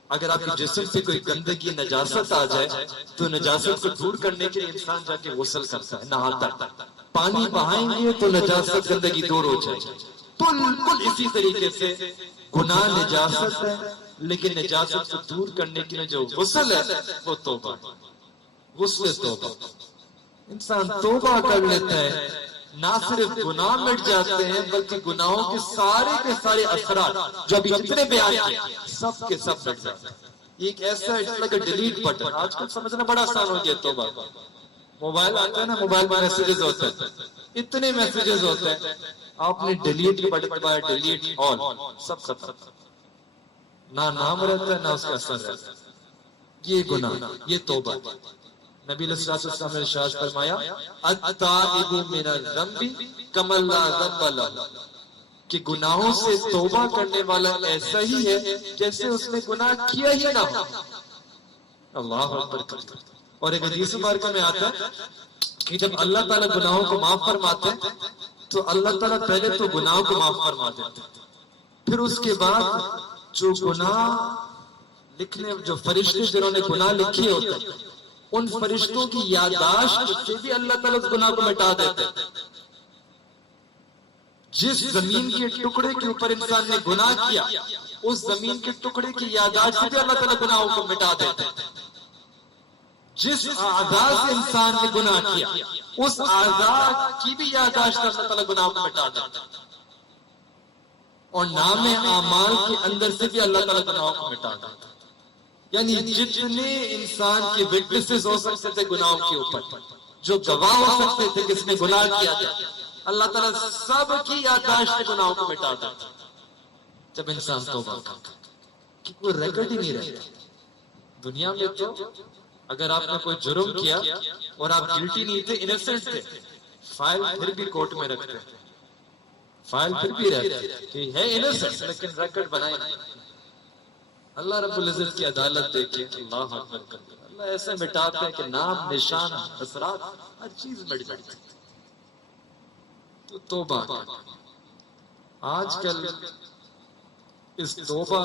اگر آپ کے جسم سے کوئی گندگی نجاست آ جائے تو نجاست کو دور کرنے کے لیے انسان جا کے غسل کرتا ہے، نہاتا ہے، پانی بہائیں گے تو نجاست گندگی دور ہو جائے گی۔ بالکل اسی طریقے سے گناہ نجاست ہے، لیکن نجاست کو دور کرنے کے لیے جو غسل ہے وہ توبہ، غسل توبہ۔ انسان توبہ کر لیتا ہے، نہ صرف گناہ مٹ جاتے ہیں بلکہ گناہوں کے سارے اثرات جو ابھی جتنے بیان کیے سب کے سب مٹ جاتے ہیں۔ ایک ایسا ڈیلیٹ بٹن، آج کل سمجھنا بڑا آسان ہو گیا توبہ۔ موبائل آتا ہے نا، موبائل میں میسیجز ہوتے ہیں، اتنے میسیجز ہوتے ہیں، آپ نے ڈیلیٹ کے بٹن دبایا، ڈیلیٹ آل، سب ختم، نہ نام رہتا ہے نہ اس کا اثر رہتا ہے۔ یہ گناہ، یہ توبہ۔ نبی علیہ السلام نے ارشاد فرمایا التائب من الذنب کمن لا ذنب لہ، کہ گناہوں سے توبہ کرنے والا ایسا ہی ہے جیسے اس نے گناہ کیا ہی نہ ہو۔ اللہ اکبر۔ اور ایک حدیث مبارکہ میں آتا ہے کہ جب اللہ تعالیٰ گناہوں کو معاف فرماتے ہیں تو اللہ تعالیٰ پہلے تو گناہوں کو معاف فرما دیتے ہیں، پھر اس کے بعد جو گناہ لکھنے، جو فرشتے جنہوں نے گناہ لکھے ہوتے ہیں، ان فرشتوں کی یادداشت سے بھی اللہ تعالیٰ اس گناہ کو مٹا دیتے ہیں۔ جس زمین کے ٹکڑے کے اوپر انسان نے گناہ کیا، اس زمین کے ٹکڑے کی یادداشت سے بھی اللہ تعالیٰ گناہوں کو مٹا دیتے ہیں۔ جس اعضاء سے انسان نے گناہ کیا، اس اعضاء کی بھی یادداشت اللہ تعالیٰ گناہوں کو مٹا دیتے ہیں، اور نام اعمال کے اندر سے بھی اللہ تعالیٰ گناہوں کو مٹا دیتے ہیں۔ یعنی جتنے انسان کے وٹنسز ہو سکتے تھے گناہوں کے اوپر، جو گواہ ہو سکتے تھے کس نے گناہ کیا تھا، اللہ تعالیٰ سب کی یادداشت گناہوں کو مٹا دیتا جب انسان توبہ کرتا، کہ کوئی ریکارڈ ہی نہیں رہتا۔ دنیا میں تو اگر آپ نے کوئی جرم کیا اور آپ گلٹی نہیں تھے، انیسنٹ تھے، فائل پھر بھی کورٹ میں رکھتے، فائل پھر بھی رہتے کہ ہے انیسنٹ، لیکن ریکارڈ بنائے نہیں۔ اللہ رب العزت کی عدالت دیکھے، اللہ اکبر، اللہ ایسے مٹاتے ہیں کہ نام، نشان، اثرات، ہر چیز مٹ جاتی ہے۔ تو توبہ، آج کل اس توبہ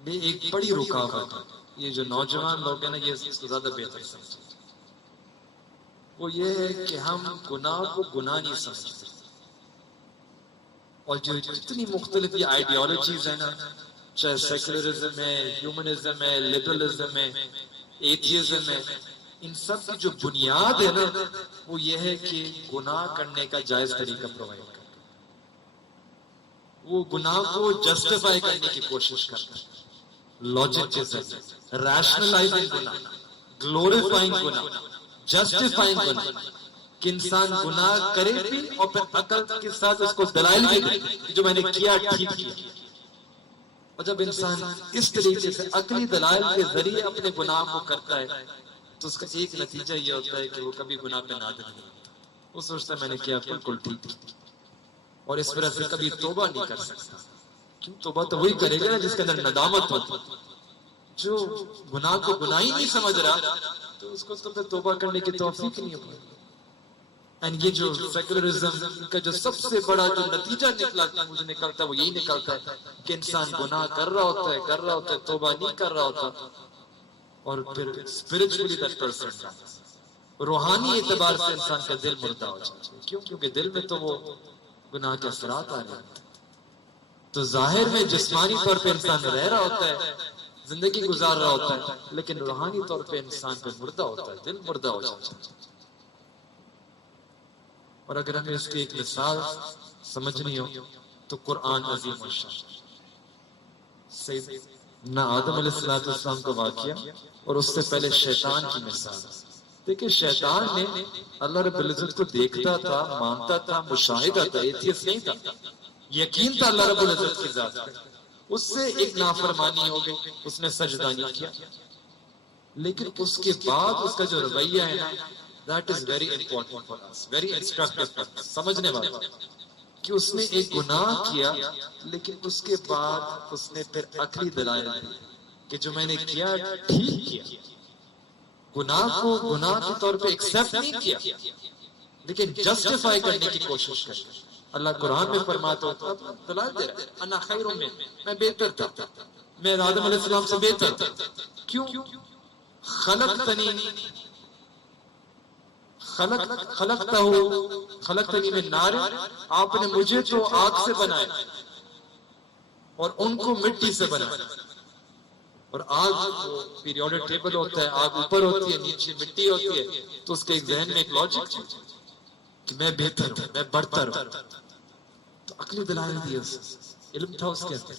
میں ایک بڑی رکاوٹ ہے، یہ جو نوجوان لوگ ہیں نا، یہ اس کو زیادہ بہتر سمجھتے، وہ یہ ہے کہ ہم گناہ کو گناہ نہیں سمجھتے، اور جو جتنی مختلف یہ آئیڈیالوجیز ہیں نا، چاہے سیکولرزم ہے، ہیومنزم ہے، لبرلزم ہے، ایتھیزم ہے، ان سب کی جو بنیاد ہے نا وہ یہ ہے کہ گناہ کرنے کا جائز طریقہ پرووائڈ کرنا، وہ گناہ کو جسٹیفائی کرنے کی کوشش کرتا ہے، لاجکزم، ریشنلائزنگ گناہ، گلوریفائنگ گناہ، جسٹیفائنگ گناہ، کہ انسان گناہ کرے بھی اور پھر عقل کے ساتھ اس کو دلائل بھی دے کہ جو میں نے کیا ٹھیک کیا۔ اور جب انسان اس طریقے سے عقلی دلائل کے ذریعے اپنے گناہ کو کرتا ہے تو اس کا ایک نتیجہ یہ ہوتا ہے کہ وہ کبھی گناہ پہ نادم نہیں ہوتا، وہ سوچتا ہے میں نے کیا بالکل ٹھیک، اور اس وجہ سے کبھی توبہ نہیں کر سکتا۔ کیوں؟ توبہ تو وہی کرے گا نا جس کے اندر ندامت ہوتی، جو گناہ کو گناہ ہی نہیں سمجھ رہا تو اس کو تو پھر توبہ کرنے کی توفیق نہیں ہوگی۔ یہ جو سیکولرزم کا جو سب سے بڑا جو نتیجہ مجھے نکلتا ہے وہ یہی نکلتا ہے کہ انسان گناہ کر رہا ہوتا ہے، توبہ نہیں کر رہا ہوتا، اور پھر اسپرچولی دیٹ پرسن، روحانی اعتبار سے انسان کا دل مردہ ہو جاتا ہے۔ کیوں؟ کیونکہ دل میں تو وہ گناہ کے اثرات آ جاتے ہیں، تو ظاہر میں جسمانی طور پہ انسان رہ رہا ہوتا ہے، زندگی گزار رہا ہوتا ہے، لیکن روحانی طور پہ انسان پہ مردہ ہوتا ہے، دل مردہ ہو جاتا ہے۔ اور اگر ہمیں اس کی ایک مثال سمجھنی ہو تو قرآن عظیم الشان، سیدنا آدم علیہ السلام کا واقعہ اور اس سے پہلے شیطان کی مثال۔ دیکھیں شیطان نے اللہ رب العزت کو دیکھتا تھا، مانتا تھا، مشاہدہ تھا، ایتھیسٹ نہیں تھا، یقین تھا اللہ رب العزت کی ذات پہ، اس سے ایک نافرمانی ہو گئی، اس نے سجدہ نہیں کیا، لیکن اس کے بعد اس کا جو رویہ ہے نا that is very important for us, very instructive for us، سمجھنے والا کہ اس نے ایک گناہ کیا لیکن اس کے بعد اس نے پھر عقلی دلائل دی کہ جو میں نے کیا ٹھیک کیا، گناہ کو گناہ کے طور پہ ایکسپٹ نہیں کیا لیکن جسٹیفائی کرنے کی کوشش کر۔ اللہ قرآن میں فرماتا ہوتا دلائل دے رہا ہے، انا خیر میں بہتر تھا، میں آدم علیہ السلام سے بہتر تھا۔ کیوں؟ خلقتنی من نار، آپ نے مجھے تو آگ سے بنایا اور ان کو مٹی سے بنایا، اور آگ پیریوڈک ٹیبل ہوتا ہے، آگ اوپر ہوتی ہے، نیچے مٹی ہوتی ہے، تو اس کے ایک ذہن میں ایک لاجک کہ میں بہتر ہوں، میں برتر ہوں، تو عقلی دلائل دی، علم تھا اس کے اندر۔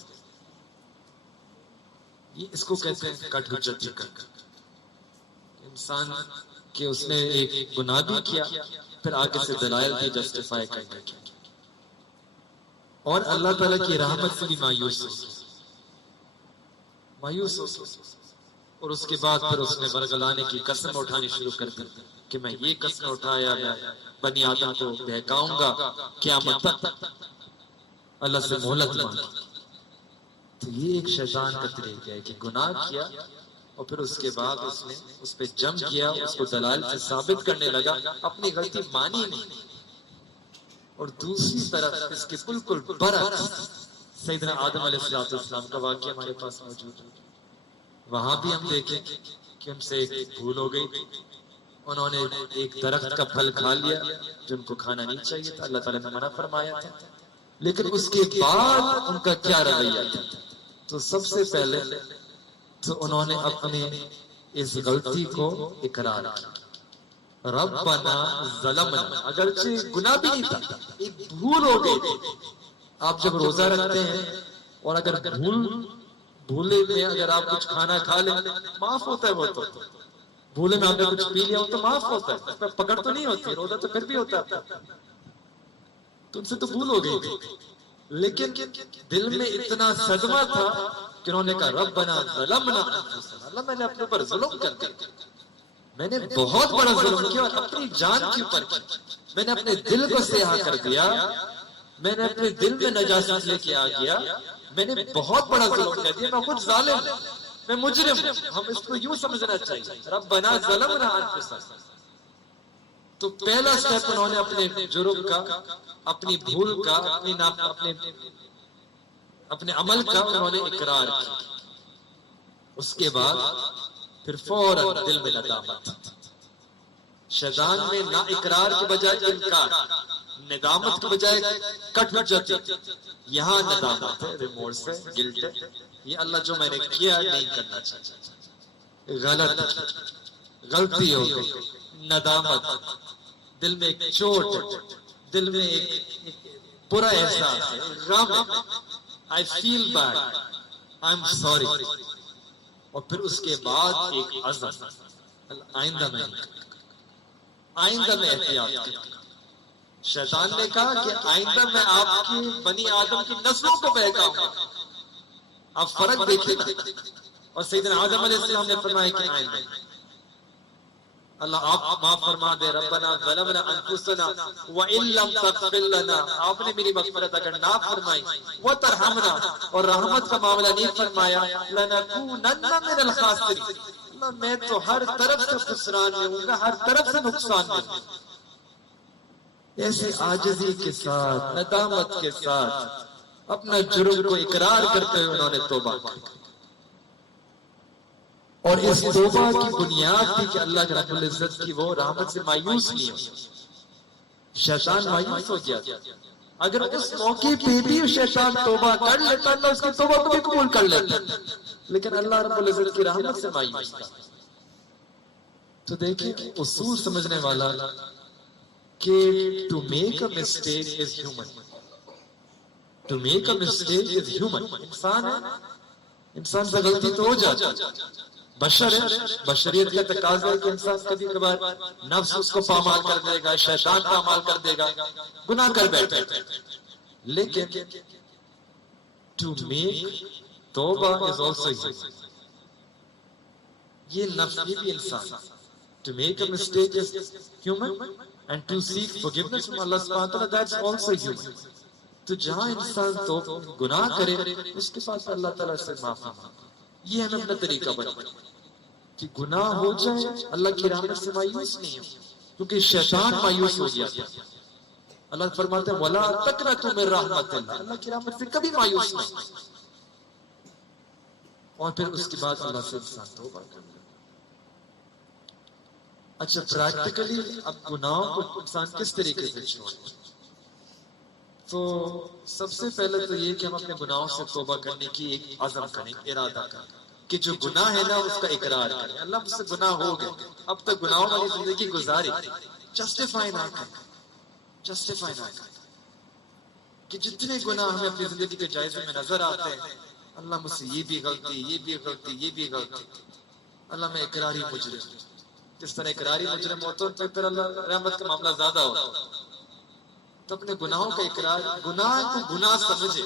یہ اس کو کہتے ہیں کٹ حجت کٹ، انسان کہ اس نے ایک گناہ بھی کیا پھر آگے سے دلائل بھی جسٹیفائی کرنے کی، اور اللہ تعالیٰ کی رحمت سے بھی مایوس ہو، اور اس کے بعد پھر اس نے برگلانے کی قسم اٹھانی شروع کر دی کہ میں یہ قسم اٹھایا میں بنی آدم کو بہکاؤں گا قیامت تک، اللہ سے مہلت مانگی۔ تو یہ ایک شیطان کا طریقہ ہے کہ گناہ کیا اور پھر اس کے بعد اس نے اس پہ جم کیا، اس کو دلائل سے ثابت کرنے لگا، اپنی غلطی مانی نہیں۔ اور دوسری طرف اس کے بالکل برعکس سیدنا آدم علیہ السلام کا واقعہ ہمارے پاس موجود ہے، وہاں بھی ہم دیکھیں کہ ان سے ایک بھول ہو گئی تھی، انہوں نے ایک درخت کا پھل کھا لیا جو ان کو کھانا نہیں چاہیے تھا، اللہ تعالیٰ نے منع فرمایا تھا، لیکن اس کے بعد ان کا کیا رویہ تھا؟ تو سب سے پہلے تو انہوں نے اپنے اس غلطی کو اقرار کیا، ربنا ظلمنا، اگرچہ گناہ بھی نہیں تھا، ایک بھول ہو گئی تھی۔ آپ جب روزہ رکھتے ہیں اور اگر بھولے میں اگر آپ کچھ کھانا کھا لیں معاف ہوتا ہے، وہ تو بھولے میں آپ نے کچھ پی لیا ہو تو معاف ہوتا ہے، اس میں پکڑ تو نہیں ہوتی، روزہ تو پھر بھی ہوتا ہے، تو ان سے تو بھول ہو گئی تھی، لیکن دل میں اتنا صدمہ تھا کہ انہوں نے کہا ربنا ظلمنا انفسنا، اللہ میں نے اپنے اوپر ظلم کر دیا، میں نے بہت بڑا ظلم کیا اور اپنی جان کے اوپر کیا، میں نے اپنے دل کو سیاہ کر دیا، میں نے اپنے دل میں نجاست لے کے آ گیا، میں نے بہت بڑا ظلم کر دیا، میں خود ظالم ہوں، میں مجرم ہوں۔ ہم اس کو یوں سمجھنا چاہیے، ربنا ظلمنا انفسنا۔ تو پہلا سٹیپ انہوں نے اپنے جرم کا، اپنی بھول کا، اپنے عمل کا انہوں نے اقرار کیا، اس کے بعد پھر فوراً دل میں ندامت، شیطان میں نہ اقرار کے بجائے انکار، ندامت کے بجائے کٹ جاتی، یہاں ندامت ہے، ریمورس ہے، گلٹ ہے، یہ اللہ جو میں نے کیا نہیں کرنا چاہتا، غلطی ہو گئی، ندامت، دل میں ایک چوٹ ہے، دل میں ایک برا احساس ہے، غم ہے، I feel bad, I'm sorry، اور پھر اس کے بعد ایک عزم، آئندہ میں احتیاط کروں۔ شیطان نے کہا کہ آئندہ میں آپ کی بنی آدم کی نسلوں کو بہکاؤں گا، آپ فرق دیکھیں نا، اور سیدنا آدم علیہ السلام نے فرمایا کہ آئندہ اللہ آپ معاف فرما دے، ربنا ظلمنا انفسنا وان لم تغفر لنا، آپ نے میری مغفرت اگر نہ فرمائی، وترحمنا، اور رحمت کا معاملہ نہیں فرمایا، لنکونن من الخاسرین، اللہ میں تو ہر طرف سے خسران میں ہوں گا، ہر طرف سے نقصان میں ہوں گا۔ ایسی عاجزی کے ساتھ، ندامت کے ساتھ، اپنا جرم کو اقرار کرتے ہوئے انہوں نے توبہ کی، اور اس توبہ کی بنیاد تھی کہ اللہ رب العزت کی وہ رحمت سے مایوس نہیں ہو۔ شیطان مایوس ہو گیا تھا، اگر اس موقع پہ بھی شیطان توبہ کر لیتا، اللہ اس کی توبہ کو بھی قبول کر لیتا، لیکن اللہ رب العزت کی رحمت سے مایوس تھا۔ تو دیکھیں اصول سمجھنے والا کہ to make a mistake is human. To make a mistake is human. انسان ہے، انسان سے غلطی تو ہو جاتا، بشر ہے، بشریت کا تقاضا ہے کہ انسان کبھی کبھار نفس اس کو پامال کر دے گا، شیطان پامال کر دے گا، گناہ کر بیٹھے، لیکن to make توبہ is also human. یہ نفس بھی انسان، to make a mistake is human and to seek forgiveness from Allah subhanahu wa ta'ala, that's also human. تو جہاں انسان تو گناہ کرے اس کے پاس اللہ تعالیٰ سے معافی مانگے، یہ ہمیں اپنا طریقہ بنا کہ گناہ ہو جائے اللہ کی رحمت سے مایوس نہیں ہو، کیونکہ شیطان مایوس ہو گیا تھا۔ اللہ فرماتے ہیں وَلَا تَقْنَطُوا مِن رَحْمَتِ اللَّهِ، اللہ کی رحمت سے کبھی مایوس نہیں، اور پھر اس کے بعد اللہ سے انسان توبہ کرے۔ اچھا پریکٹیکلی اب گناہوں کو انسان کس طریقے سے چھوڑے؟ تو سب سے پہلے تو یہ کہ ہم اپنے گناہوں سے توبہ کرنے کی ایک عزم کریں، ارادہ کریں کہ جو گناہ ہے نا اس کا اقرار کریں، اللہ مجھ سے گناہ ہو گئے، اب تک گناہوں والی زندگی گزاری، جسٹیفائی نہ کریں کہ جتنے گناہ ہمیں اپنی زندگی کے جائزے میں نظر آتے ہیں، اللہ مجھ سے یہ بھی غلطی، اللہ میں اقراری مجرم، جس طرح اقراری مجرم ہوتا ہے پھر اللہ رحمت کا معاملہ زیادہ ہوتا ہے۔ تو اپنے گناہوں کا اقرار، گناہ کو گناہ سمجھے،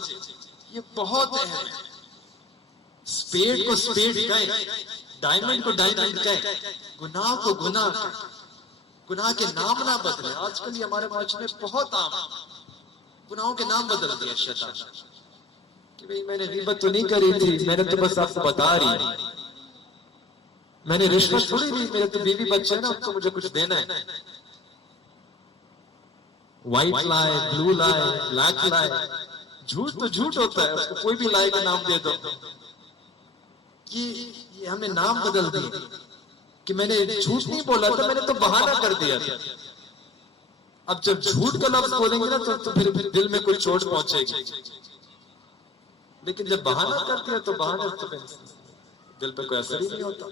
یہ بہت اہم ہے۔ سپیڈ کو سپیڈ کہیں، ڈائمنڈ کو ڈائمنڈ کہیں، گناہ کو گناہ کہیں، گناہ کے نام نہ بدلیں۔ آج کل یہ ہمارے معاشرے میں بہت عام ہے، گناہوں کے نام بدل دیا شیطان کہ بھئی میں نے غیبت تو نہیں کری تھی، میں نے تو بس آپ کو بتا رہی، میں نے رشوت چھوڑی نہیں، میرے تو بیوی بچے ہیں نا، ان کو مجھے کچھ دینا ہے۔ وائٹ لائے، بلو لائے، بلیک لائے، جھوٹ تو جھوٹ ہوتا ہے، اس کو کوئی بھی لائے کا نام دے دو۔ یہ ہم نے نام بدل دیے کہ میں نے جھوٹ نہیں بولا تھا، میں نے تو بہانہ کر دیا تھا۔ اب جب جھوٹ کا لفظ بولیں گے نا تو پھر دل میں کوئی چوٹ پہنچے گی، لیکن جب بہانہ کر دیا تو بہانے تو دل پہ کوئی اثر ہی نہیں ہوتا،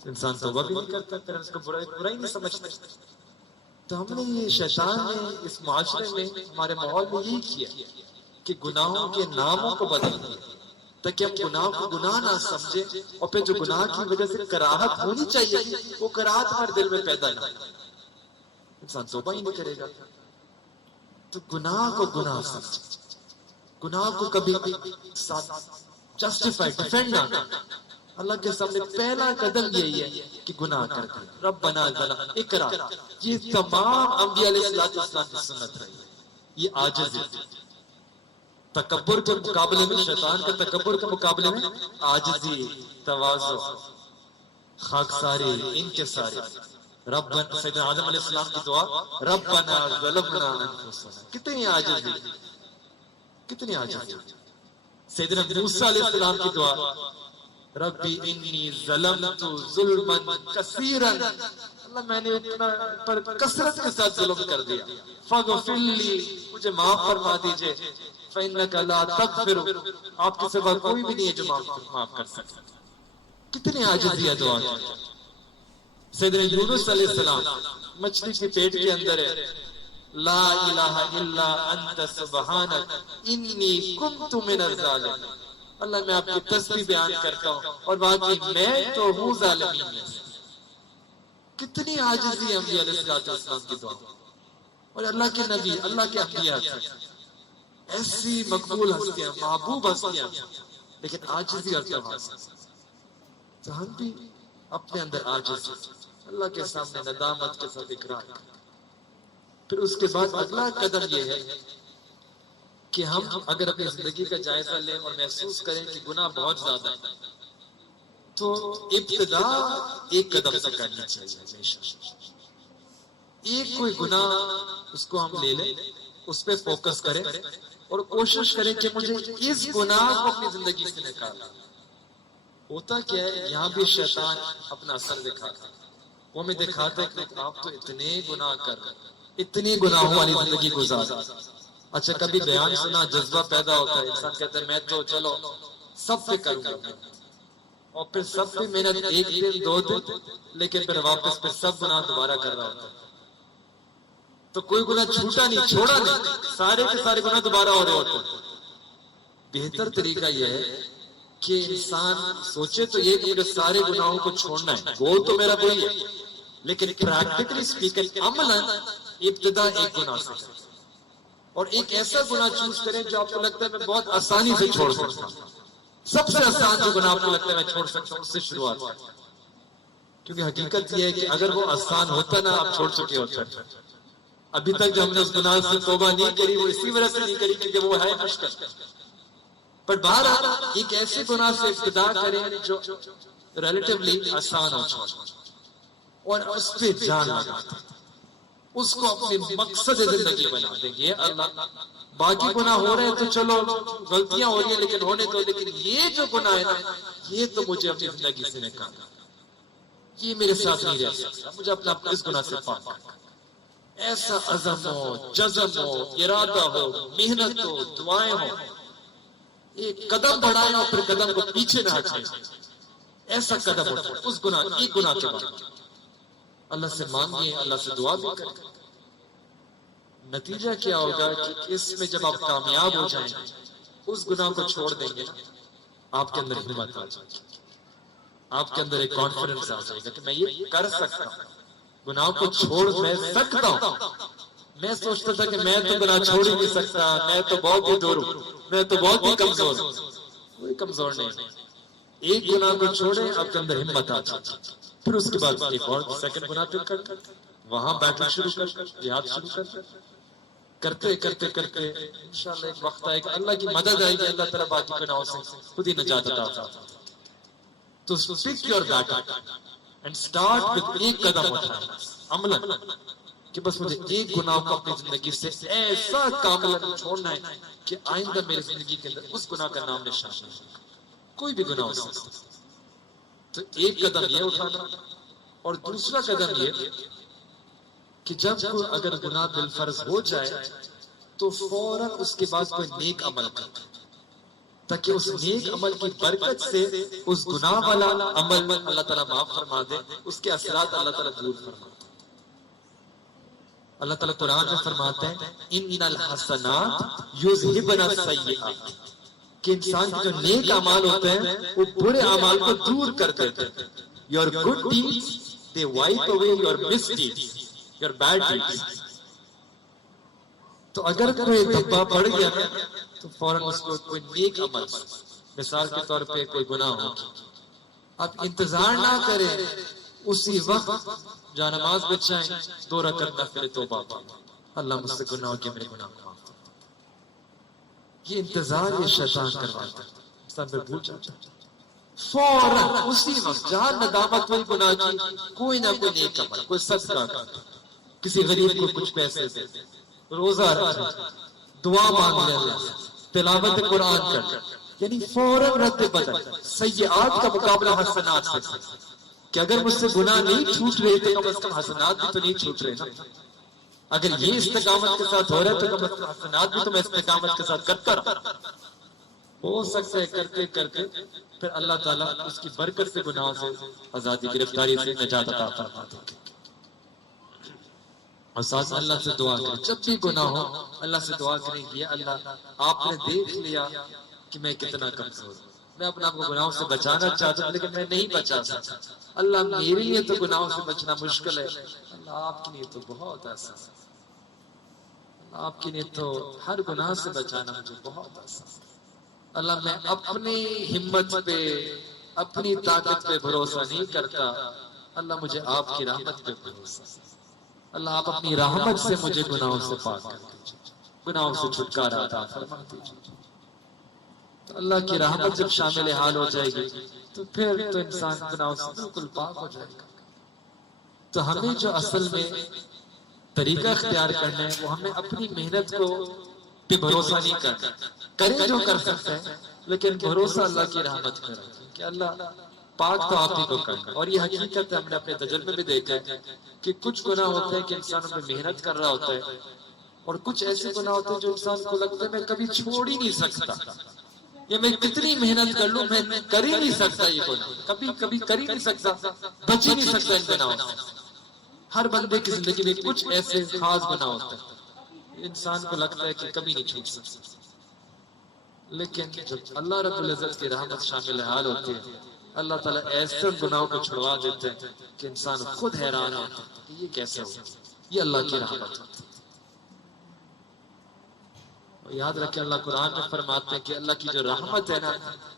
انسان توبہ بھی نہیں کرتا، پھر اس کو برا ہی نہیں سمجھتا۔ تو ہم نے یہ شیطان نے اس معاشرے میں، ہمارے ماحول میں یہی کیا کہ گناہوں کے ناموں کو بدل دیا تاکہ ہم گناہ کو گناہ نہ سمجھے، اور پھر جو گناہ کی وجہ سے کراہت ہونی چاہیے وہ کراہت ہمارے دل میں پیدا نہ ہو، انسان توبہ ہی نہیں کرے گا۔ تو گناہ کو گناہ سمجھے، گناہ کو کبھی جسٹیفائی ڈیفینڈ نہ کرے۔ اللہ کے سامنے پہلا قدم یہی ہے کہ گناہ کر دیں، ربنا ظلم، اقرار۔ یہ تمام انبیاء علیہ السلام کی سنت رہی ہے، یہ عاجزی، تکبر کے مقابلے میں، شیطان کے تکبر کے مقابلے میں عاجزی، تواضع، خاکساری، انکساری۔ ربنا، سیدنا آدم علیہ السلام کی دعا، ربنا ظلمنا انفسنا، کتنی عاجزی۔ سیدنا موسیٰ علیہ السلام کی دعا، ربی انی ظلمت ظلما کثیرا، اللہ اللہ میں نے اتنا پر کثرت کے ساتھ ظلم کر دیا، فاغفر لی، مجھے معاف فرما دیجئے، فإنک لا تغفر، آپ کے سوا کوئی بھی نہیں ہے جو معاف کر سکتا۔ کتنی عاجزی ہے دعا کی۔ سیدنا یونس علیہ السلام مچھلی کے پیٹ کے اندر ہے، لا الہ الا انت سبحانک انی کنت من الظالمین، اللہ میں آپ کی تسبیح بیان کرتا ہوں اور واقعی میں تو ہوں ظالمین میں سے۔ کتنی عاجزی ہے انبیاء علیہ السلام کی دعا، اور اللہ کے نبی، اللہ کے انبیاء تھے، ایسی مقبول ہستیاں، محبوب ہستیاں، لیکن عاجزی اور تواضع۔ تو ہم بھی اپنے اندر عاجز، اللہ کے سامنے ندامت کے ساتھ اقرار۔ پھر اس کے بعد اگلا قدم یہ ہے کہ ہم اگر اپنی زندگی کا جائزہ لیں اور محسوس کریں کہ گناہ بہت زیادہ ہے، تو ابتدا ایک قدم سے کرنی چاہیے ہمیشہ۔ ایک کوئی گناہ اس کو ہم لے لیں، اس پہ فوکس کریں اور کوشش کریں کہ مجھے اس گناہ کو اپنی زندگی سے نکالنا۔ ہوتا کیا ہے، یہاں بھی شیطان اپنا اثر دکھاتا ہے، وہ ہمیں دکھاتا ہے کہ آپ تو اتنے گناہ کر رہے ہیں، اتنی گناہوں والی زندگی گزار۔ اچھا کبھی بیان سنا، جذبہ پیدا ہوتا ہے، انسان کہتا ہے میں تو چلو سب پہ کروں گا، اور پھر سب پہ محنت ایک دن دو دن، لیکن پھر واپس پھر سب گناہ دوبارہ کر رہا ہوتا ہے۔ تو کوئی گناہ چھوٹا نہیں، چھوڑا نہیں، سارے کے سارے گناہ دوبارہ ہو رہے ہوتے ہیں۔ بہتر طریقہ یہ ہے کہ انسان سوچے تو یہ کہ میرے سارے گناہوں کو چھوڑنا ہے، گول تو میرا وہی ہے، لیکن پریکٹیکلی اسپیکر عملاً ابتدا ایک گناہ سے کریں، اور ایک ایسا گناہ چوز کریں جو آپ کو لگتا ہے میں بہت آسانی سے چھوڑ سکتا ہوں۔ سب سے آسان جو گناہ آپ کو لگتا ہے میں چھوڑ سکتا ہوں، اس سے شروعات ہے، کیونکہ حقیقت یہ ہے کہ اگر وہ آسان ہوتا نا آپ چھوڑ چکے ہوتے ہیں۔ ابھی تک جو ہم نے اس گناہ سے توبہ نہیں کری وہ اسی وجہ سے نہیں کری کیونکہ وہ ہے مشکل۔ پر بہرحال ایک ایسے گناہ سے ابتدا کریں جو ریلیٹیولی آسان ہو جائے اور اس پہ جان لگا دیں، اس کو اپنے مقصد زندگی بنا دیں گے۔ اللہ باقی گناہ ہو رہے ہیں تو چلو غلطیاں ہو رہی ہیں لیکن ہونے دو، لیکن یہ جو گناہ ہے نا یہ تو مجھے اپنی زندگی سے نکالنا، یہ میرے ساتھ نہیں رہ سکتا، مجھے اپنا اس گناہ سے پاک کرنا۔ ایسا عزم ہو، جزم ہو، ارادہ ہو، محنت ہو، دعائیں ہو، ایک قدم بڑھائیں اور پھر قدم کو پیچھے نہ ہٹیں، ایسا قدم اٹھائیں اس گناہ، ایک گناہ کے بعد اللہ سے مانگیں، اللہ سے دعا بھی کریں۔ نتیجہ کیا ہوگا کہ اس میں جب آپ کامیاب ہو جائیں، اس گناہ کو چھوڑ دیں گے، آپ کے اندر ہمت آ جائے گی، آپ کے اندر ایک کانفیڈنس آ جائے گا کہ میں یہ کر سکتا ہوں، گناہ کو چھوڑ میں سکتا ہوں۔ میں سوچتا تھا کہ میں تو گناہ چھوڑ ہی نہیں سکتا، میں تو بہت ہی دور ہوں، میں تو بہت ہی کمزور ہوں۔ کوئی کمزور نہیں، ایک گناہ کو چھوڑیں آپ کے اندر ہمت آ جائے گی، پھر اس کے بعد ایک اور سیکنڈ گناہ پھر کر وہاں بیٹھنا شروع کر، جہاد شروع کرتے کرتے کرتے انشاءاللہ ایک وقت آئے گا اللہ کی مدد آئے گی، اللہ تعالیٰ باقی گناہوں سے خود ہی نجات عطا فرمائے۔ تو stick your battle and start with, ایک قدم اٹھائیں عملاً کہ بس مجھے ایک گناہ کو اپنی زندگی سے ایسا کاملاً چھوڑنا ہے کہ آئندہ میری زندگی کے اندر اس گناہ کا نام نشان نہیں ہوگا، کوئی بھی گناہ ہو سکتا۔ تو ایک قدم یہ اٹھانا، اور دوسرا قدم یہ کہ جب کوئی اگر گناہ بالفرض ہو جائے تو فوراً اس کے بعد کوئی نیک عمل کرے، تاکہ اس نیک عمل کی برکت سے اس گناہ والا عمل اللہ تعالیٰ معاف فرما دے، اس کے اثرات اللہ تعالیٰ دور فرما دے۔ اللہ تعالیٰ قرآن میں فرماتے ہیں ان الحسنات یذہبن السیئات، کہ انسان کے جو نیک اعمال ہوتے ہیں وہ برے اعمال کو دور کر دیتے ہیں۔ Your good deeds they wipe away your misdeeds, your bad deeds۔ تو اگر کوئی دھبا پڑ گیا تو فوراً اس کو کوئی نیک عمل، مثال کے طور پہ کوئی گناہ ہو، آپ انتظار نہ کریں، اسی وقت جا نماز بچائیں، 2 رکعت نفل توبہ پڑھیں، اللہ مجھ سے گناہ ہو گیا، میرے گناہ معاف کر۔ یہ انتظار یہ شیطان کرواتا ہے، انسان پھر بھول جاتا ہے۔ فوراً اسی وقت جہاں ندامت ہوئی گناہ کی، کوئی نہ کوئی نیک عمل، کوئی صدقہ کر، کسی غریب کو کچھ پیسے دے، روزہ رکھے، دعا مانگ لے اللہ سے، تلاوت قرآن کر، یعنی فوراً رد بدل، سیئات کا مقابلہ حسنات سے، کہ اگر مجھ سے گناہ نہیں چھوٹ رہے تو کم از کم حسنات بھی تو نہیں چھوٹ رہے نا. اگر یہ استقامت کے ساتھ ہو رہا ہے تو کم از کم حسنات بھی تو میں استقامت کے ساتھ کرتا رہا. ہو سکتا ہے کرتے کرتے پھر اللہ تعالیٰ اس کی برکت سے گناہوں سے آزادی گرفتاری سے نجات عطا فرما دے. اور ساتھ اللہ سے دعا کریں جب بھی گناہ ہو اللہ سے دعا کریں کہ اللہ آپ نے دیکھ لیا کہ میں کتنا کمزور ہوں, میں اپنے آپ کو گناہوں سے بچانا چاہتا ہوں لیکن میں نہیں بچا سکتا. اللہ میرے لیے تو گناہوں سے بچنا مشکل ہے, اللہ آپ کے لیے تو بہت آسان ہے. آپ کے لیے تو ہر گناہ سے بچانا مجھے بہت آسان ہے. اللہ میں اپنی ہمت پہ اپنی طاقت پہ بھروسہ نہیں کرتا, اللہ مجھے آپ کی رحمت پہ بھروسہ. اللہ آپ اپنی رحمت سے مجھے گناہوں سے پاک کر دیجیے, گناہوں سے چھٹکارا عطا فرما دیجیے. تو اللہ کی رحمت جب شامل حال ہو جائے گی تو پھر تو انسان گناہوں سے بالکل پاک ہو جائے گا. تو ہمیں جو اصل میں طریقہ اختیار کرنا ہے وہ ہمیں اپنی محنت کو پہ بھروسہ نہیں کرنا, کریں جو کر سکتے ہیں لیکن بھروسہ اللہ کی رحمت میں رکھیں کہ اللہ پاک تو آپ ہی کو کرنا. اور یہ حقیقت ہے, ہم نے اپنے تجربے میں دیکھا ہے کہ کچھ گناہ ہوتے ہیں کہ انسان ان میں محنت کر رہا ہوتا ہے اور کچھ ایسے گناہ ہوتے ہیں جو انسان کو لگتا ہے میں کبھی چھوڑ ہی نہیں سکتا, یا میں کتنی محنت کر لوں میں کر ہی نہیں سکتا, یہ گناہ کبھی کبھی کر ہی نہیں سکتا, بچ ہی نہیں سکتا ان گناہوں سے. ہر بندے کی زندگی میں کچھ ایسے خاص گناہ ہوتے ہیں انسان کو لگتا ہے کہ کبھی نہیں چھوٹ سکتا. لیکن جب اللہ رب العزت کی رحمت شامل حال ہوتی ہے اللہ تعالیٰ ایسے گناہوں کو چھڑوا دیتے ہیں کہ انسان خود حیران ہوتا ہے کہ یہ کیسے ہوا. یہ اللہ کی رحمت ہوتی ہے. یاد رکھیں اللہ قرآن میں فرماتے ہیں کہ اللہ کی جو رحمت ہے نا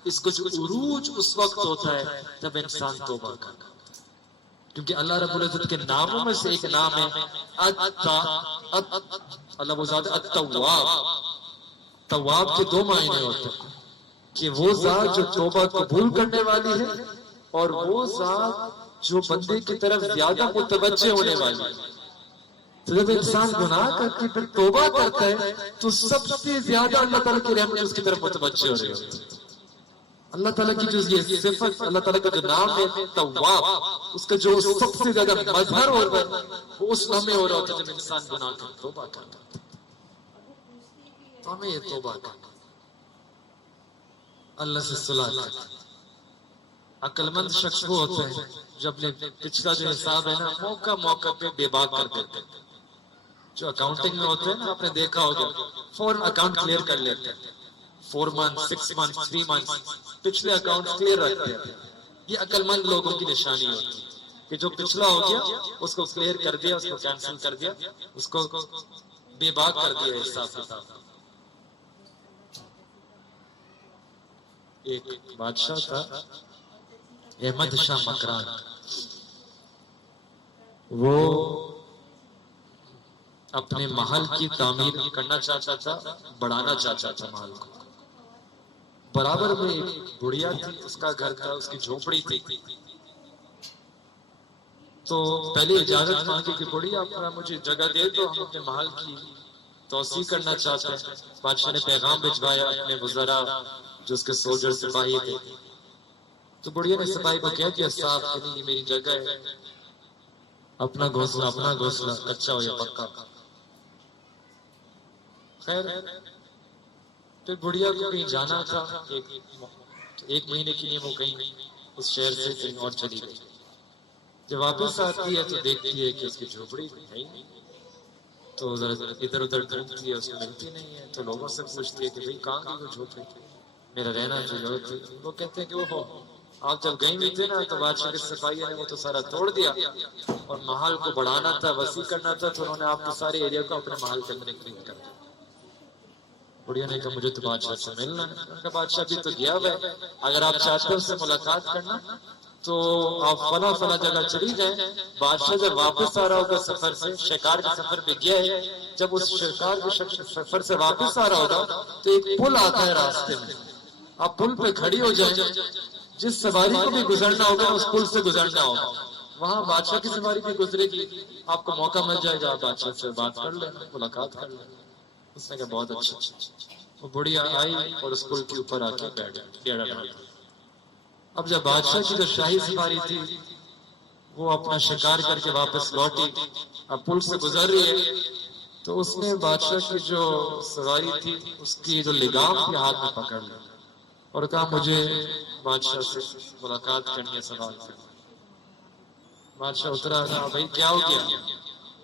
اس کو جو عروج اس وقت ہوتا ہے جب انسان توبہ کرتا ہے. کیونکہ اللہ رب العزت کے ناموں میں سے ایک نام ہے اللہ وہ ذات التواب. تواب کے دو معنی ہوتے ہیں کہ وہ ذات جو توبہ قبول کرنے والی ہے اور وہ ذات جو بندے کی طرف زیادہ متوجہ ہونے والی ہے. تو جب انسان گناہ کر کے پھر توبہ کرتا ہے تو سب سے زیادہ اللہ تعالیٰ کی رحمت اس کی طرف متوجہ ہو رہی ہوتی ہے. اللہ تعالیٰ کی جو یہ صفت, اللہ تعالیٰ کا جو نام ہے تواب, اس کا جو سب سے زیادہ مظہر ہوتا ہے وہ اس لمحے ہو رہا ہوتا ہے جب انسان گناہ کر توبہ کرتا ہے. تو ہمیں یہ توبہ کرنا, اللہ سے صلح کرنا. عقل مند شخص وہ ہوتے ہیں جو اپنے پچھلا جو حساب ہے نا موقع موقع پہ بے باک کر دیتے ہیں. جو اکاؤنٹنگ میں ہوتے ہیں نا آپ نے دیکھا ہوگا فوراً اکاؤنٹ کلیئر کر لیتے ہیں, 4 months 6 months 3 months پچھلے اکاؤنٹ کلیئر رکھتے ہیں. یہ عقل مند لوگوں کی نشانی ہوتی ہے کہ جو پچھلا ہو گیا اس کو کلیئر کر دیا, اس کو کینسل کر دیا, اس کو بے باک کر دیا حساب کتاب. ایک بادشاہ تھا احمد شاہ مکران, وہ اپنے محل کی تعمیر کرنا چاہتا تھا, بڑھانا چاہتا تھا محل کو. برابر میں ایک بڑھیا تھی, اس کا گھر تھا, اس کی جھوپڑی تھی. تو پہلے اجازت مانگی کہ بڑھیا اپنا مجھے جگہ دے دو, ہم اپنے محل کی توسیع کرنا چاہتے ہیں. بادشاہ نے پیغام بھجوایا اپنے وزراء جو اس کے سولجر سپاہی تھے. تو بڑھیا نے سپاہی کو کہہ دیا صاف کہ نہیں یہ میری جگہ ہے, اپنا گھونسلہ کچا ہو یا پکا. خیر پھر بڑھیا کو کہیں جانا تھا, ایک مہینے کے لیے وہ کہیں اس شہر سے کہیں اور چلی گئی. جب واپس آتی ہے تو دیکھتی ہے کہ اس کی جھوپڑی نہیں, تو ادھر ادھر ڈھونڈتی ہے, اس کو ملتی نہیں ہے. تو لوگوں سے پوچھتی ہے کہ بھئی کہاں گئی وہ جھوپڑی, میرا رہنا جو ضرورت تھی. وہ کہتے ہیں کہ وہ آپ جب گئی بھی تھے نا تو بادشاہ کے سپاہیوں نے وہ تو سارا توڑ دیا اور محل کو بڑھانا تھا, وسیع کرنا تھا, تو انہوں نے آپ کے سارے ایریا کو اپنے محل کے اندر انکلوڈ کر دیا. بڑھیا نے کہا مجھے تو بادشاہ سے ملنا ہے. انہوں نے کہا بادشاہ بھی تو گیا ہوا ہے, اگر آپ چاہتے ہیں اس سے ملاقات کرنا تو آپ فلاں فلاں جگہ چلی جائیں. بادشاہ جب واپس آ رہا ہوگا سفر سے, شکار کے سفر پہ گیا ہے, جب اس شکار کے سفر سے واپس آ رہا ہوگا تو ایک پل آتا ہے راستے میں, آپ پل پہ کھڑی ہو جائیں, جس سواری کو بھی گزرنا ہوگا اس پل سے گزرنا ہوگا. وہاں بادشاہ کی سواری بھی گزرے گی, آپ کو موقع مل جائے گا, آپ بادشاہ سے بات کر لینا, ملاقات کر لینا. اس نے کہا بہت اچھا. وہ بڑھیا آئی اور اس پل کے اوپر آ کے بیٹھ گئی, ڈیڑھ ڈال. اب جب بادشاہ کی جو شاہی سواری تھی وہ اپنا شکار کر کے واپس لوٹی، اب پل سے گزر رہی ہے تو اس نے بادشاہ کی جو سواری تھی اس کی جو لگام تھی ہاتھ میں پکڑ لی اور کہا مجھے بادشاہ سے ملاقات کرنی ہے، سوال کرنی ہے۔ بادشاہ اترا، کہا بھائی کیا ہو گیا؟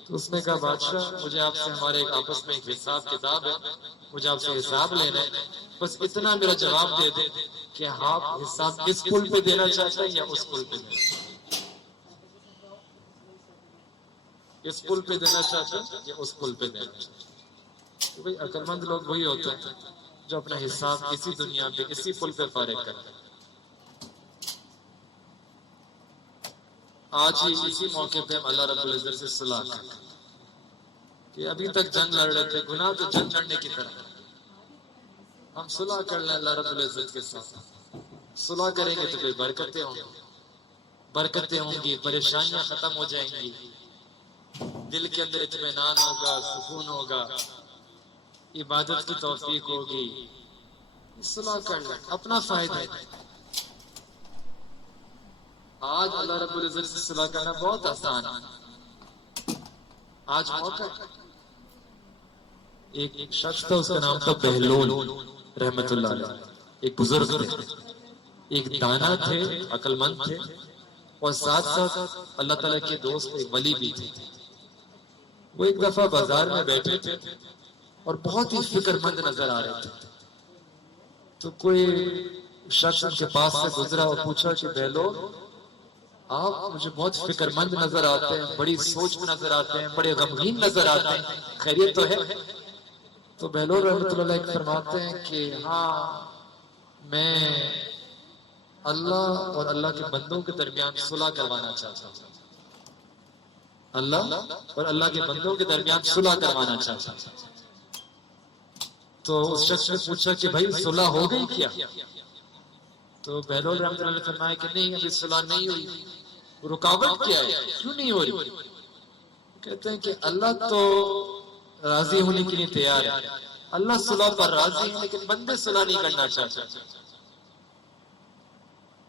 تو اس نے کہا بادشاہ مجھے آپ سے ہمارے آپس میں ایک حساب کتاب ہے، مجھے آپ سے حساب لینا ہے، بس اتنا میرا جواب دے دیں کہ آپ حساب اس پل پہ دینا چاہتے ہیں یا اس پل پہ دینا چاہتے ہیں، اس پل پہ دینا چاہتے ہیں یا اس پل پہ دینا چاہتے ہیں۔ تو بھائی عقل مند لوگ وہی ہوتے ہیں جو اپنا حساب اسی دنیا پہ اسی پل پہ فارغ کرتے ہیں۔ آج ہی اسی موقع پہ ہم اللہ رب العزت سے صلح کریں کہ ابھی تک جنگ لڑ رہے تھے، گناہ تو جنگ لڑنے کی طرح، ہم صلح کر لیں اللہ رب العزت کے ساتھ، صلح کریں گے تو پھر برکتیں ہوں گی، پریشانیاں ختم ہو جائیں گی، دل کے اندر اطمینان ہوگا، سکون ہوگا، عبادت کی توفیق ہوگی۔ صلح کر لیں، اپنا فائدہ ہے۔ آج اللہ رب العزت سے صلح کرنا بہت آسان ہے، آج موقع ہے۔ ایک شخص تھا، اس کا نام تھا بہلول رحمت اللہ علیہ، ایک بزرگ تھے، ایک دانا تھے، عقل مند تھے، اور ساتھ ساتھ اللہ تعالیٰ کے دوست ایک ولی بھی تھے۔ وہ ایک دفعہ بازار میں بیٹھے تھے اور بہت ہی فکر مند نظر آ رہے تھے، تو کوئی شخص ان کے پاس سے گزرا اور پوچھا کہ بہلول آپ مجھے بہت فکر مند نظر آتے ہیں، بڑی سوچ میں نظر آتے ہیں، بڑے غمگین نظر آتے ہیں، خیریت تو ہے؟ تو بہلول رحمۃ اللہ علیہ فرماتے ہیں کہ ہاں، میں اللہ اور اللہ کے بندوں کے درمیان صلح کروانا چاہتا ہوں، اللہ اور اللہ کے بندوں کے درمیان صلح کروانا چاہتا ہوں۔ تو اس شخص نے پوچھا کہ بھائی صلح ہو گئی کیا؟ تو بہلول رحمۃ اللہ علیہ فرمایا کہ نہیں، ابھی صلح نہیں ہوئی۔ رکاوٹ کیا ہے، کیوں نہیں ہو رہی؟ کہتے ہیں کہ اللہ تو راضی ہونے کے لیے تیار ہے، اللہ صلح پر راضی ہے، لیکن بندے صلح نہیں کرنا چاہتے۔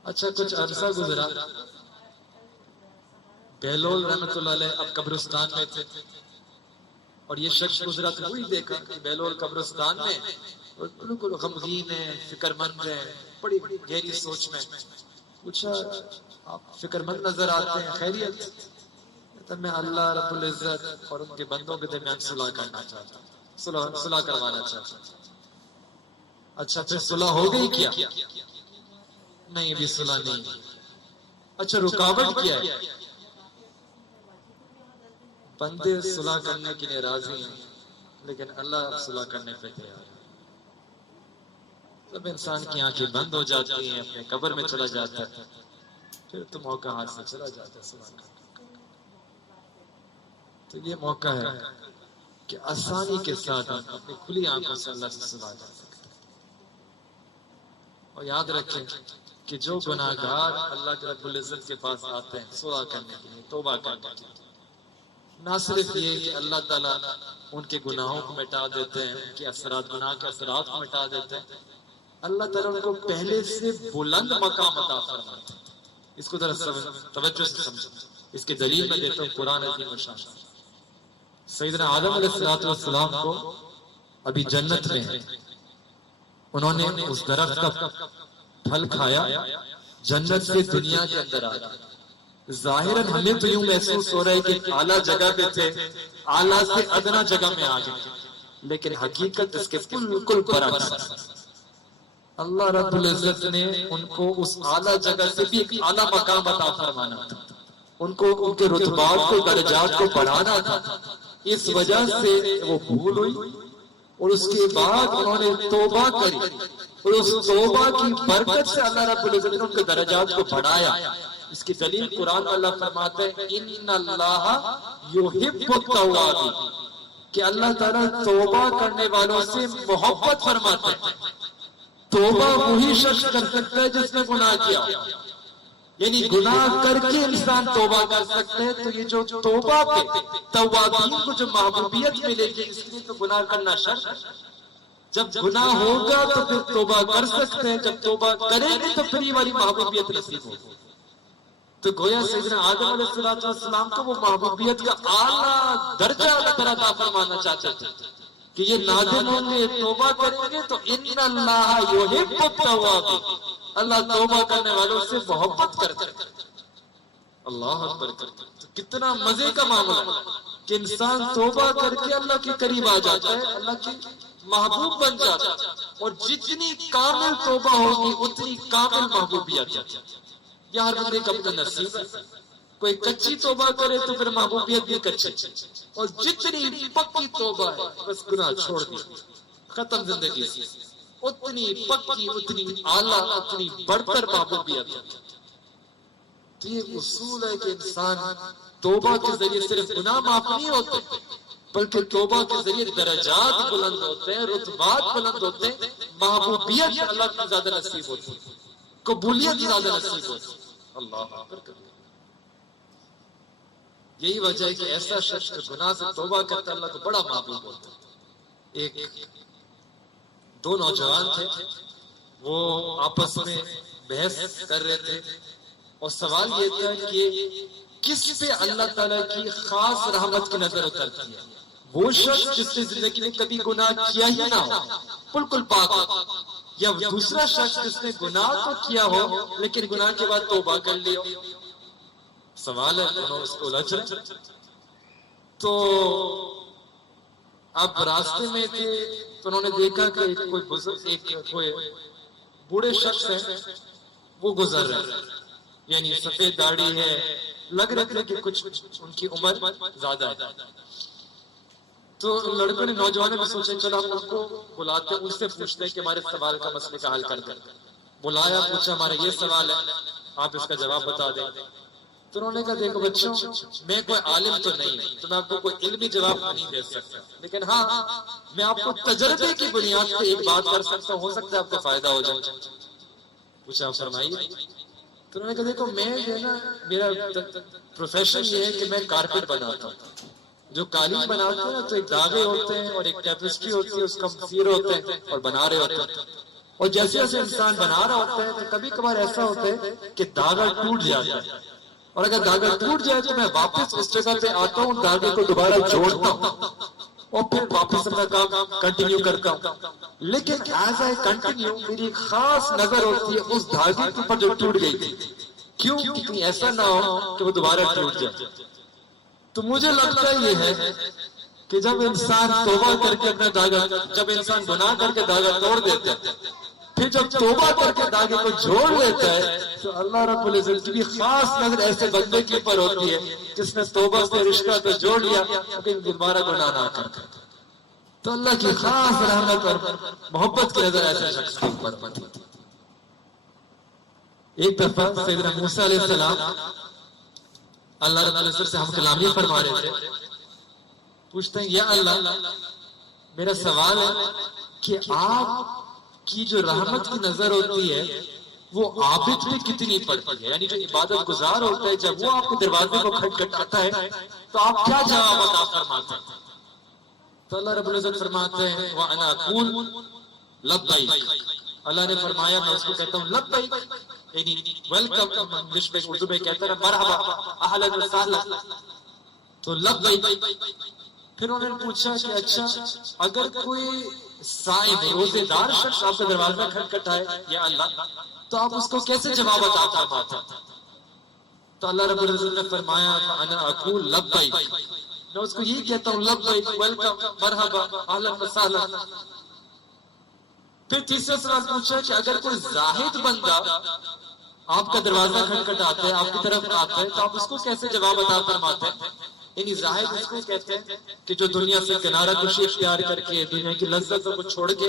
اچھا کچھ عرصہ گزرا، بہلول رحمۃ اللہ علیہ اب قبرستان میں تھے اور یہ شخص گزرا تو وہی دیکھا کہ بہلول قبرستان میں بالکل غمگین ہے، فکر مند ہے، بڑی گہری سوچ میں۔ پوچھا آپ فکر مند نظر آتے ہیں، خیریت؟ کہتا میں اللہ رب العزت اور ان کے بندوں کے درمیان صلح کرنا چاہتا ہوں، صلح کروانا چاہتا ہوں۔ اچھا پھر صلح ہو گئی کیا؟ نہیں، ابھی صلح نہیں۔ اچھا رکاوٹ کیا ہے؟ بندے صلح کرنے کے لیے راضی ہیں، لیکن اللہ صلح کرنے پہ تیار ہے۔ جب انسان کی آنکھیں بند ہو جاتی ہیں، اپنے قبر میں چلا جاتا ہے، پھر تو موقع ہاتھ سے چلا جاتا ہے صلح کرنے کا۔ تو یہ موقع ہے کہ آسانی کے ساتھ ہم اپنی کھلی آنکھوں سے اللہ سے صلح کر سکتے ہیں۔ اور یاد رکھیں کہ جو گناہگار اللہ کے رب العزت کے پاس آتے ہیں صلح کرنے کے لیے، توبہ کرنے کے لیے، نہ صرف یہ کہ اللہ تعالیٰ ان کے گناہوں کو مٹا دیتے ہیں، ان کے اثرات، گناہ کے اثرات کو مٹا دیتے ہیں، اللہ تعالیٰ ان کو پہلے سے بلند مقام عطا فرماتے ہیں۔ اس کو ذرا توجہ سے سمجھو، اس کی دلیل میں دیتا ہوں قرآن عظیم الشان۔ سیدنا آدم علیہ السلام کو ابھی جنت میں ہیں، انہوں نے اس درخت کا پھل کھایا، جنت سے دنیا کے اندر آ گئے۔ ظاہراً ہمیں تو یوں محسوس ہو رہا ہے کہ اعلیٰ جگہ پہ تھے، اعلیٰ سے ادنا جگہ میں آ گئے، لیکن حقیقت اس کے بالکل برعکس ہے۔ اللہ رب العزت نے ان کو اس اعلیٰ جگہ سے بھی ایک اعلیٰ مقام عطا فرمانا تھا، ان کو ان کے رتبات کو، درجات کو بڑھانا تھا۔ اس وجہ سے وہ بھول ہوئی اور اس کے بعد انہوں نے توبہ کری، اور اس توبہ کی برکت سے اللہ رب العزت نے ان کے درجات کو بڑھایا۔ اس کی دلیل قرآن میں اللہ فرماتا ہے ان اللہ یحب التوابین، کہ اللہ تعالیٰ توبہ کرنے والوں سے محبت فرماتا ہے۔ توبہ وہی شخص کر سکتا ہے جس نے گناہ کیا، یعنی گناہ کر کے انسان توبہ کر سکتے ہیں۔ تو یہ جو توبہ پہ توابین کو جو محبوبیت ملے گی، اس لیے تو گناہ کرنا شرط ہے۔ جب گناہ ہوگا تو پھر توبہ کر سکتے ہیں، جب توبہ کریں گے تو پھر یہ والی محبوبیت نصیب ہوگی۔ تو گویا سیدنا آدم علیہ السلام کو وہ محبوبیت کا اعلیٰ درجہ اللہ تعالیٰ عطا فرمانا چاہتے تھے کہ یہ نادم ہوں گے، توبہ کریں گے تو ان اللہ یحب التوابین، اللہ توبہ کرنے والوں سے محبت کرتے ہیں۔ اللہ اکبر کرتے تو کتنا مزے کا معاملہ ہے کہ انسان توبہ کر کے اللہ کے قریب آ جاتا ہے، اللہ کی محبوب بن جاتا ہے، اور جتنی کامل توبہ ہوگی اتنی کامل محبوبیت ہے۔ یہ ہر بندے کا اپنا نصیب ہے، کوئی کچی توبہ کرے تو پھر محبوبیت بھی کچی، اور جتنی پکی توبہ ہے بس گناہ چھوڑ دی ختم زندگی سے، اتنی پکی، اتنی اعلیٰ، اتنی بڑھتر محبوبیت ہے۔ تو یہ اصول ہے کہ انسان توبہ کے ذریعے صرف گناہ معاف نہیں ہوتے، بلکہ توبہ کے ذریعے درجات بلند ہوتے ہیں، رتبات بلند ہوتے ہیں، محبوبیت اللہ کی زیادہ نصیب ہوتی ہے، قبولیت زیادہ نصیب ہوتی ہے۔ اللہ اکبر۔ یہی وجہ ہے کہ ایسا شخص جو گناہ سے توبہ کرتا ہے اللہ کو بڑا محبوب ہوتا ہے۔ ایک دو نوجوان تھے، وہ آپس میں بحث کر رہے تھے، اور سوال یہ تھا کہ کس پہ اللہ تعالیٰ کی خاص رحمت کی نظر اترتی ہے؟ وہ شخص جس نے زندگی میں کبھی گناہ کیا ہی نہ ہو، بالکل پاک ہو، یا دوسرا شخص جس نے گناہ تو کیا ہو لیکن گناہ کے بعد توبہ کر لی ہو؟ سوال ہے، انہوں اس کو الجھ رہے۔ تو اب راستے میں تھے تو انہوں نے دیکھا کہ کوئی بزرگ، کوئی بوڑھے شخص ہے، وہ گزر رہے ہیں، یعنی سفید داڑھی ہے، لگ رہا تھا کہ کچھ ان کی عمر زیادہ ہے۔ تو لڑکوں نے، نوجوانوں نے سوچا چلو ہم ان کو بلاتے ہیں، ان سے پوچھتے ہیں کہ ہمارے سوال کا مسئلے کا حل کر دیں۔ بلایا، پوچھا ہمارا یہ سوال ہے، آپ اس کا جواب بتا دیں۔ تو انہوں نے کہا دیکھو بچوں، میں کوئی عالم تو نہیں ہوں تو میں آپ کو کوئی علمی جواب نہیں دے سکتا، لیکن ہاں میں آپ کو تجربے کی بنیاد پہ ایک بات کر سکتا ہوں، ہو سکتا ہے آپ کو فائدہ ہو جائے۔ پوچھا فرمائیے۔ تو انہوں نے کہا دیکھو میں جو ہے نا، میرا پروفیشن یہ ہے کہ میں کارپیٹ بناتا ہوں، جو قالین بناتے ہیں نا تو ایک دھاگے ہوتے ہیں اور ایک ٹیپسٹری ہوتی ہے، اس کا مصیر ہوتے ہیں اور بنا رہے ہوتے ہیں، اور جیسے جیسے انسان بنا رہا ہوتا ہے تو کبھی کبھار ایسا ہوتا ہے کہ دھاگا ٹوٹ جاتا ہے، اور اگر دھاگا ٹوٹ جائے تو میں واپس اس جگہ پہ آتا ہوں، دھاگے کو دوبارہ جوڑتا ہوں اور پھر واپس اپنا کام کنٹینیو کرتا ہوں۔ لیکن ایز اے کنٹینیو میری خاص نظر ہوتی ہے اس دھاگے کے اوپر جو ٹوٹ گئی تھی، کیوں کہ ایسا نہ ہو کہ وہ دوبارہ ٹوٹ جائے۔ تو مجھے لگتا یہ ہے کہ جب انسان توبہ کر کے اپنا دھاگا، جب انسان گناہ کر کے دھاگا توڑ دیتا ہے، پھر جب توبہ کر کے دھاگے کو جوڑ لیتا ہے تو اللہ رب العزت کی بھی خاص نظر ایسے بندے کے اوپر ہوتی ہے جس نے توبہ سے رشتہ تو جوڑ لیا لیکن دوبارہ گناہ نہ کر۔ تو اللہ کی خاص رحمت اور محبت کی نظر ایسے شخص کے اوپر ہوتی ہے۔ ایک دفعہ سیدنا موسیٰ علیہ السلام اللہ رب العزت سے ہم کلامی فرما رہے تھے، پوچھتے ہیں یا اللہ میرا سوال ہے کہ آپ کی جو رحمت کی نظر ہوتی ہے وہ عابد پہ کتنی پڑتی ہے، یعنی جو عبادت گزار ہوتا ہے جب وہ آپ کے دروازے کو کھٹکھٹاتا ہے تو آپ کیا جواب عطا فرماتے ہیں؟ تو اللہ رب العزت فرماتے ہیں وَأَنَا أَقُولُ لَبَّيْكَ، اللہ نے فرمایا میں اس کو کہتا ہوں لبیک، یعنی ویلکم، انگلش میں اردو میں کہتا ہے مرحبا، اہلا وسہلا، تو لبیک۔ پھر انہوں نے پوچھا کہ اچھا اگر کوئی صائم روزے دار شخص آپ کا دروازہ کھٹکھٹائے یا اللہ تو آپ اس کو کیسے جواب عطا فرماتے ہیں؟ تو اللہ رب العزت نے فرمایا انا اقول لبیک، میں اس کو یہی کہتا ہوں لبیک، ویلکم، مرحبا، اہلا وسہلا۔ پھر تیسرا سوال پوچھا کہ اگر کوئی زاہد بندہ آپ کا دروازہ کھٹکھٹاتا ہے، آپ کی طرف آتا ہے تو آپ اس کو کیسے جواب عطا فرماتے ہیں؟ یعنی زاہد اس کو کہتے ہیں کہ جو دنیا سے کنارہ کشی اختیار کر کے دنیا کی لذتوں کو چھوڑ کے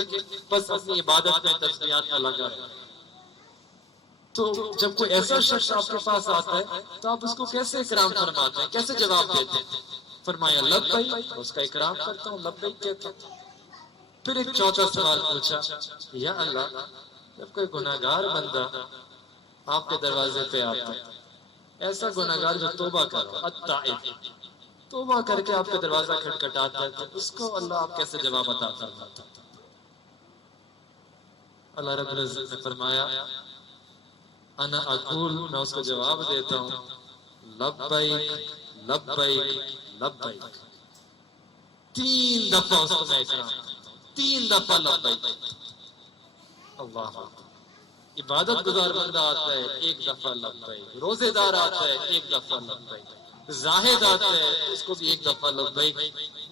بس اپنی عبادت میں تسبیحات میں لگا ہے۔ تو جب کوئی ایسا شخص آپ کے پاس آتا ہے تو آپ اس کو کیسے اکرام فرماتے ہیں، کیسے جواب دیتے ہیں؟ فرمایا لبیک، اس کا اکرام کرتا ہوں، لبیک کہتا ہوں۔ پھر ایک چوتھا سوال پوچھا یا اللہ جب کوئی گناہگار بندہ آپ کے دروازے پہ آتا ہے، ایسا گناہگار جو توبہ کرو التائب، توبہ کر کے آپ کا دروازہ کھٹکھٹاتا ہے تو اس کو اللہ آپ کیسے جواب عطا فرماتے ہیں؟ اللہ رب العزت نے فرمایا انا اقول، میں اس کو جواب دیتا ہوں لبیک لبیک لبیک، 3 دفعہ اس کو میں اکرام کرتا ہوں، 3 دفعہ لبیک۔ اللہ، عبادت گزار بندہ آتا ہے 1 دفعہ لبیک، روزے دار آتا ہے 1 دفعہ لبیک، زاہد آتا ہے اس کو بھی 1 دفعہ لبیک،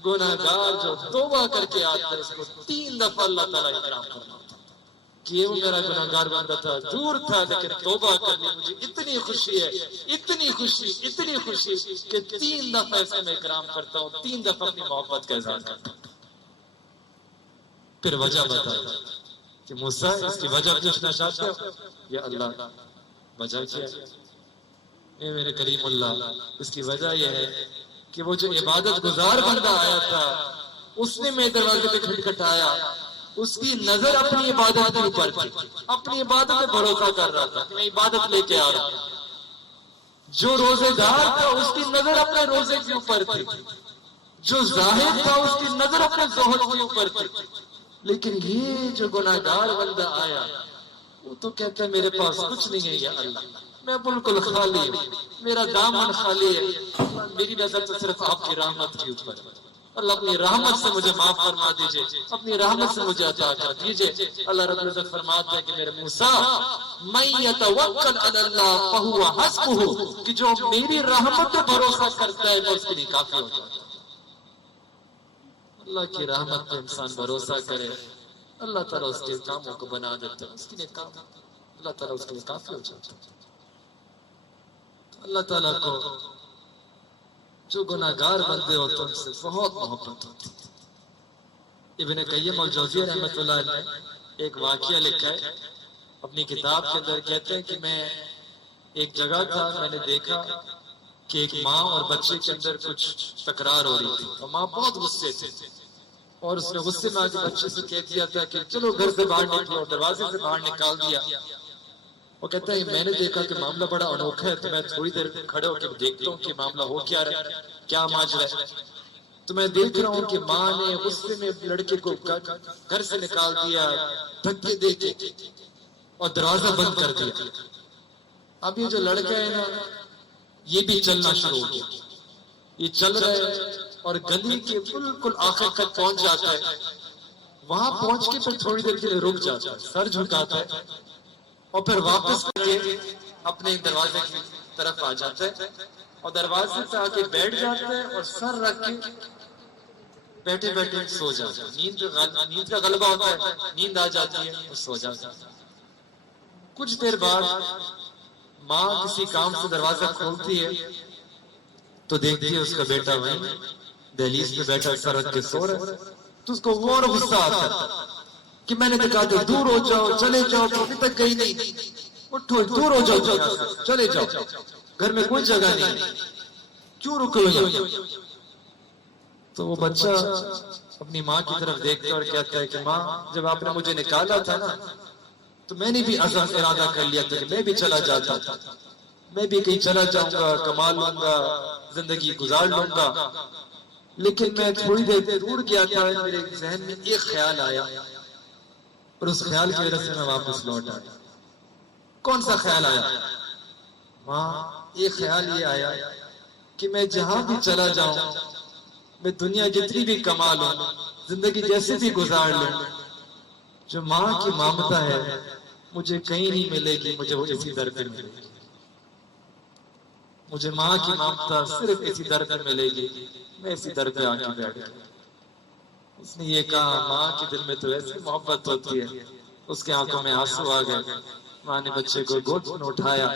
گناہگار جو توبہ کر کے آتا ہے اس کو 3 دفعہ اللہ تعالیٰ اکرام کرتا ہے کہ وہ میرا گناہگار بندہ تھا، دور تھا لیکن توبہ کر لی، مجھے اتنی خوشی ہے، اتنی خوشی اتنی خوشی کہ 3 دفعہ اس کو میں اکرام کرتا ہوں، 3 دفعہ اپنی محبت کا اظہار کرتا ہوں۔ پھر وجہ بتائی کہ موسیٰ اس کی وجہ پوچھنا چاہتے ہو؟ یا اللہ وجہ کیا ہے؟ اے میرے کریم اللہ، اس کی وجہ یہ ہے کہ وہ جو عبادت گزار بندہ آیا تھا اس نے میرے دروازے پہ کھٹکھٹایا، اس کی نظر اپنی عبادت کے اوپر تھی، اپنی عبادت پہ بھروسہ کر رہا تھا کہ میں عبادت لے کے آ رہا ہوں۔ جو روزے دار تھا اس کی نظر اپنے روزے کے اوپر تھی، جو زاہد تھا اس کی نظر اپنے زہد کے اوپر تھی، لیکن یہ جو گناہگار بندہ آیا وہ تو کہتا ہے میرے پاس کچھ نہیں ہے یا اللہ، میں بالکل خالی ہوں، میرا دامن خالی ہے، میری نظر تو صرف آپ کی رحمت کے اوپر ہے، اللہ اپنی رحمت سے مجھے معاف فرما دیجئے، اپنی رحمت سے مجھے عطا کر دیجئے۔ اللہ رب العزت فرماتا ہے کہ میرے موسیٰ من یتوکل علی اللہ فہو حسبہ، کہ جو میری رحمت پہ بھروسہ کرتا ہے وہ اس کے لیے کافی ہو جاتا ہے۔ اللہ کی رحمت پہ انسان بھروسہ کرے، اللہ تعالیٰ اس کے کاموں کو بنا دیتا ہے، اس کے لیے کام اللہ تعالیٰ اس کے لیے کافی ہو جاتا ہے۔ اللہ تعالیٰ کو جو گناہگار بندے ہوتے ہیں ان سے بہت محبت ہوتی ہے۔ ابن قیم الجوزیہ رحمۃ اللہ علیہ نے ایک واقعہ لکھا ہے اپنی کتاب کے اندر، کہتے ہیں کہ میں ایک جگہ تھا، میں نے دیکھا کہ ایک ماں اور بچے کے اندر کچھ تکرار ہو رہی تھی، اور ماں بہت غصے تھی، اور اس نے غصے میں آ کے بچے سے کہہ دیا تھا کہ چلو گھر سے باہر نکلو، دروازے سے باہر نکال دیا۔ وہ کہتا ہے میں نے دیکھا کہ معاملہ بڑا انوکھا ہے، تو میں تھوڑی دیر کھڑے ہو کے دیکھتا ہوں کہ معاملہ ہو کیا رہا ہے، کیا ماجرا ہے۔ تو میں دیکھ رہا ہوں کہ ماں نے غصے میں لڑکے کو گھر سے نکال دیا، دھکے دے کے، اور دروازہ بند کر دیا۔ اب یہ جو لڑکا ہے نا یہ بھی چلنا شروع ہو گیا، یہ چل رہا ہے اور گلی کے بالکل آخر تک پہنچ جاتا ہے، وہاں پہنچ کے پھر تھوڑی دیر کے لیے رک جاتا ہے، سر جھکاتا ہے، اور پھر واپس کر کے اپنے دروازے کی طرف آ جاتا ہے، اور دروازے سے آ کے بیٹھ جاتا ہے اور سر رکھ کے بیٹھے بیٹھے سو جاتا ہے۔ نیند کا غلبہ ہوتا ہے، نیند آ جاتی ہے اور سو جاتا ہے۔ کچھ دیر بعد ماں کسی کام سے دروازہ کھولتی ہے تو دیکھتی ہے اس کا بیٹا وہیں دہلیز پہ بیٹھا سر رکھ کے سو رہا ہے، تو اس کو اور غصہ آتا ہے کہ میں نے کہا تھا دور ہو جاؤ، چلے جاؤ، ابھی تک گئی نہیں، اٹھو دور ہو جاؤ، چلے جاؤ، گھر میں کوئی جگہ نہیں، کیوں رکے ہو یہاں؟ تو وہ بچہ اپنی ماں کی طرف دیکھتا ہے اور کہتا ہے کہ ماں جب آپ نے مجھے نکالا تھا نا تو میں نے بھی عزم ارادہ کر لیا تھا کہ میں بھی چلا جاتا تھا، میں بھی کہیں چلا جاؤں گا، کما لوں گا، زندگی گزار لوں گا، لیکن میں تھوڑی دیر دور گیا تھا، میرے ذہن میں ایک خیال آیا اور اس خیال کی وجہ سے میں واپس لوٹ آیا۔ کون سا خیال آیا؟ ماں ایک خیال یہ آیا کہ میں جہاں بھی چلا جاؤں، میں دنیا جتنی بھی کما لوں، زندگی جیسے بھی گزار لوں، جو ماں کی ممتا ہے مجھے کہیں نہیں ملے گی، مجھے وہ اسی در پہ ملے گی، مجھے ماں کی ممتا صرف اسی در پہ ملے گی، میں اسی در پہ آ کے بیٹھ گیا۔ اس نے یہ کہا، ماں کے دل میں تو ایسی محبت ہوتی ہے، اس کے آنکھوں میں آنسو آ گئے، ماں نے بچے کو گود میں اٹھایا،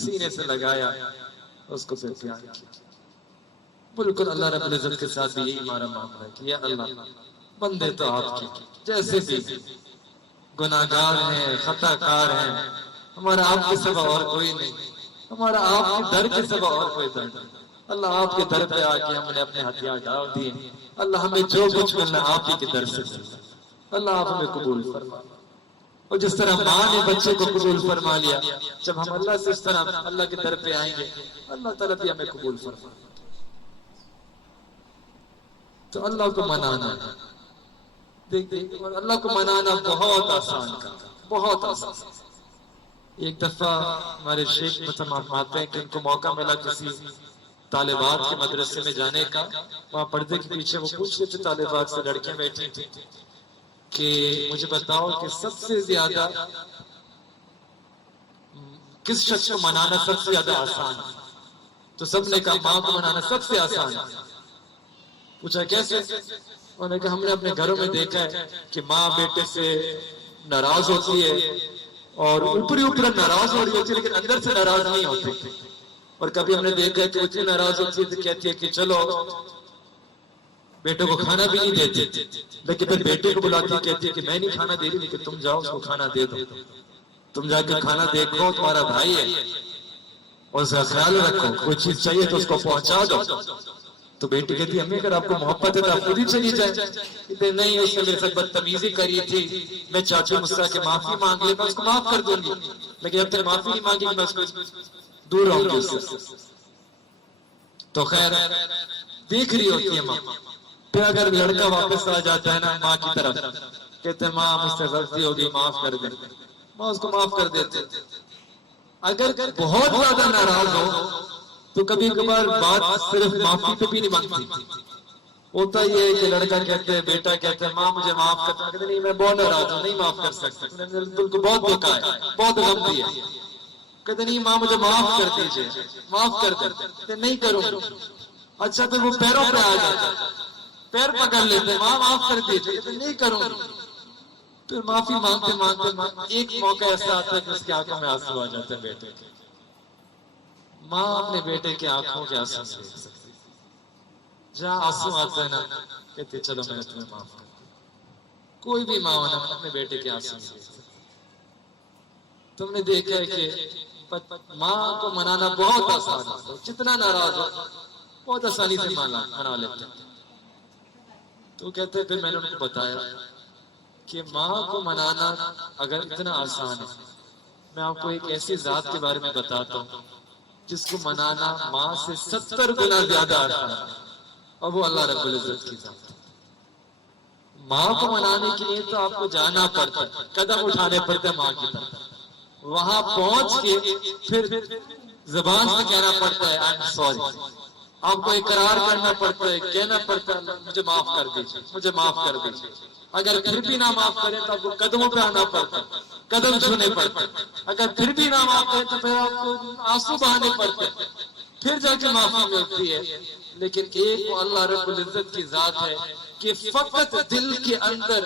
سینے سے لگایا، اس کو پھر پیار کیا۔ بالکل اللہ رب العزت کے ساتھ بھی یہی ہمارا معاملہ ہے کہ یا اللہ بندے تو آپ کی جیسے بھی گناہگار ہیں، خطا کار ہیں، ہمارا آپ کے سوا اور کوئی نہیں، ہمارا آپ کے در کے سوا اور کوئی در نہیں۔ اللہ آپ کے در پہ آ کے ہم نے اپنے ہتھیار ڈال دیے، اللہ ہمیں جو کچھ ملنا آپ ہی کے در سے ملنا، اللہ آپ ہمیں قبول فرما۔ اور جس طرح ماں نے بچے کو قبول فرما لیا، جب ہم اللہ سے اس طرح اللہ کے در پہ آئیں گے اللہ تعالیٰ بھی ہمیں قبول فرما۔ تو اللہ کو منانا، دیکھ اور اللہ کو منانا بہت آسان کا، بہت آسان۔ ایک دفعہ ہمارے شیخ فرماتے ہیں کہ ان کو موقع ملا کسی طالبات کے مدرسے میں جانے کا، وہاں پردے کے پیچھے وہ پوچھ رہے تھے طالبات سے، لڑکیاں بیٹھی تھیں کہ مجھے بتاؤ کہ سب سے زیادہ کس شخص کو منانا سب سے زیادہ آسان ہے؟ تو سب نے کہا ماں کو منانا سب سے آسان ہے۔ پوچھا کیسے؟ انہوں نے کہا ہم نے اپنے گھروں میں دیکھا ہے کہ ماں بیٹے سے ناراض ہوتی ہے اور اوپری اوپر ناراض ہو رہی ہوتی ہے لیکن اندر سے ناراض نہیں ہوتی، اور کبھی ہم نے دیکھا ہے کہ اتنی ناراض ہوتی ہے تو کہتی ہے کہ چلو بیٹوں کو کھانا بھی نہیں دیتے، لیکن پھر بیٹے کو بلاتی کہتی ہے کہ میں نہیں کھانا دے رہی لیکن تم جاؤ اس کو کھانا دے دو، تم جا کے کھانا دیکھو، تمہارا بھائی ہے اور اس کا خیال رکھو، کوئی چیز چاہیے تو اس کو پہنچا دو۔ تو بیٹی کہتی ہے امی اگر آپ کو محبت ہے تو آپ خود ہی چلی جائیں۔ کہتے نہیں، اس نے میرے ساتھ بدتمیزی کری تھی، میں چاچی مجھ سے کہ معافی مانگ لے، میں اس کو معاف کر دوں گی، لیکن جب تک معافی نہیں مانگی میں اس کو دور رہوں گی اس سے۔ تو خیر دیکھ رہی ہوتی ہے ماں، پھر اگر لڑکا واپس آ جاتا ہے نا ماں کی طرف، کہتے ہیں ماں مجھ سے غلطی ہوگی معاف کر دے، ماں اس کو معاف کر دیتے۔ اگر بہت زیادہ ناراض ہو تو کبھی کبھار بات صرف معافی پہ بھی نہیں بنتی، ہوتا یہ ہے کہ لڑکا کہتے ہیں، بیٹا کہتے ہیں ماں مجھے معاف کر دے، کہتے نہیں میں بہت ناراض ہوں، نہیں معاف کر سکتا، دل کو بہت دھوکا ہے، بہت غم دیا، کہتے نہیں ماں مجھے معاف کر دیجئے، معاف کر دے، کہتے نہیں کروں، اچھا پھر وہ پیروں پہ آ جاتا، پیر پکڑ لیتے، ماں معاف کر دیجئے، کہتے نہیں کروں، پھر معافی مانگتے مانگتے ایک موقع ایسا آتا ہے کہ اس کی آنکھوں میں آنسو آ جاتے ہیں بیٹے کے۔ ماں اپنے بیٹے کی آنکھوں کے آنسو نہیں دیکھ سکتی، جہاں آنسو آتا ہے نا کہتے چلو میں نے تمہیں معاف کر دیا۔ کوئی بھی ماں ہونا اپنے بیٹے کے آنسو نہیں دیکھ سکتی۔ تم نے دیکھا ہے کہ ماں کو منانا بہت آسان ہے، جتنا ناراض ہو بہت آسانی سے منا لیتے ہیں۔ تو کہتے ہیں پھر میں نے ان کو بتایا کہ ماں کو منانا اگر اتنا آسان ہے، میں آپ کو ایک ایسی ذات کے بارے میں بتاتا ہوں جس کو منانا ماں سے 70 گنا زیادہ آسان ہے، اور وہ اللہ رب العزت کی ذات ہے۔ ماں کو منانے کے لیے تو آپ کو جانا پڑتا ہے، قدم اٹھانے پڑتے ہیں ماں کی طرف، وہاں پہنچ کے پھر زبان سے کہنا پڑتا ہے آئی ایم سوری، آپ کو اقرار کرنا پڑتا ہے، کہنا پڑتا ہے مجھے معاف کر دیجیے، مجھے معاف کر دیجیے۔ اگر پھر بھی نہ معاف کریں تو آپ کو قدموں پہ آنا پڑتا ہے، قدم چھونے پڑتے ہیں، اگر پھر بھی نہ معاف کریں تو پھر آپ کو آنسو بہانے پڑتے ہیں، پھر جا کے معافی ملتی ہے۔ لیکن ایک وہ اللہ رب العزت کی ذات ہے کہ فقط دل کے اندر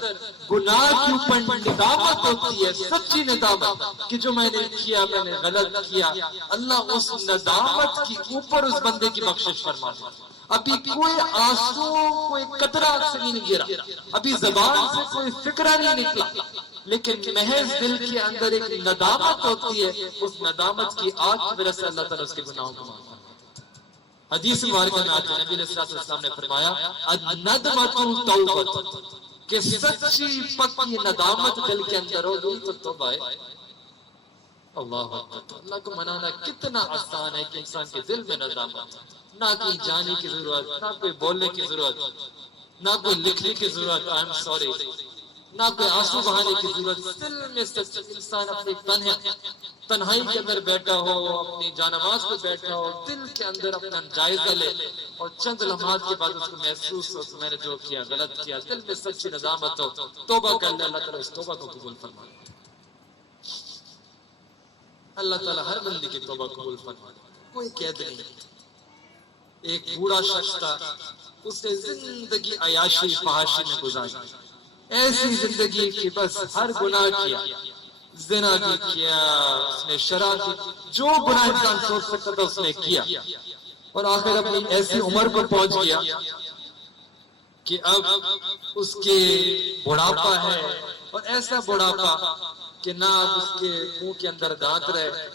گناہ کے اوپر ندامت ہوتی ہے، سچی ندامت کہ جو میں نے کیا، میں نے غلط کیا، اللہ اس ندامت کے اوپر اس بندے کی بخشش فرما دے۔ ابھی کوئی آنسو کوئی قطرہ سے نہیں گرا، ابھی زبان سے کوئی فکرہ نہیں نکلا، لیکن محض دل کے اندر ایک ندامت ہوتی ہے، اس ندامت کی آگ کی وجہ سے اللہ تعالیٰ اس کے گناہوں کو معاف کرتا ہے۔ حدیث مبارکہ میں آتا ہے نبی علیہ السلام نے فرمایا الندمۃ توبۃ، کہ سچی پکی ندامت دل کے اندر ہو گئی تو توبہ ہے۔ اللہ اکبر، اللہ کو منانا کتنا آسان ہے کہ انسان کے دل میں ندامت، نہ کوئی جانے کی ضرورت، نہ کوئی بولنے کی ضرورت، نہ کوئی لکھنے کی ضرورت آئی ایم سوری، نہ کوئی آنسو بہانے کی ضرورت، دل میں سچ انسان اپنی تنہائی کے اندر بیٹھا ہو، اپنی جانماز پہ بیٹھا ہو، دل کے اندر اپنا جائزہ لے اور چند لمحات کے بعد اس کو محسوس ہو کہ میں نے جو کیا غلط کیا، دل میں سچی ندامت ہو، توبہ کر لے، اللہ تعالیٰ اس توبہ کو قبول فرما لے۔ اللہ تعالیٰ ہر بندے کی توبہ قبول فرما لے، کوئی قید نہیں۔ ایک بوڑھا شخص تھا، اس نے زندگی عیاشی فحاشی میں گزاری، ایسی زندگی کہ بس ہر گناہ کیا، زنا بھی کیا، اس نے شراب بھی، جو گناہ انسان سوچ سکتا تھا اس نے کیا، اور آخر اپنی ایسی عمر پر پہنچ گیا کہ اب اس کے بڑھاپا ہے، اور ایسا بڑھاپا کہ نہ اب اس کے منہ کے اندر دانت رہے،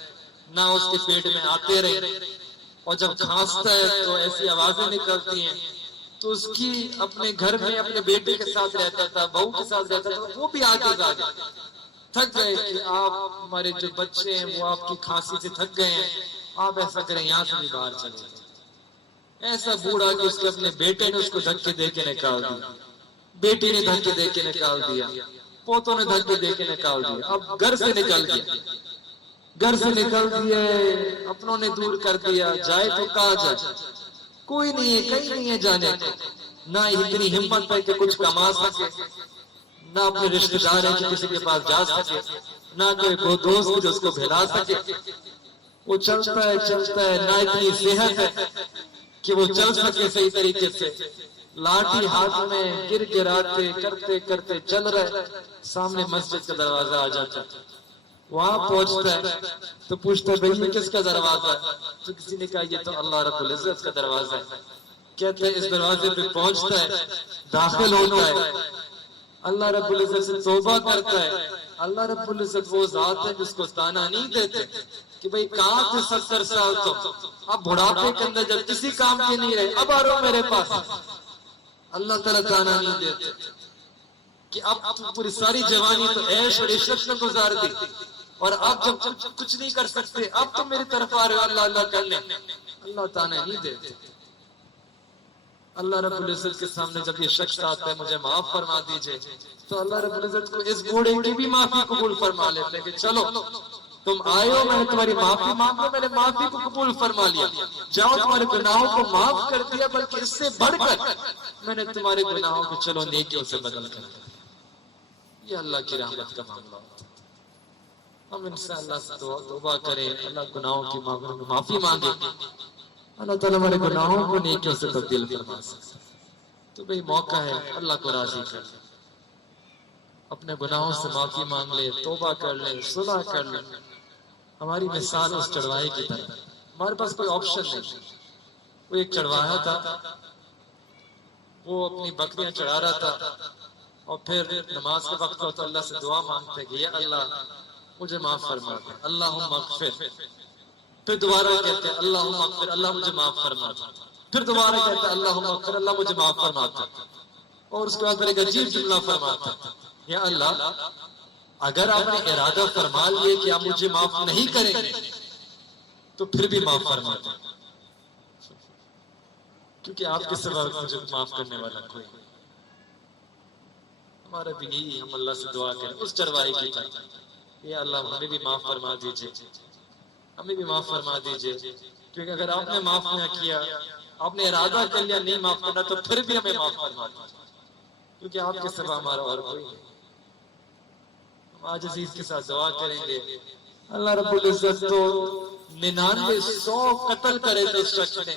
نہ اس کے پیٹ میں آتے رہے، اور جب کھانستا ہے تو ایسی آوازیں نکلتی ہیں۔ تو اس کی اپنے گھر میں اپنے بیٹے کے ساتھ رہتا تھا، بہو کے ساتھ رہتا تھا، وہ بھی آگے تھک گئے کہ آپ ہمارے جو بچے ہیں وہ آپ کی کھانسی سے تھک گئے ہیں، آپ ایسا کریں یہاں سے بھی باہر چلے جائیں۔ ایسا بوڑھا کہ اس کے اپنے بیٹے نے اس کو دھکے دے کے نکال دیا، بیٹی نے دھکے دے کے نکال دیا، پوتوں نے دھکے دے کے نکال دیا، اب گھر سے نکل گیا، گھر سے نکل دیے، اپنوں نے دور کر دیا، جائے تو کہاں جائے؟ کوئی نہیں ہے، کہیں نہیں ہے جانے کو، نہ اتنی ہمت ہے کہ کچھ کما سکے، نہ اپنے رشتہ دار ہے کہ کسی کے پاس جا سکے، نہ کوئی دوست جو اس کو بھلا سکے۔ وہ چلتا ہے، نہ اتنی صحت ہے کہ وہ چل سکے صحیح طریقے سے، لاٹھی ہاتھ میں گر گراتے کرتے کرتے چل رہے، سامنے مسجد کا دروازہ آ جاتا، وہاں پہنچتا ہے تو پوچھتا ہے بھئی یہ کس کا دروازہ ہے؟ تو کسی نے کہا یہ تو اللہ رب العزت کا دروازہ ہے۔ کہتے ہیں اس دروازے پہ پہنچتا ہے، داخل ہوتا ہے، اللہ رب العزت سے توبہ کرتا ہے۔ اللہ رب العزت وہ ذات ہے جس کو تانا نہیں دیتے کہ بھئی کہاں تھے 70 سال تو، اب بڑھاپے کے اندر جب کسی کام کے نہیں رہے اب آ رہو میرے پاس۔ اللہ تعالیٰ تانا نہیں دیتے کہ اب پوری ساری جوانی تو عیش اور عشرت میں گزار دی، اور اب جب کچھ نہیں کر سکتے اب تم میری طرف آ رہے ہو اللہ اللہ کرنے۔ اللہ تانا نہیں دیتے۔ اللہ رب العزت کے سامنے جب یہ شخص آتا ہے مجھے معاف فرما دیجئے، تو اللہ رب العزت کو اس بوڑھے کی بھی معافی قبول فرما لیتے کہ چلو تم آئے ہو، میں نے تمہاری معافی مانگو، میں نے معافی کو قبول فرما لیا، جاؤ تمہارے گناہوں کو معاف کر دیا، بلکہ اس سے بڑھ کر میں نے تمہارے گناہوں کو چلو نیکیوں سے بدل کر دیا۔ یہ اللہ کی رحمت کا معاملہ ہوتا ہے۔ ہم انشاءاللہ سے توبہ کریں، اللہ گناہوں کی معافی مانگے، اللہ تعالیٰ ہمارے گناہوں کو نیکیوں سے تبدیل فرما سکتا ہے۔ تو بھئی موقع ہے اللہ کو راضی کر لیں، اپنے گناہوں سے معافی مانگ لے، توبہ کر لیں، صلح کر لیں۔ ہماری مثال اس چڑھوائے کی طرح، ہمارے پاس کوئی آپشن نہیں۔ وہ ایک چڑھوایا تھا، وہ اپنی بکریاں چڑھا رہا تھا، اور پھر نماز کے وقت تو اللہ سے دعا مانگتے کہ یا اللہ مجھے معاف فرما دے، اللہم اغفر۔ پھر دوبارہ کہتے ہیں اللہم اغفر، اللہ مجھے معاف فرما دے۔ پھر دوبارہ کہتے ہیں اللہم اغفر، اللہ مجھے معاف فرما دے۔ اور اس کے بعد پھر ایک عجیب جملہ فرماتا ہے، یا اللہ اگر آپ نے ارادہ فرما لیے کہ آپ مجھے معاف نہیں کریں گے تو پھر بھی معاف فرما دیں، کیونکہ آپ کے سوا مجھے معاف کرنے والا کوئی نہیں۔ ہمارا بھی یہی، ہم اللہ سے دعا کریں اس چرواہے کی طرح، یا اللہ ہمیں بھی معاف فرما دیجئے، ہمیں بھی معاف فرما دیجئے، کیونکہ اگر آپ نے معاف نہ کیا، آپ نے ارادہ کر لیا نہیں معاف کرنا، تو پھر بھی ہمیں معاف فرما دیجئے، کیونکہ آپ کے سوا ہمارا اور کوئی نہیں۔ ہم آج عزیز کے ساتھ دعا کریں گے، اللہ رب العزت تو 99 قتل کرے تھے اس شخص نے،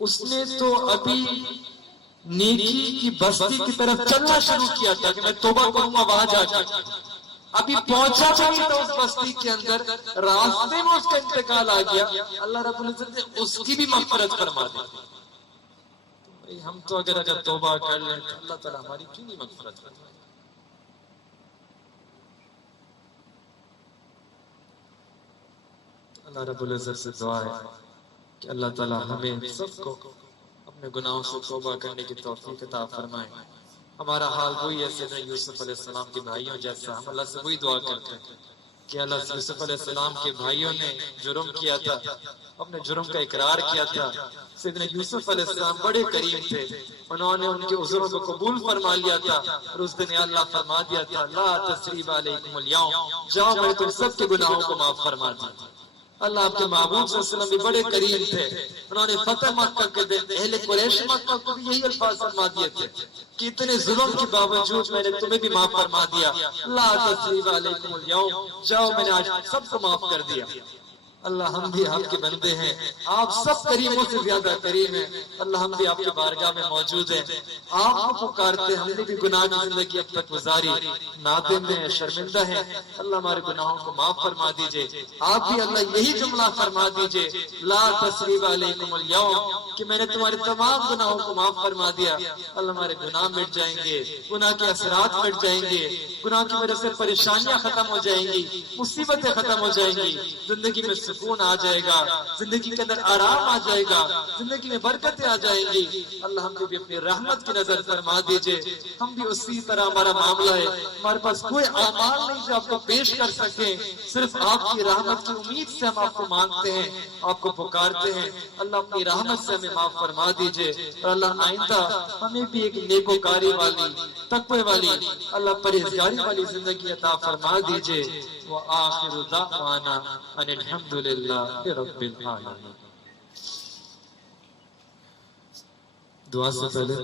اس نے تو ابھی نیکی کی بستی کی طرف چلنا شروع کیا تھا کہ میں توبہ کروں گا وہاں جا کے، ابھی پہنچا نہیں تھا اس بستی کے اندر، راستے میں اس کا انتقال آ گیا، اللہ رب العزت نے اس کی بھی مغفرت فرما دی۔ ہم تو اگر توبہ کر لیں تو اللہ تعالیٰ ہماری کیوں نہیں مغفرت فرمائے؟ اللہ رب العزت سے دعا ہے کہ اللہ تعالیٰ ہمیں سب کو اپنے گناہوں سے توبہ کرنے کی توفیق عطا فرمائے۔ ہمارا حال وہی ہے سیدنا یوسف علیہ السلام کے بھائیوں جیسا، ہم اللہ سے وہی دعا کرتے ہیں کہ اللہ یوسف علیہ السلام کے بھائیوں نے جرم کیا تھا، اپنے جرم کا اقرار کیا تھا، سیدنا یوسف علیہ السلام بڑے کریم تھے، انہوں نے ان کے عذروں کو قبول فرما لیا تھا، اور اس دن اللہ فرما دیا تھا لا تثریب علیکم الیوم، جاؤ میں تم سب کے گناہوں کو معاف فرما دیا۔ اللہ آپ کے محبوب صلی اللہ علیہ وسلم بھی بڑے کریم تھے، انہوں نے فتح مکہ کے دن اہل قریش مکہ کو بھی یہی الفاظ فرما دیے تھے کہ اتنے ظلم کے باوجود میں نے تمہیں بھی معاف فرما دیا، لا تثریب علیکم الیوم، جاؤ میں نے آج سب کو معاف کر دیا۔ اللہ ہم بھی آپ کے بندے ہیں، آپ سب کریموں سے زیادہ کریم ہیں، اللہ ہم بھی آپ کی بارگاہ میں موجود ہیں، آپ کو پکارتے، ہم نے بھی گناہ کی زندگی اب تک گزاری، نادم ہیں، شرمندہ ہیں، اللہ ہمارے گناہوں کو معاف فرما دیجئے۔ آپ بھی اللہ یہی جملہ فرما دیجئے لا تثریب علیکم الیوم، کہ میں نے تمہارے تمام گناہوں کو معاف فرما دیا، اللہ ہمارے گناہ مٹ جائیں گے، گناہ کے اثرات مٹ جائیں گے، گناہ کی وجہ سے پریشانیاں ختم ہو جائیں گی، مصیبتیں ختم ہو جائیں گی، زندگی میں سکون آ جائے گا, زندگی کے اندر آرام آ جائے گا, زندگی میں برکتیں آ جائیں گی. اللہ ہم کو بھی اپنی رحمت کی نظر فرما دیجئے. ہم بھی اسی طرح ہمارا معاملہ ہے, ہمارے پاس کوئی اعمال نہیں جو آپ کو پیش کر سکیں, صرف آپ کی رحمت کی امید سے ہم آپ کو مانگتے ہیں, آپ کو پکارتے ہیں. اللہ اپنی رحمت سے ہمیں معاف فرما دیجئے, اور اللہ آئندہ ہمیں بھی ایک نیکوکاری والی, تقوی والی, اللہ پرہیزگاری والی زندگی عطا فرما دیجئے. وآخر دعوانا ان الحمدللہ رب العالمین. دعا سے پہلے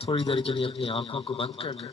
تھوڑی دیر کے لیے اپنی آنکھوں کو بند کر لیں.